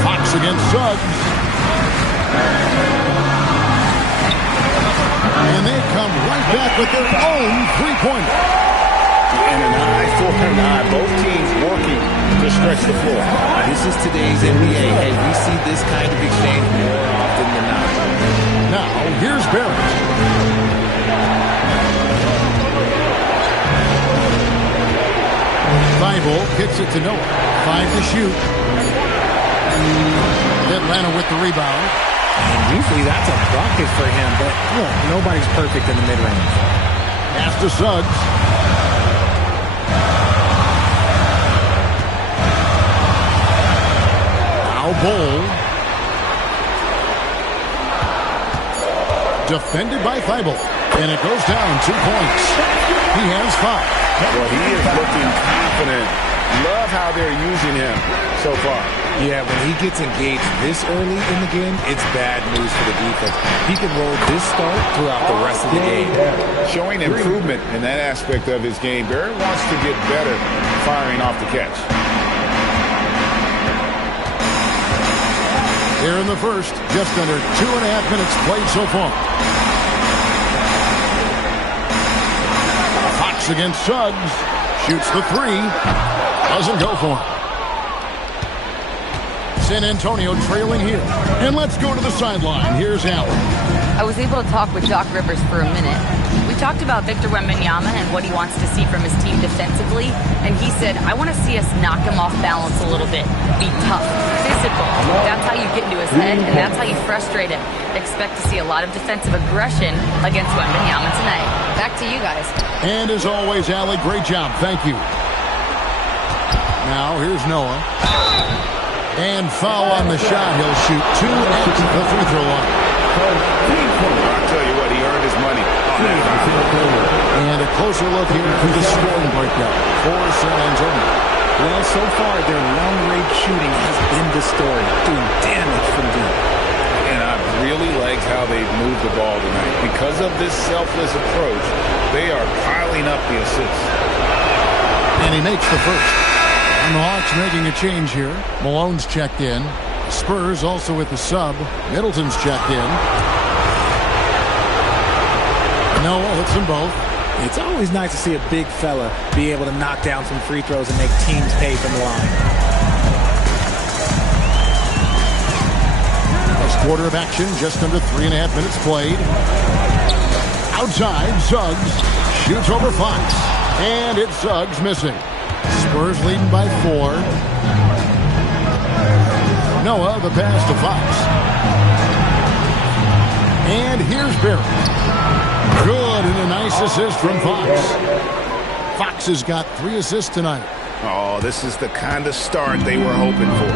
Fox against Suggs. And they come right back with their own three-pointer. And an eye for an eye. Both teams working to stretch the floor. This is today's NBA. Hey, we see this kind of exchange more often than not. Now, here's Barrett. Thybulle kicks it to Noah. 5 to shoot. Atlanta with the rebound. And usually that's a bucket for him, but nobody's perfect in the mid-range. Pass to Suggs. Now Bull. Defended by Thybulle. And it goes down 2 points. He has 5. Well, he is looking confident. Love how they're using him so far. Yeah, when he gets engaged this early in the game, it's bad news for the defense. He can roll this start throughout the rest of the game. Showing improvement in that aspect of his game. Barrett wants to get better firing off the catch. Here in the first, just under 2.5 minutes played so far. Fox against Suggs. Shoots the 3. Doesn't go for him. San Antonio trailing here. And let's go to the sideline. Here's Allen. I was able to talk with Doc Rivers for a minute. We talked about Victor Wembanyama and what he wants to see from his team defensively. And he said, I want to see us knock him off balance a little bit. Be tough, physical. That's how you get into his head, and that's how you frustrate him. Expect to see a lot of defensive aggression against Wembanyama tonight. Back to you guys. And as always, Allie, great job. Thank you. Now, here's Noah. And foul on the shot. He'll shoot 2 at the free throw line. I'll tell you what, he earned his money on that. And a closer look here for the scoring breakdown for San Antonio. Well, so far, their long-range shooting has been the story, doing damage from deep. And I really liked how they've moved the ball tonight. Because of this selfless approach, they are piling up the assists. And he makes the first. And the Hawks making a change here. Malone's checked in. Spurs also with the sub. Middleton's checked in. Noah hits them both. It's always nice to see a big fella be able to knock down some free throws and make teams pay from the line. First quarter of action, just under 3.5 minutes played. Outside, Suggs shoots over Fox. And it's Suggs missing. Spurs leading by 4. Noah, the pass to Fox. And here's Barrett. Good, and a nice assist from Fox. Fox has got 3 assists tonight. Oh, this is the kind of start they were hoping for.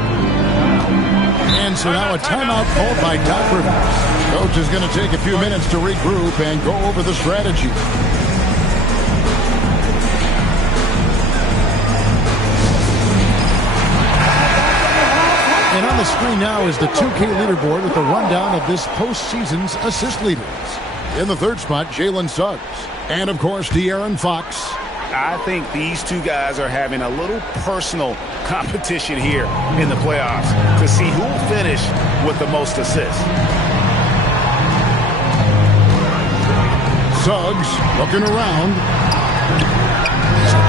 And so now a timeout called by Doc Rivers. Coach is going to take a few minutes to regroup and go over the strategy. And on the screen now is the 2K leaderboard with the rundown of this postseason's assist leaders. In the third spot, Jalen Suggs. And, of course, De'Aaron Fox. I think these two guys are having a little personal competition here in the playoffs to see who will finish with the most assists. Suggs looking around.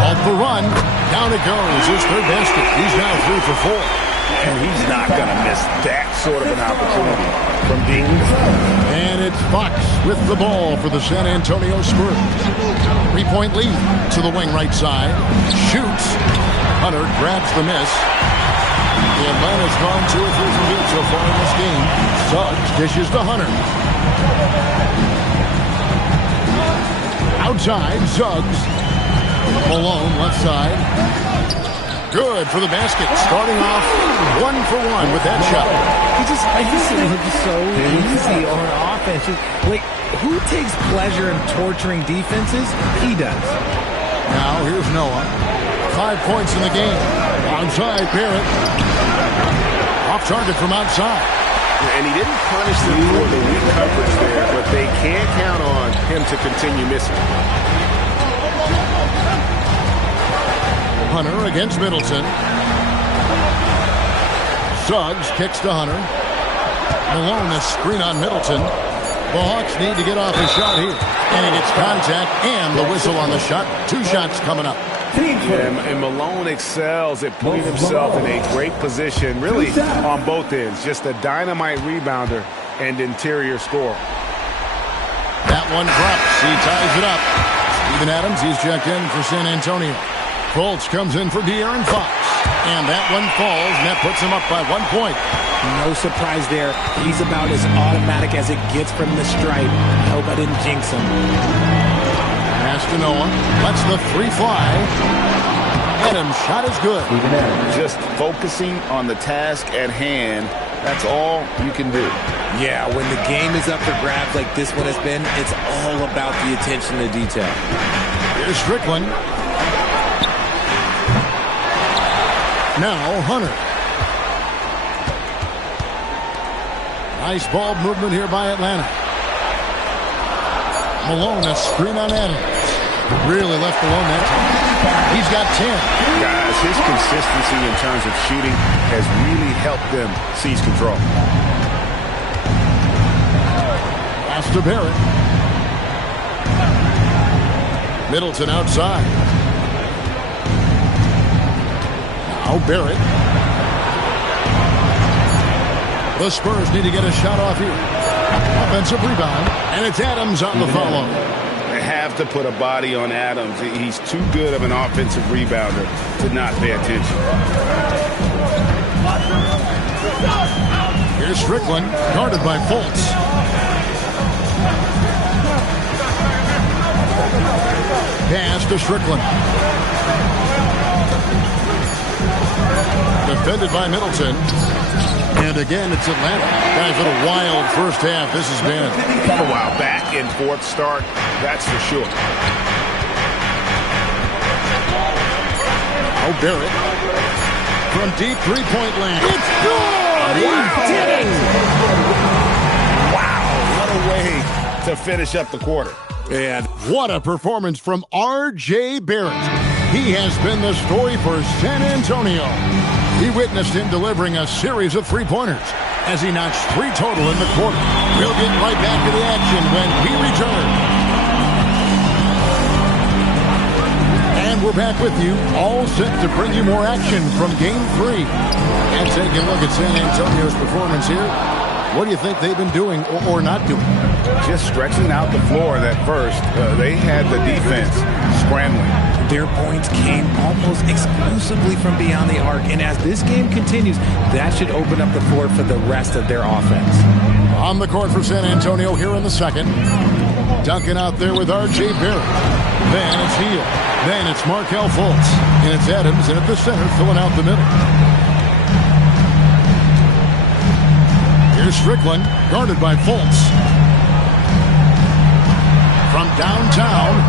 Off the run. Down it goes. His third basket. He's now 3 for 4. And he's not going to miss that sort of an opportunity from deep. And it's Fox with the ball for the San Antonio Spurs. 3-point lead to the wing right side. Shoots. Hunter grabs the miss. The Atlanta's gone 2 or 3 from deep so far in this game. Suggs dishes to Hunter. Outside, Suggs. Malone left side. Good for the basket. Starting off 1 for 1 with that shot. I just looks so easy on offense. Like, who takes pleasure in torturing defenses? He does. Now here's Noah. 5 points in the game. Onside, Barrett. Off target from outside. And he didn't punish them for the weak coverage there, but they can't count on him to continue missing. Hunter against Middleton. Suggs kicks to Hunter. Malone, a screen on Middleton. The Hawks need to get off a shot here. And he gets contact and the whistle on the shot. 2 shots coming up. And Malone excels at putting himself in a great position, really on both ends. Just a dynamite rebounder and interior scorer. That one drops. He ties it up. Steven Adams, he's checked in for San Antonio. Fultz comes in for De'Aaron Fox. And that one falls, and that puts him up by 1 point. No surprise there. He's about as automatic as it gets from the stripe. I hope I didn't jinx him. Pass to Noah. Lets the 3 fly. Adams' shot is good. Just focusing on the task at hand. That's all you can do. Yeah, when the game is up for grabs like this one has been, it's all about the attention to detail. Here's Strickland. Now Hunter. Nice ball movement here by Atlanta. Malone, a screen on Adams. Really left alone that time. He's got 10. Guys, his consistency in terms of shooting has really helped them seize control. Pass to Barrett. Middleton outside. Now Barrett. The Spurs need to get a shot off here. Offensive rebound. And it's Adams on the follow. They have to put a body on Adams. He's too good of an offensive rebounder to not pay attention. Here's Strickland, guarded by Fultz. Pass to Strickland. Defended by Middleton. And again, it's Atlanta. Guys, what a wild first half this has been. A while back and forth start, that's for sure. Oh, Barrett. From deep three-point land. It's good! He did it! Wow, what a way to finish up the quarter. And what a performance from R.J. Barrett. He has been the story for San Antonio. He witnessed him delivering a series of three-pointers as he notched 3 total in the quarter. We'll get right back to the action when we return. And we're back with you, all set to bring you more action from Game 3. And taking a look at San Antonio's performance here. What do you think they've been doing or not doing? Just stretching out the floor at first. They had the defense scrambling. Their points came almost exclusively from beyond the arc. And as this game continues, that should open up the floor for the rest of their offense. On the court for San Antonio here in the second. Duncan out there with R.J. Barrett. Then it's Hill. Then it's Markelle Fultz. And it's Adams in at the center filling out the middle. Here's Strickland, guarded by Fultz. From downtown,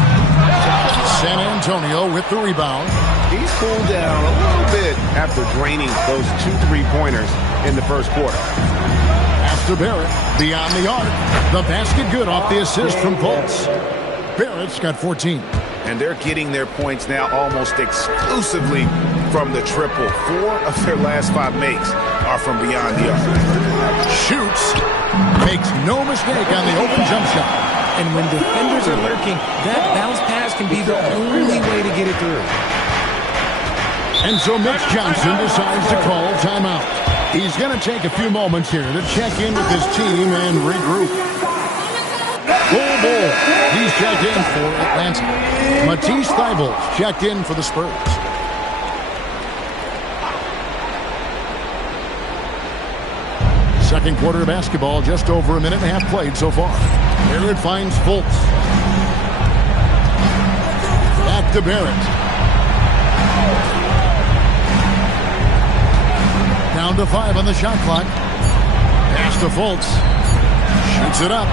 San Antonio with the rebound. He's cooled down a little bit after draining those 2 3-pointers in the first quarter. After Barrett, beyond the arc. The basket good off the assist from Fultz. Barrett's got 14. And they're getting their points now almost exclusively from the triple. 4 of their last 5 makes are from beyond the arc. Shoots. Makes no mistake on the open jump shot. And when defenders are lurking, that bounce pass can be the only way to get it through. And so Mitch Johnson decides to call timeout. He's going to take a few moments here to check in with his team and regroup. Bull. He's checked in for Atlanta. Matisse Thybulle checked in for the Spurs. Second quarter of basketball, just over a minute and a half played so far. Barrett finds Fultz. Back to Barrett. Down to 5 on the shot clock. Pass to Fultz. Shoots it up.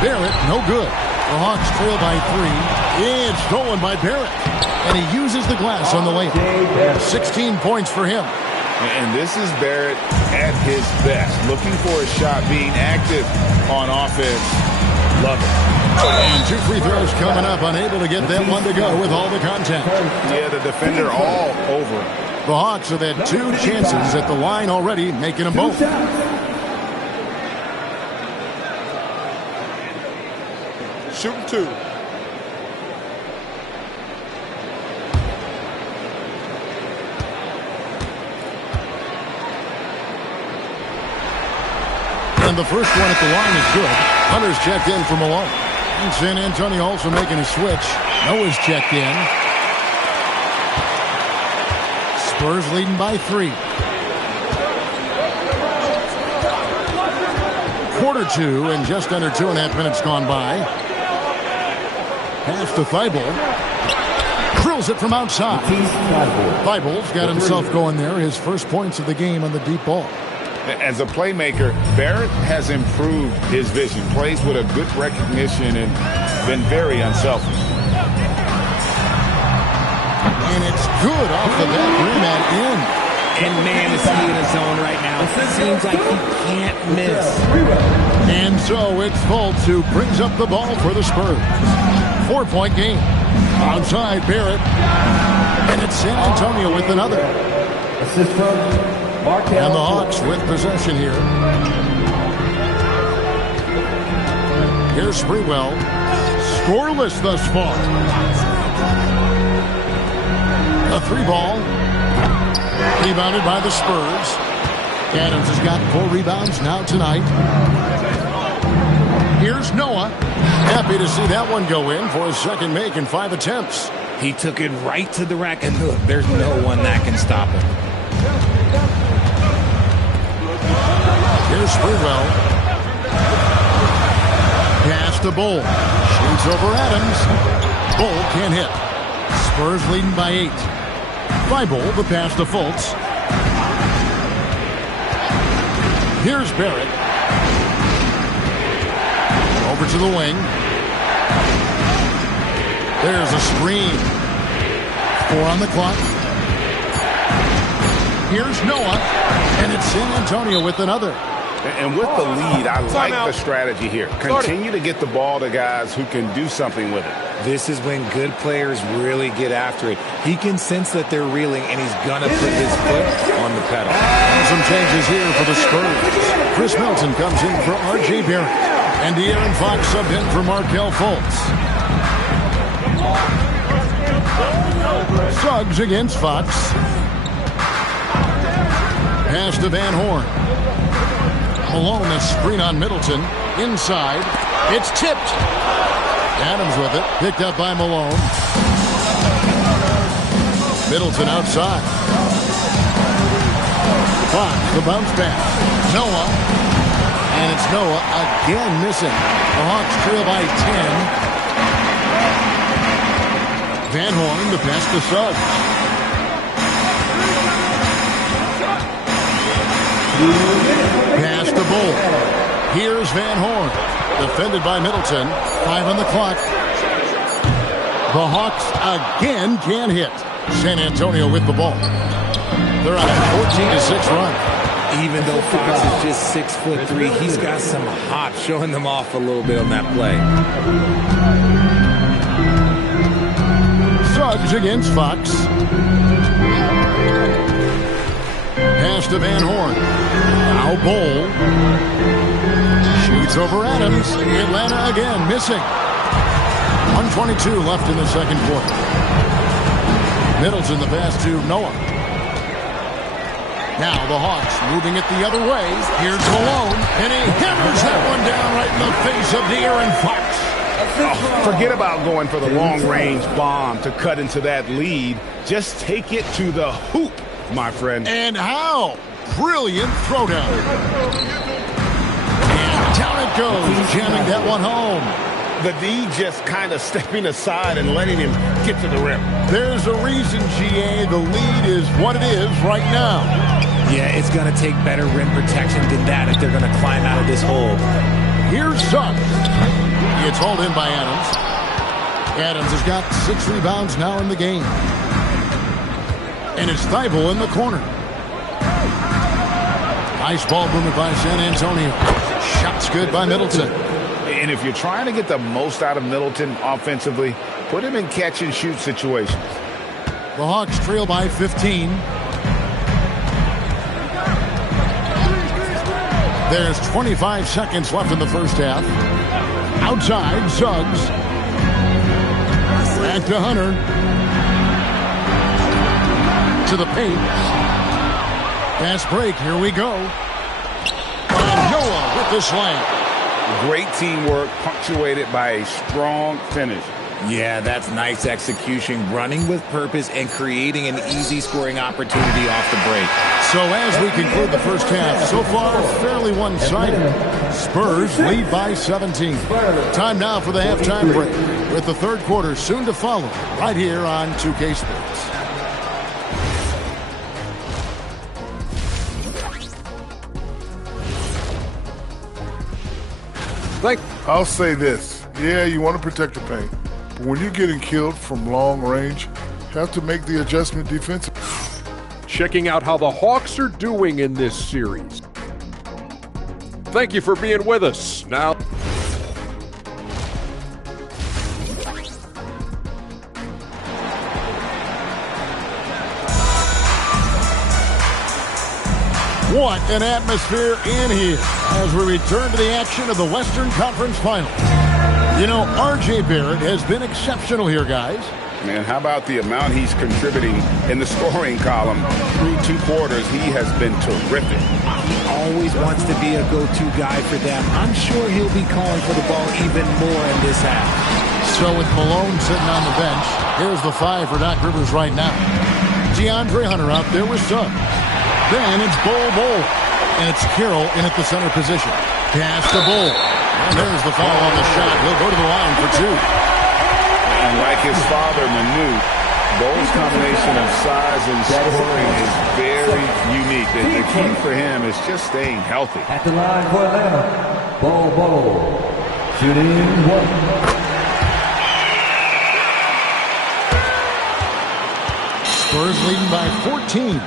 Barrett, no good. The Hawks trail by 3. It's stolen by Barrett. And he uses the glass on the layup. 16 points for him. And this is Barrett at his best. Looking for a shot, being active on offense. Love it. And 2 free throws coming up. Unable to get that one to go with all the contact. Yeah, the defender all over. The Hawks have had 2 chances at the line already, making them both. Shooting 2. And the first one at the line is good. Hunter's checked in for Malone. And San Antonio also making a switch. Noah's checked in. Spurs leading by 3. Quarter 2 and just under 2.5 minutes gone by. Pass to Thybulle. Drills it from outside. Thybulle's got himself going there. His first points of the game on the deep ball. As a playmaker, Barrett has improved his vision. Plays with a good recognition and been very unselfish. And it's good off the back rim and in. And man, is he in a zone right now. It seems like he can't miss. And so it's Fultz who brings up the ball for the Spurs. 4-point game. Outside Barrett. And it's San Antonio with another. Assist from Markelle. And the Hawks with possession here. Here's Sprewell. Scoreless thus far. A 3-ball. Rebounded by the Spurs. Adams has got 4 rebounds now tonight. Here's Noah. Happy to see that one go in for his second make in 5 attempts. He took it right to the rack, and look, there's no one that can stop him. Here's Sprewell. Pass to Bull. Shoots over Adams. Bull can't hit. Spurs leading by 8. Thybulle, the pass to Fultz. Here's Barrett. Over to the wing. There's a screen. 4 on the clock. Here's Noah. And it's San Antonio with another. And with the lead, I like the strategy here. Continue to get the ball to guys who can do something with it. This is when good players really get after it. He can sense that they're reeling, and he's going to put his foot on the pedal. Some changes here for the Spurs. Chris Milton comes in for R.J. Barrett. And De'Aaron Fox subbed in for Markelle Fultz. Suggs against Fox. Pass to Van Horn. Malone, a screen on Middleton. Inside. It's tipped. Adams with it. Picked up by Malone. Middleton outside. Fox, the bounce pass. Noah. And it's Noah again missing. The Hawks trail by 10. Van Horn, the pass to Suggs. Pass to Bull. Here's Van Horn. Defended by Middleton. 5 on the clock. The Hawks again can't hit. San Antonio with the ball. They're on a 14-6 run. Even though Fox is just 6'3", he's got some hop, showing them off a little bit on that play. Suggs against Fox. Pass to Van Horn. Now Bull. Shoots over Adams. Atlanta again missing. 1:22 left in the second quarter. Middleton the pass to Noah. Now the Hawks moving it the other way. Here's Malone, and he hammers that one down right in the face of De'Aaron Fox. Forget about going for the long-range bomb to cut into that lead. Just take it to the hoop, my friend. And how? Brilliant throwdown. And down it goes, jamming that one home. The D just kind of stepping aside and letting him get to the rim. There's a reason, GA, the lead is what it is right now. Yeah, it's going to take better rim protection than that if they're going to climb out of this hole. Here's Suggs. It's hauled in by Adams. Adams has got 6 rebounds now in the game. And it's Thibault in the corner. Nice ball movement by San Antonio. Shots good by Middleton. And if you're trying to get the most out of Middleton offensively, put him in catch-and-shoot situations. The Hawks trail by 15. There's 25 seconds left in the first half. Outside, Suggs. Back to Hunter. To the paint. Fast break, here we go. And Noah with the slam. Great teamwork, punctuated by a strong finish. Yeah, that's nice execution, running with purpose and creating an easy scoring opportunity off the break. So as we conclude the first half, so far fairly one-sided. Spurs lead by 17. Time now for the halftime break, with the third quarter soon to follow, right here on 2K Sports. I'll say this. Yeah, you want to protect the paint. But when you're getting killed from long range, you have to make the adjustment defensively. Checking out how the Hawks are doing in this series. Thank you for being with us. Now, what an atmosphere in here as we return to the action of the Western Conference Finals. You know, R.J. Barrett has been exceptional here, guys. Man, how about the amount he's contributing in the scoring column? Through 2 quarters, he has been terrific. He always wants to be a go-to guy for them. I'm sure he'll be calling for the ball even more in this half. So with Malone sitting on the bench, here's the 5 for Doc Rivers right now. DeAndre Hunter out there with Suggs. Then it's Bull, and it's Carroll in at the center position. Pass to Bull. And there's the foul on the shot. He'll go to the line for 2. And like his father, Manu, Bull's combination of size and scoring is very unique. The key for him is just staying healthy. At the line for Atlanta, Bull, shooting 1. Spurs leading by 14.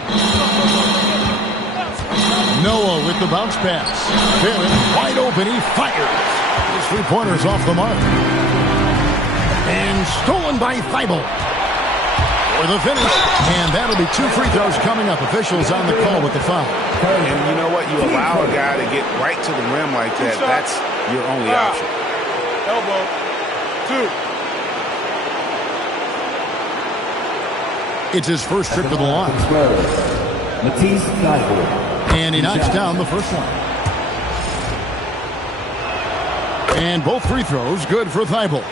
Noah with the bounce pass. Barrett wide open. He fires. His 3-pointers off the mark. And stolen by Thibault. For the finish. And that'll be 2 free throws coming up. Officials on the call with the foul. And you know what? You allow a guy to get right to the rim like that. That's your only option. Elbow. 2. It's his first trip to the line. And he knocks down the first one. And both free throws good for Thibault.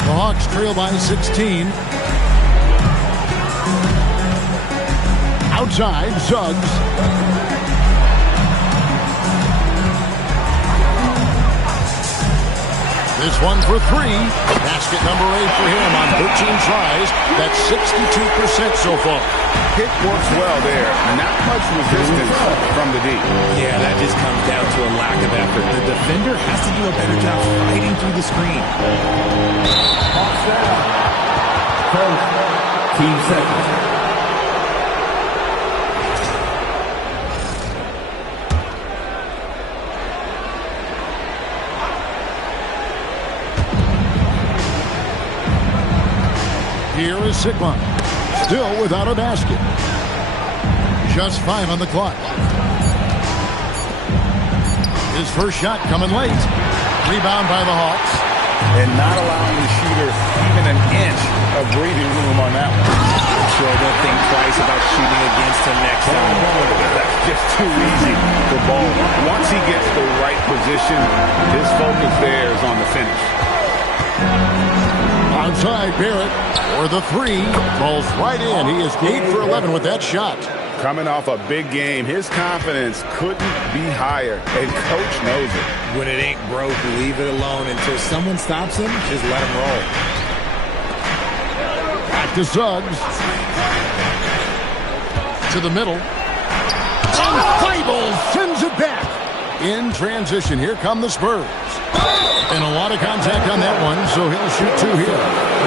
The Hawks trail by 16. Outside, Suggs. This one for three. Basket number 8 for him on 13 tries. That's 62% so far. Pick works well there. Not much resistance from the D. Yeah, that just comes down to a lack of effort. The defender has to do a better job fighting through the screen. Team second. Here is Sigma, still without a basket. Just 5 on the clock. His first shot coming late. Rebound by the Hawks. And not allowing the shooter even an inch of breathing room on that one. I'm sure they'll think twice about shooting against him next time. That's just too easy for Ball. Once he gets the right position, his focus there is on the finish. Outside Barrett for the 3. Falls right in. He is 8 for 11 with that shot. Coming off a big game, his confidence couldn't be higher, and Coach knows it. When it ain't broke, leave it alone until someone stops him. Just let him roll. Back to Suggs. To the middle. And Thibault sends it back. In transition, here come the Spurs. And a lot of contact on that one, so he'll shoot 2 here.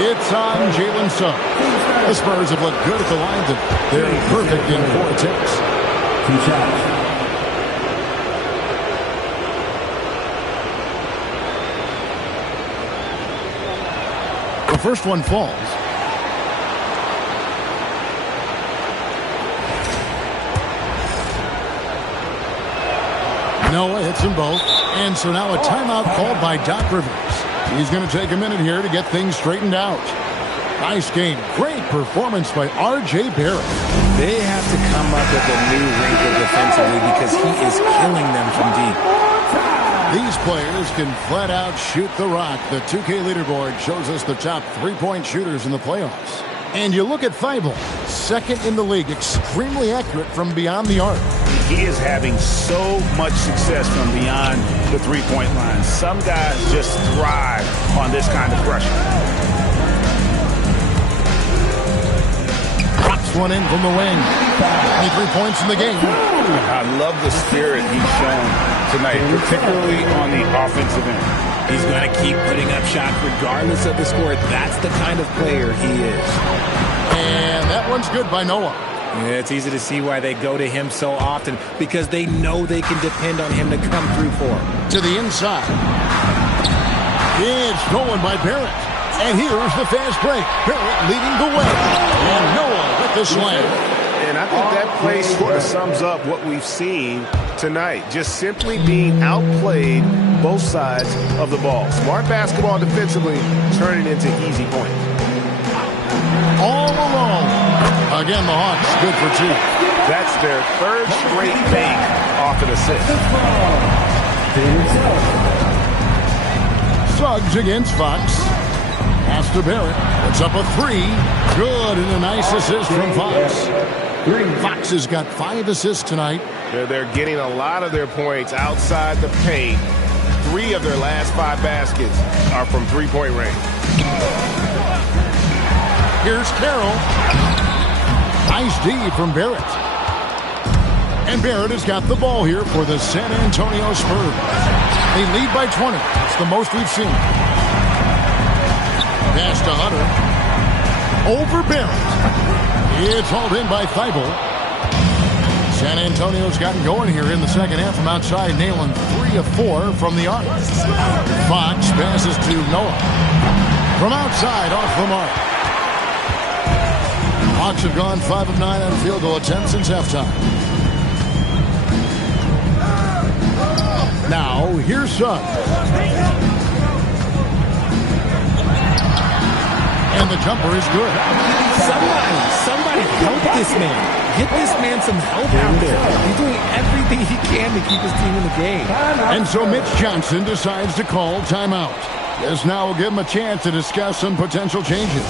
It's on Jalen Suggs. The Spurs have looked good at the line. They're perfect in 4 attempts. 2 shots. The first one falls. Noah hits them both. And so now a timeout called by Doc Rivers. He's going to take a minute here to get things straightened out. Nice game. Great performance by R.J. Barrett. They have to come up with a new wrinkle defensively because he is killing them from deep. These players can flat out shoot the rock. The 2K leaderboard shows us the top 3-point shooters in the playoffs. And you look at Thibault, second in the league, extremely accurate from beyond the arc. He is having so much success from beyond the 3-point line. Some guys just thrive on this kind of pressure. Drops one in from the wing. 23 points in the game. I love the spirit he's shown tonight, particularly on the offensive end. He's going to keep putting up shots regardless of the score. That's the kind of player he is. And that one's good by Noah. Yeah, it's easy to see why they go to him so often, because they know they can depend on him to come through for them. To the inside. It's stolen by Barrett. And here's the fast break. Barrett leading the way. And Noah with the slam. And I think that play sort of sums up what we've seen tonight. Just simply being outplayed both sides of the ball. Smart basketball defensively, turning into easy points. All alone. Again, the Hawks good for 2. That's their 3rd straight bank off an assist. Suggs against Fox. Pass to Barrett. Puts up a 3. Good, and a nice assist from Fox. Fox has got 5 assists tonight. They're getting a lot of their points outside the paint. 3 of their last 5 baskets are from 3-point range. Here's Carroll. Nice D from Barrett. And Barrett has got the ball here for the San Antonio Spurs. They lead by 20. That's the most we've seen. Pass to Hunter. Over Barrett. It's hauled in by Thibault. San Antonio's gotten going here in the second half from outside, nailing 3 of 4 from the arc. Fox passes to Noah. From outside, off the mark. Hawks have gone 5 of 9 on field goal attempts since halftime. Now, here's Suggs. And the jumper is good. Somebody help this man. Get this man some help out there. He's doing everything he can to keep his team in the game. And so Mitch Johnson decides to call timeout. This now will give him a chance to discuss some potential changes.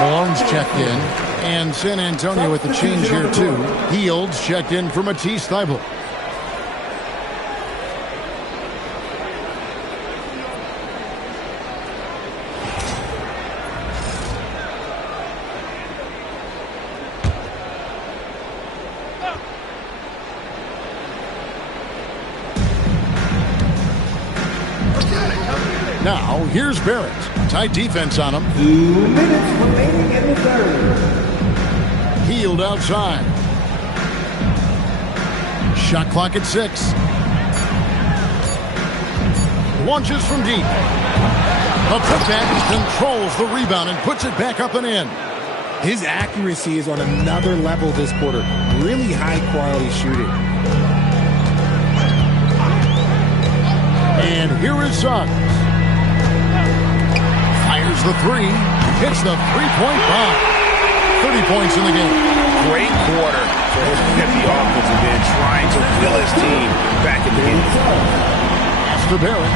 Malone's checked in, and San Antonio with the change here too. Fields checked in for Matisse Thybulle. Now, here's Barrett. Tight defense on him. 2 minutes remaining in the third. Healed outside. Shot clock at 6. Launches from deep. A putback, controls the rebound and puts it back up and in. His accuracy is on another level this quarter. Really high quality shooting. And here is Suggs. Fires the three. Hits the three-point bomb. 30 points in the game. Great quarter for the offensive end, trying to will his team back in the game. After Barrett.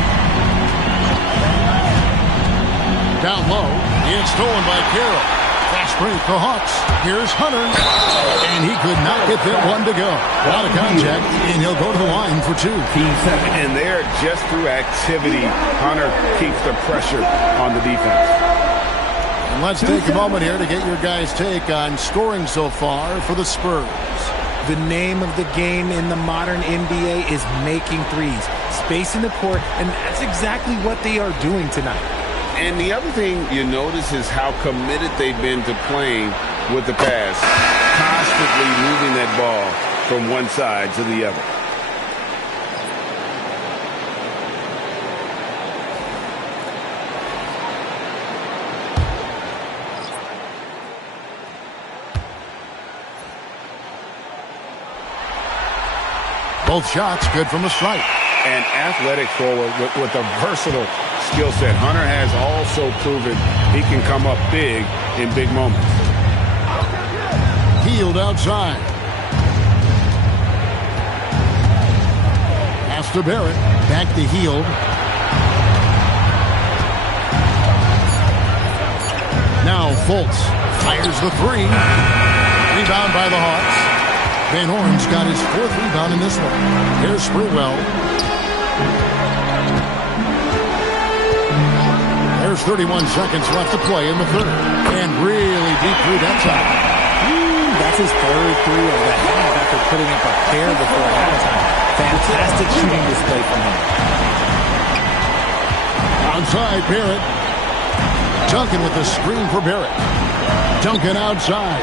Down low. It's stolen by Carroll. Fast break for Hawks. Here's Hunter. And he could not get that one to go. A lot of contact, and he'll go to the line for 2. And there, just through activity, Hunter keeps the pressure on the defense. And let's take a moment here to get your guys' take on scoring so far for the Spurs. The name of the game in the modern NBA is making threes. Spacing the court, and that's exactly what they are doing tonight. And the other thing you notice is how committed they've been to playing with the pass, constantly moving that ball from one side to the other. Both shots good from the strike. An athletic forward with a versatile skill set. Hunter has also proven he can come up big in big moments. Healed outside. Pass to Barrett. Back to Healed. Now Fultz fires the three. Rebound by the Hawks. Van Horn's got his 4th rebound in this one. Here's Sprewell. There's 31 seconds left to play in the third. And really deep through that time. That's his 3rd three of the half after putting up a pair before halftime. Fantastic shooting display from him. Outside, Barrett. Duncan with the screen for Barrett. Duncan outside.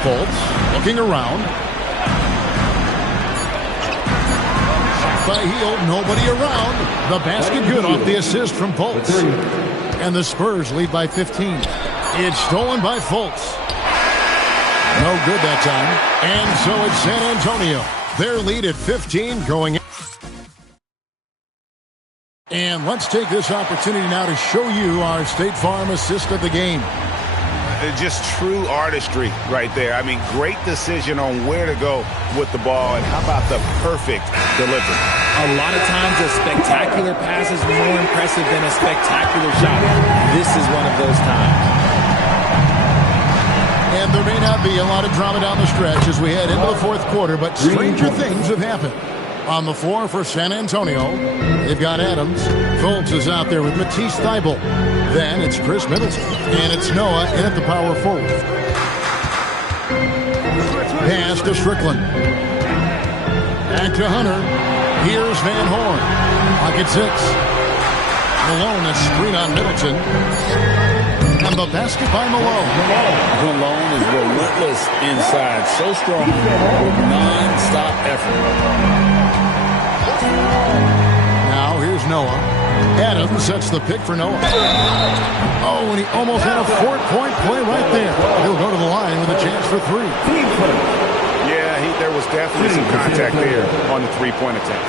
Fultz looking around. By Hield, nobody around. The basket good off the assist from Fultz. And the Spurs lead by 15. It's stolen by Fultz. No good that time. And so it's San Antonio. Their lead at 15 going in. And let's take this opportunity now to show you our State Farm assist of the game. Just true artistry right there. I mean, great decision on where to go with the ball, and how about the perfect delivery? A lot of times a spectacular pass is more impressive than a spectacular shot. This is one of those times. And there may not be a lot of drama down the stretch as we head into the 4th quarter, but stranger things have happened. On the floor for San Antonio, they've got Adams. Fultz is out there with Matisse Thybulle. Then it's Chris Middleton. And it's Noah in at the power forward. Pass to Strickland. Back to Hunter. Here's Van Horn. Pocket 6. Malone, a screen on Middleton. And the basket by Malone. Malone is relentless inside. So strong with non-stop effort. Now here's Noah. Adams sets the pick for Noah. Oh, and he almost had a 4-point play right there. He'll go to the line with a chance for 3. Yeah, there was definitely some contact there on the 3-point attempt.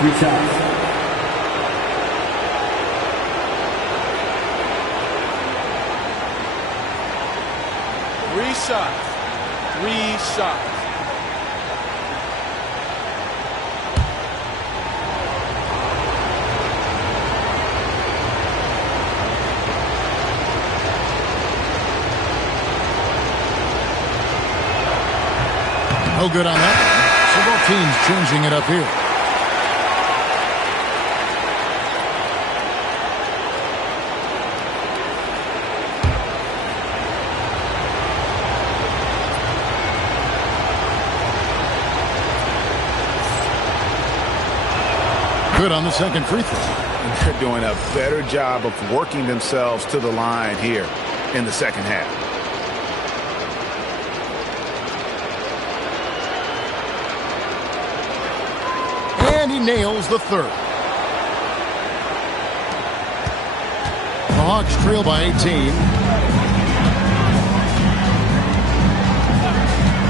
3 shots. Three shots. No good on that. So both teams changing it up here. Good on the second free throw. And they're doing a better job of working themselves to the line here in the second half. And he nails the third. The Hawks trail by 18.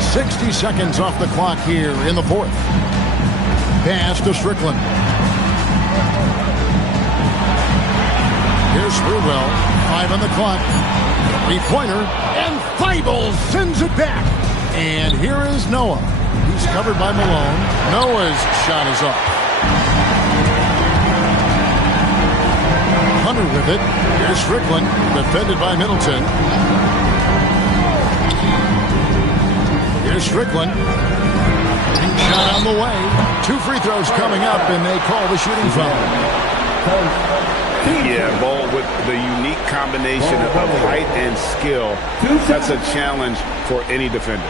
60 seconds off the clock here in the fourth. Pass to Strickland. Here's Sprewell. 5 on the clock. 3-pointer. And Thibault sends it back. And here is Noah. He's covered by Malone. Noah's shot is off. Hunter with it. Here's Strickland. Defended by Middleton. Here's Strickland. Shot on the way. 2 free throws coming up, and they call the shooting foul. Yeah, Ball with the unique combination of height and skill. That's a challenge for any defender.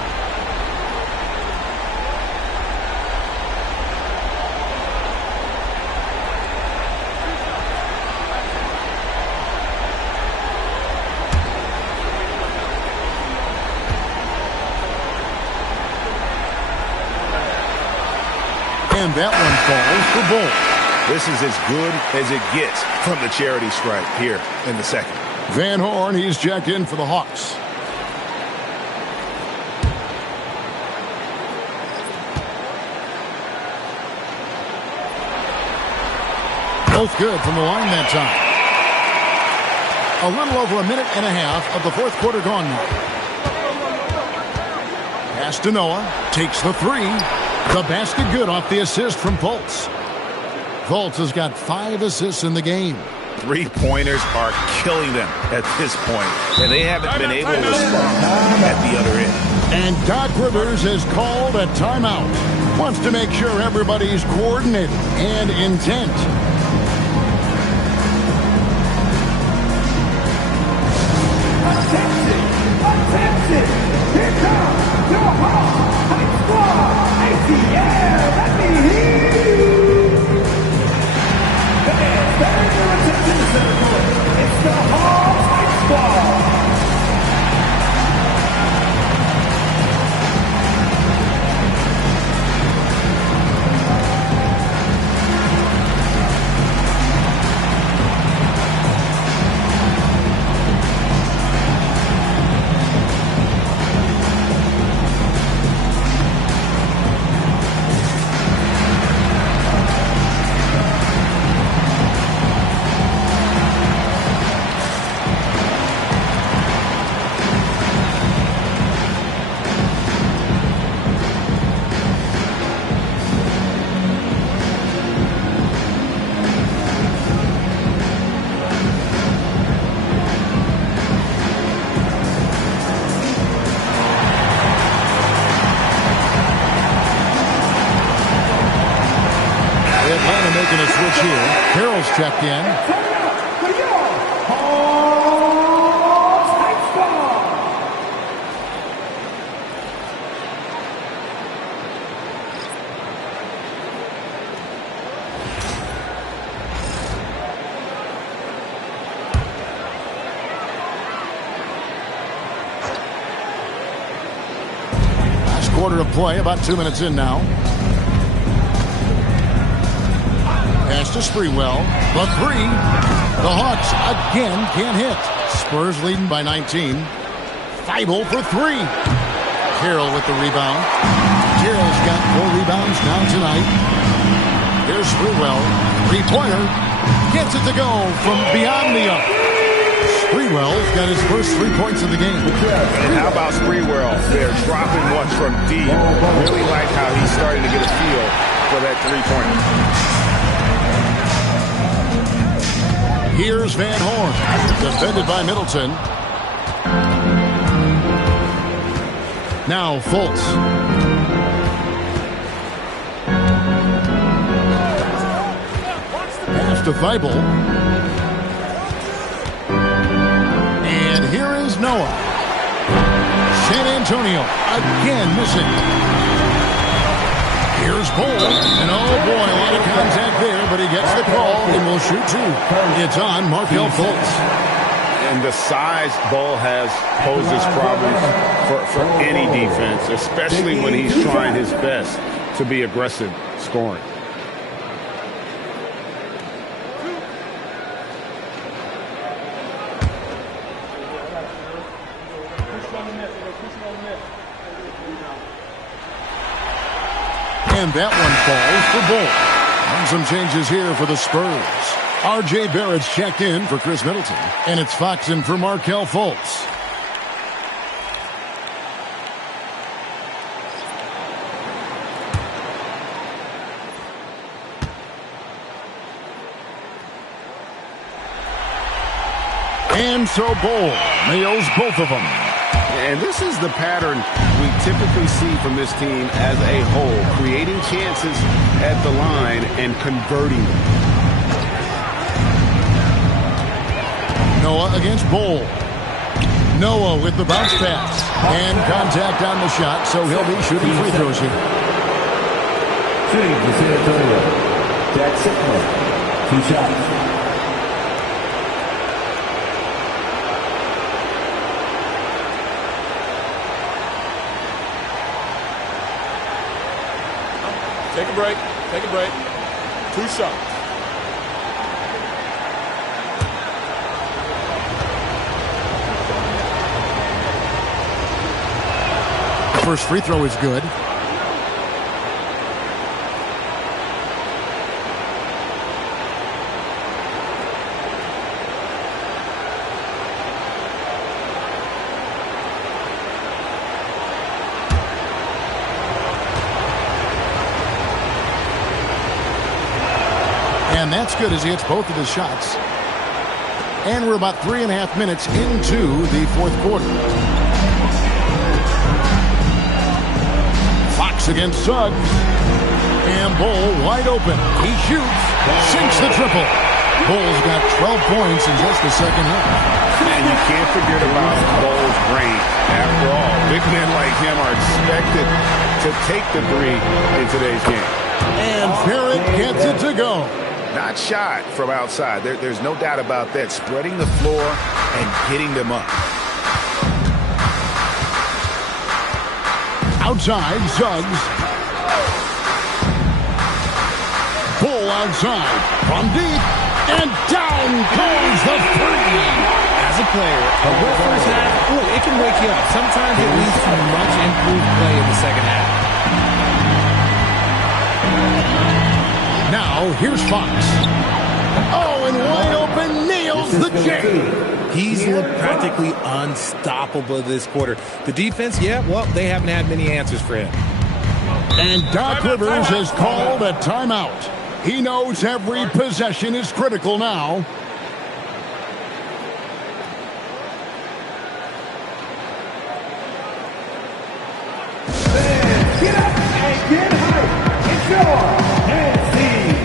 And that one falls for Bull. This is as good as it gets from the charity stripe here in the second. Van Horn, he's checked in for the Hawks. Both good from the line that time. A little over a minute and a half of the fourth quarter gone now. Pass to Noah. Takes the 3. The basket good off the assist from Fultz. Fultz has got 5 assists in the game. 3-pointers are killing them at this point, and they haven't been able to respond at the other end. And Doc Rivers has called a timeout. Wants to make sure everybody's coordinated and intent. Attention! Here comes your Hawks High Squad! ATL, let me hear you! The man's better to return to the center court. It's the Hawks High Squad! Making a switch here. Carroll's checked in. First quarter of play, about 2 minutes in now. Pass to Sprewell. The three. The Hawks again can't hit. Spurs leading by 19. Feibel for three. Carroll with the rebound. Carroll's got 4 rebounds now tonight. Here's Sprewell. Three-pointer. Gets it to go from beyond the arc. Sprewell got his first 3 points of the game. And how about Sprewell? They're dropping one from deep. Really like how he's starting to get a feel for that three-pointer. Here's Van Horn. Defended by Middleton. Now Fultz. Pass to Feibel. And here is Noah. San Antonio again missing. Here's Bol. And oh boy, a lot of contact there, but he gets the call and will shoot two. It's on Markelle Fultz. And the size Bol has poses problems for any defense, especially when he's trying his best to be aggressive scoring. And that one falls for Bol. And some changes here for the Spurs. R.J. Barrett's checked in for Chris Middleton. And it's Foxen for Markelle Fultz. And so Bol nails both of them. And this is the pattern we typically see from this team as a whole, creating chances at the line and converting them. Noah against Bol. Noah with the bounce pass. And contact on the shot, so he'll be shooting free throws here. Shooting for San Antonio, Jack Sickler. 2 shots. Take a break. Take a break. 2 shots. First free throw is good. And that's good as he hits both of his shots. And we're about 3.5 minutes into the fourth quarter. Fox against Suggs. And Bol wide open. He shoots. Sinks the triple. Bol's got 12 points in just the second half. And you can't forget about Bol's range. After all, big men like him are expected to take the three in today's game. And Barrett gets it to go. Not shot from outside. There's no doubt about that. Spreading the floor and getting them up. Outside, Suggs. Bol outside. From deep. And down goes the three. As a player, a wet first half, boy, it can wake you up. Sometimes it leads to much improved play in the second half. Now, here's Fox. Oh, and wide open, nails the J. He's looked practically unstoppable this quarter. The defense, yeah, well, they haven't had many answers for him. And Doc Rivers has called a timeout. He knows every possession is critical now. Get up and get hype. It's your dance team.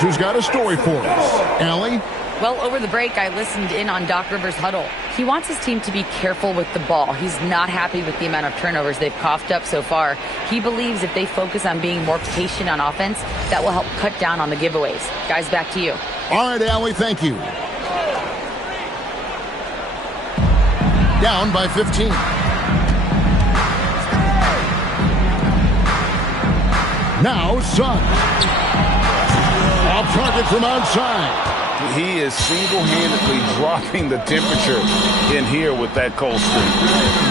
Rivers, who's got a story for us. Allie? Well, over the break, I listened in on Doc Rivers' huddle. He wants his team to be careful with the ball. He's not happy with the amount of turnovers they've coughed up so far. He believes if they focus on being more patient on offense, that will help cut down on the giveaways. Guys, back to you. All right, Allie, thank you. Down by 15. Now, Suggs. Off target from outside. He is single-handedly dropping the temperature in here with that cold streak.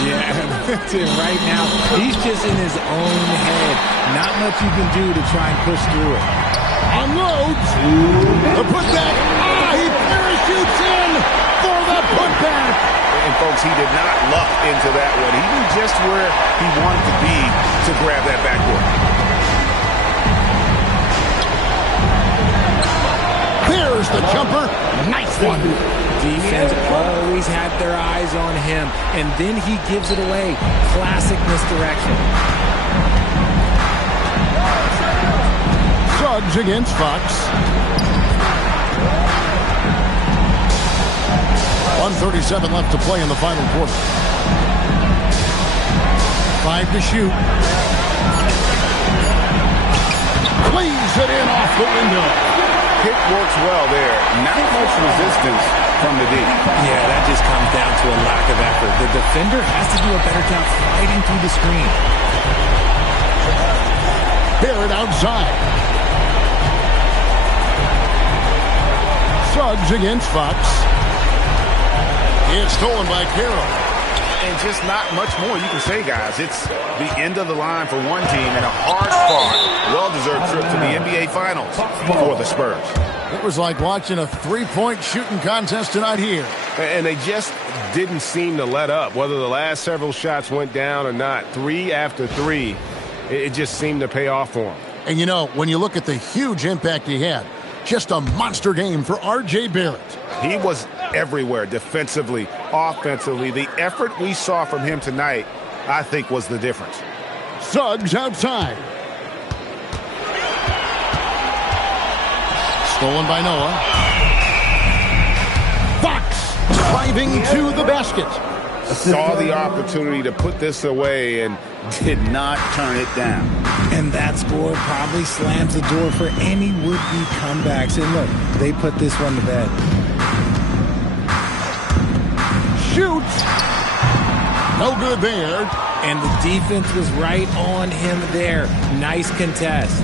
Yeah, that's it right now. He's just in his own head. Not much you can do to try and push through it. Unloads. The putback. He parachutes in for the putback. And, folks, he did not luck into that one. He knew just where he wanted to be to grab that backboard. There's the jumper. Nice one. Defense always had their eyes on him, and then he gives it away. Classic misdirection. Suggs against Fox. 1:37 left to play in the final quarter. 5 to shoot. Plays it in off the window. Pick works well there. Not much resistance from the D. Yeah, that just comes down to a lack of effort. The defender has to do a better job fighting through the screen. Barrett outside. Suggs against Fox. It's stolen by Carroll. And just not much more you can say, guys. It's the end of the line for one team and a hard-fought, well-deserved trip to the NBA Finals for the Spurs. It was like watching a three-point shooting contest tonight here. And they just didn't seem to let up. Whether the last several shots went down or not, 3 after 3, it just seemed to pay off for them. And, you know, when you look at the huge impact he had, just a monster game for R.J. Barrett. He was everywhere, defensively, offensively. The effort we saw from him tonight, I think, was the difference. Suggs outside. Stolen by Noah. Fox driving to the basket. Saw the opportunity to put this away and did not turn it down. And that score probably slams the door for any would-be comebacks. And look, they put this one to bed. Shoots. No good there. And the defense was right on him there. Nice contest.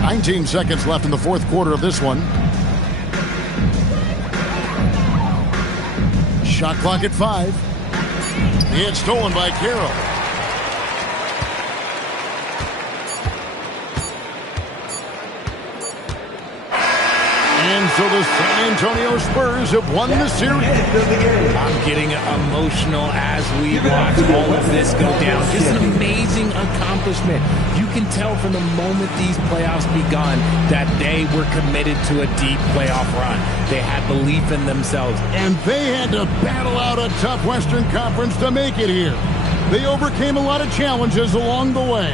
19 seconds left in the fourth quarter of this one. Shot clock at 5. It's stolen by Carroll. And so the San Antonio Spurs have won the series. I'm getting emotional as we watch all of this go down. Just an amazing accomplishment. You can tell from the moment these playoffs begun that they were committed to a deep playoff run. They had belief in themselves. And they had to battle out a tough Western Conference to make it here. They overcame a lot of challenges along the way.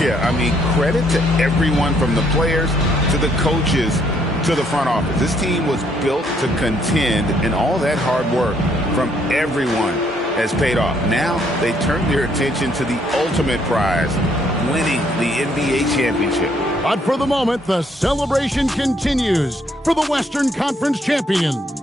Yeah, I mean, credit to everyone from the players to the coaches to the front office. This team was built to contend, and all that hard work from everyone has paid off. Now they turn their attention to the ultimate prize, winning the NBA championship. But for the moment, the celebration continues for the Western Conference champions.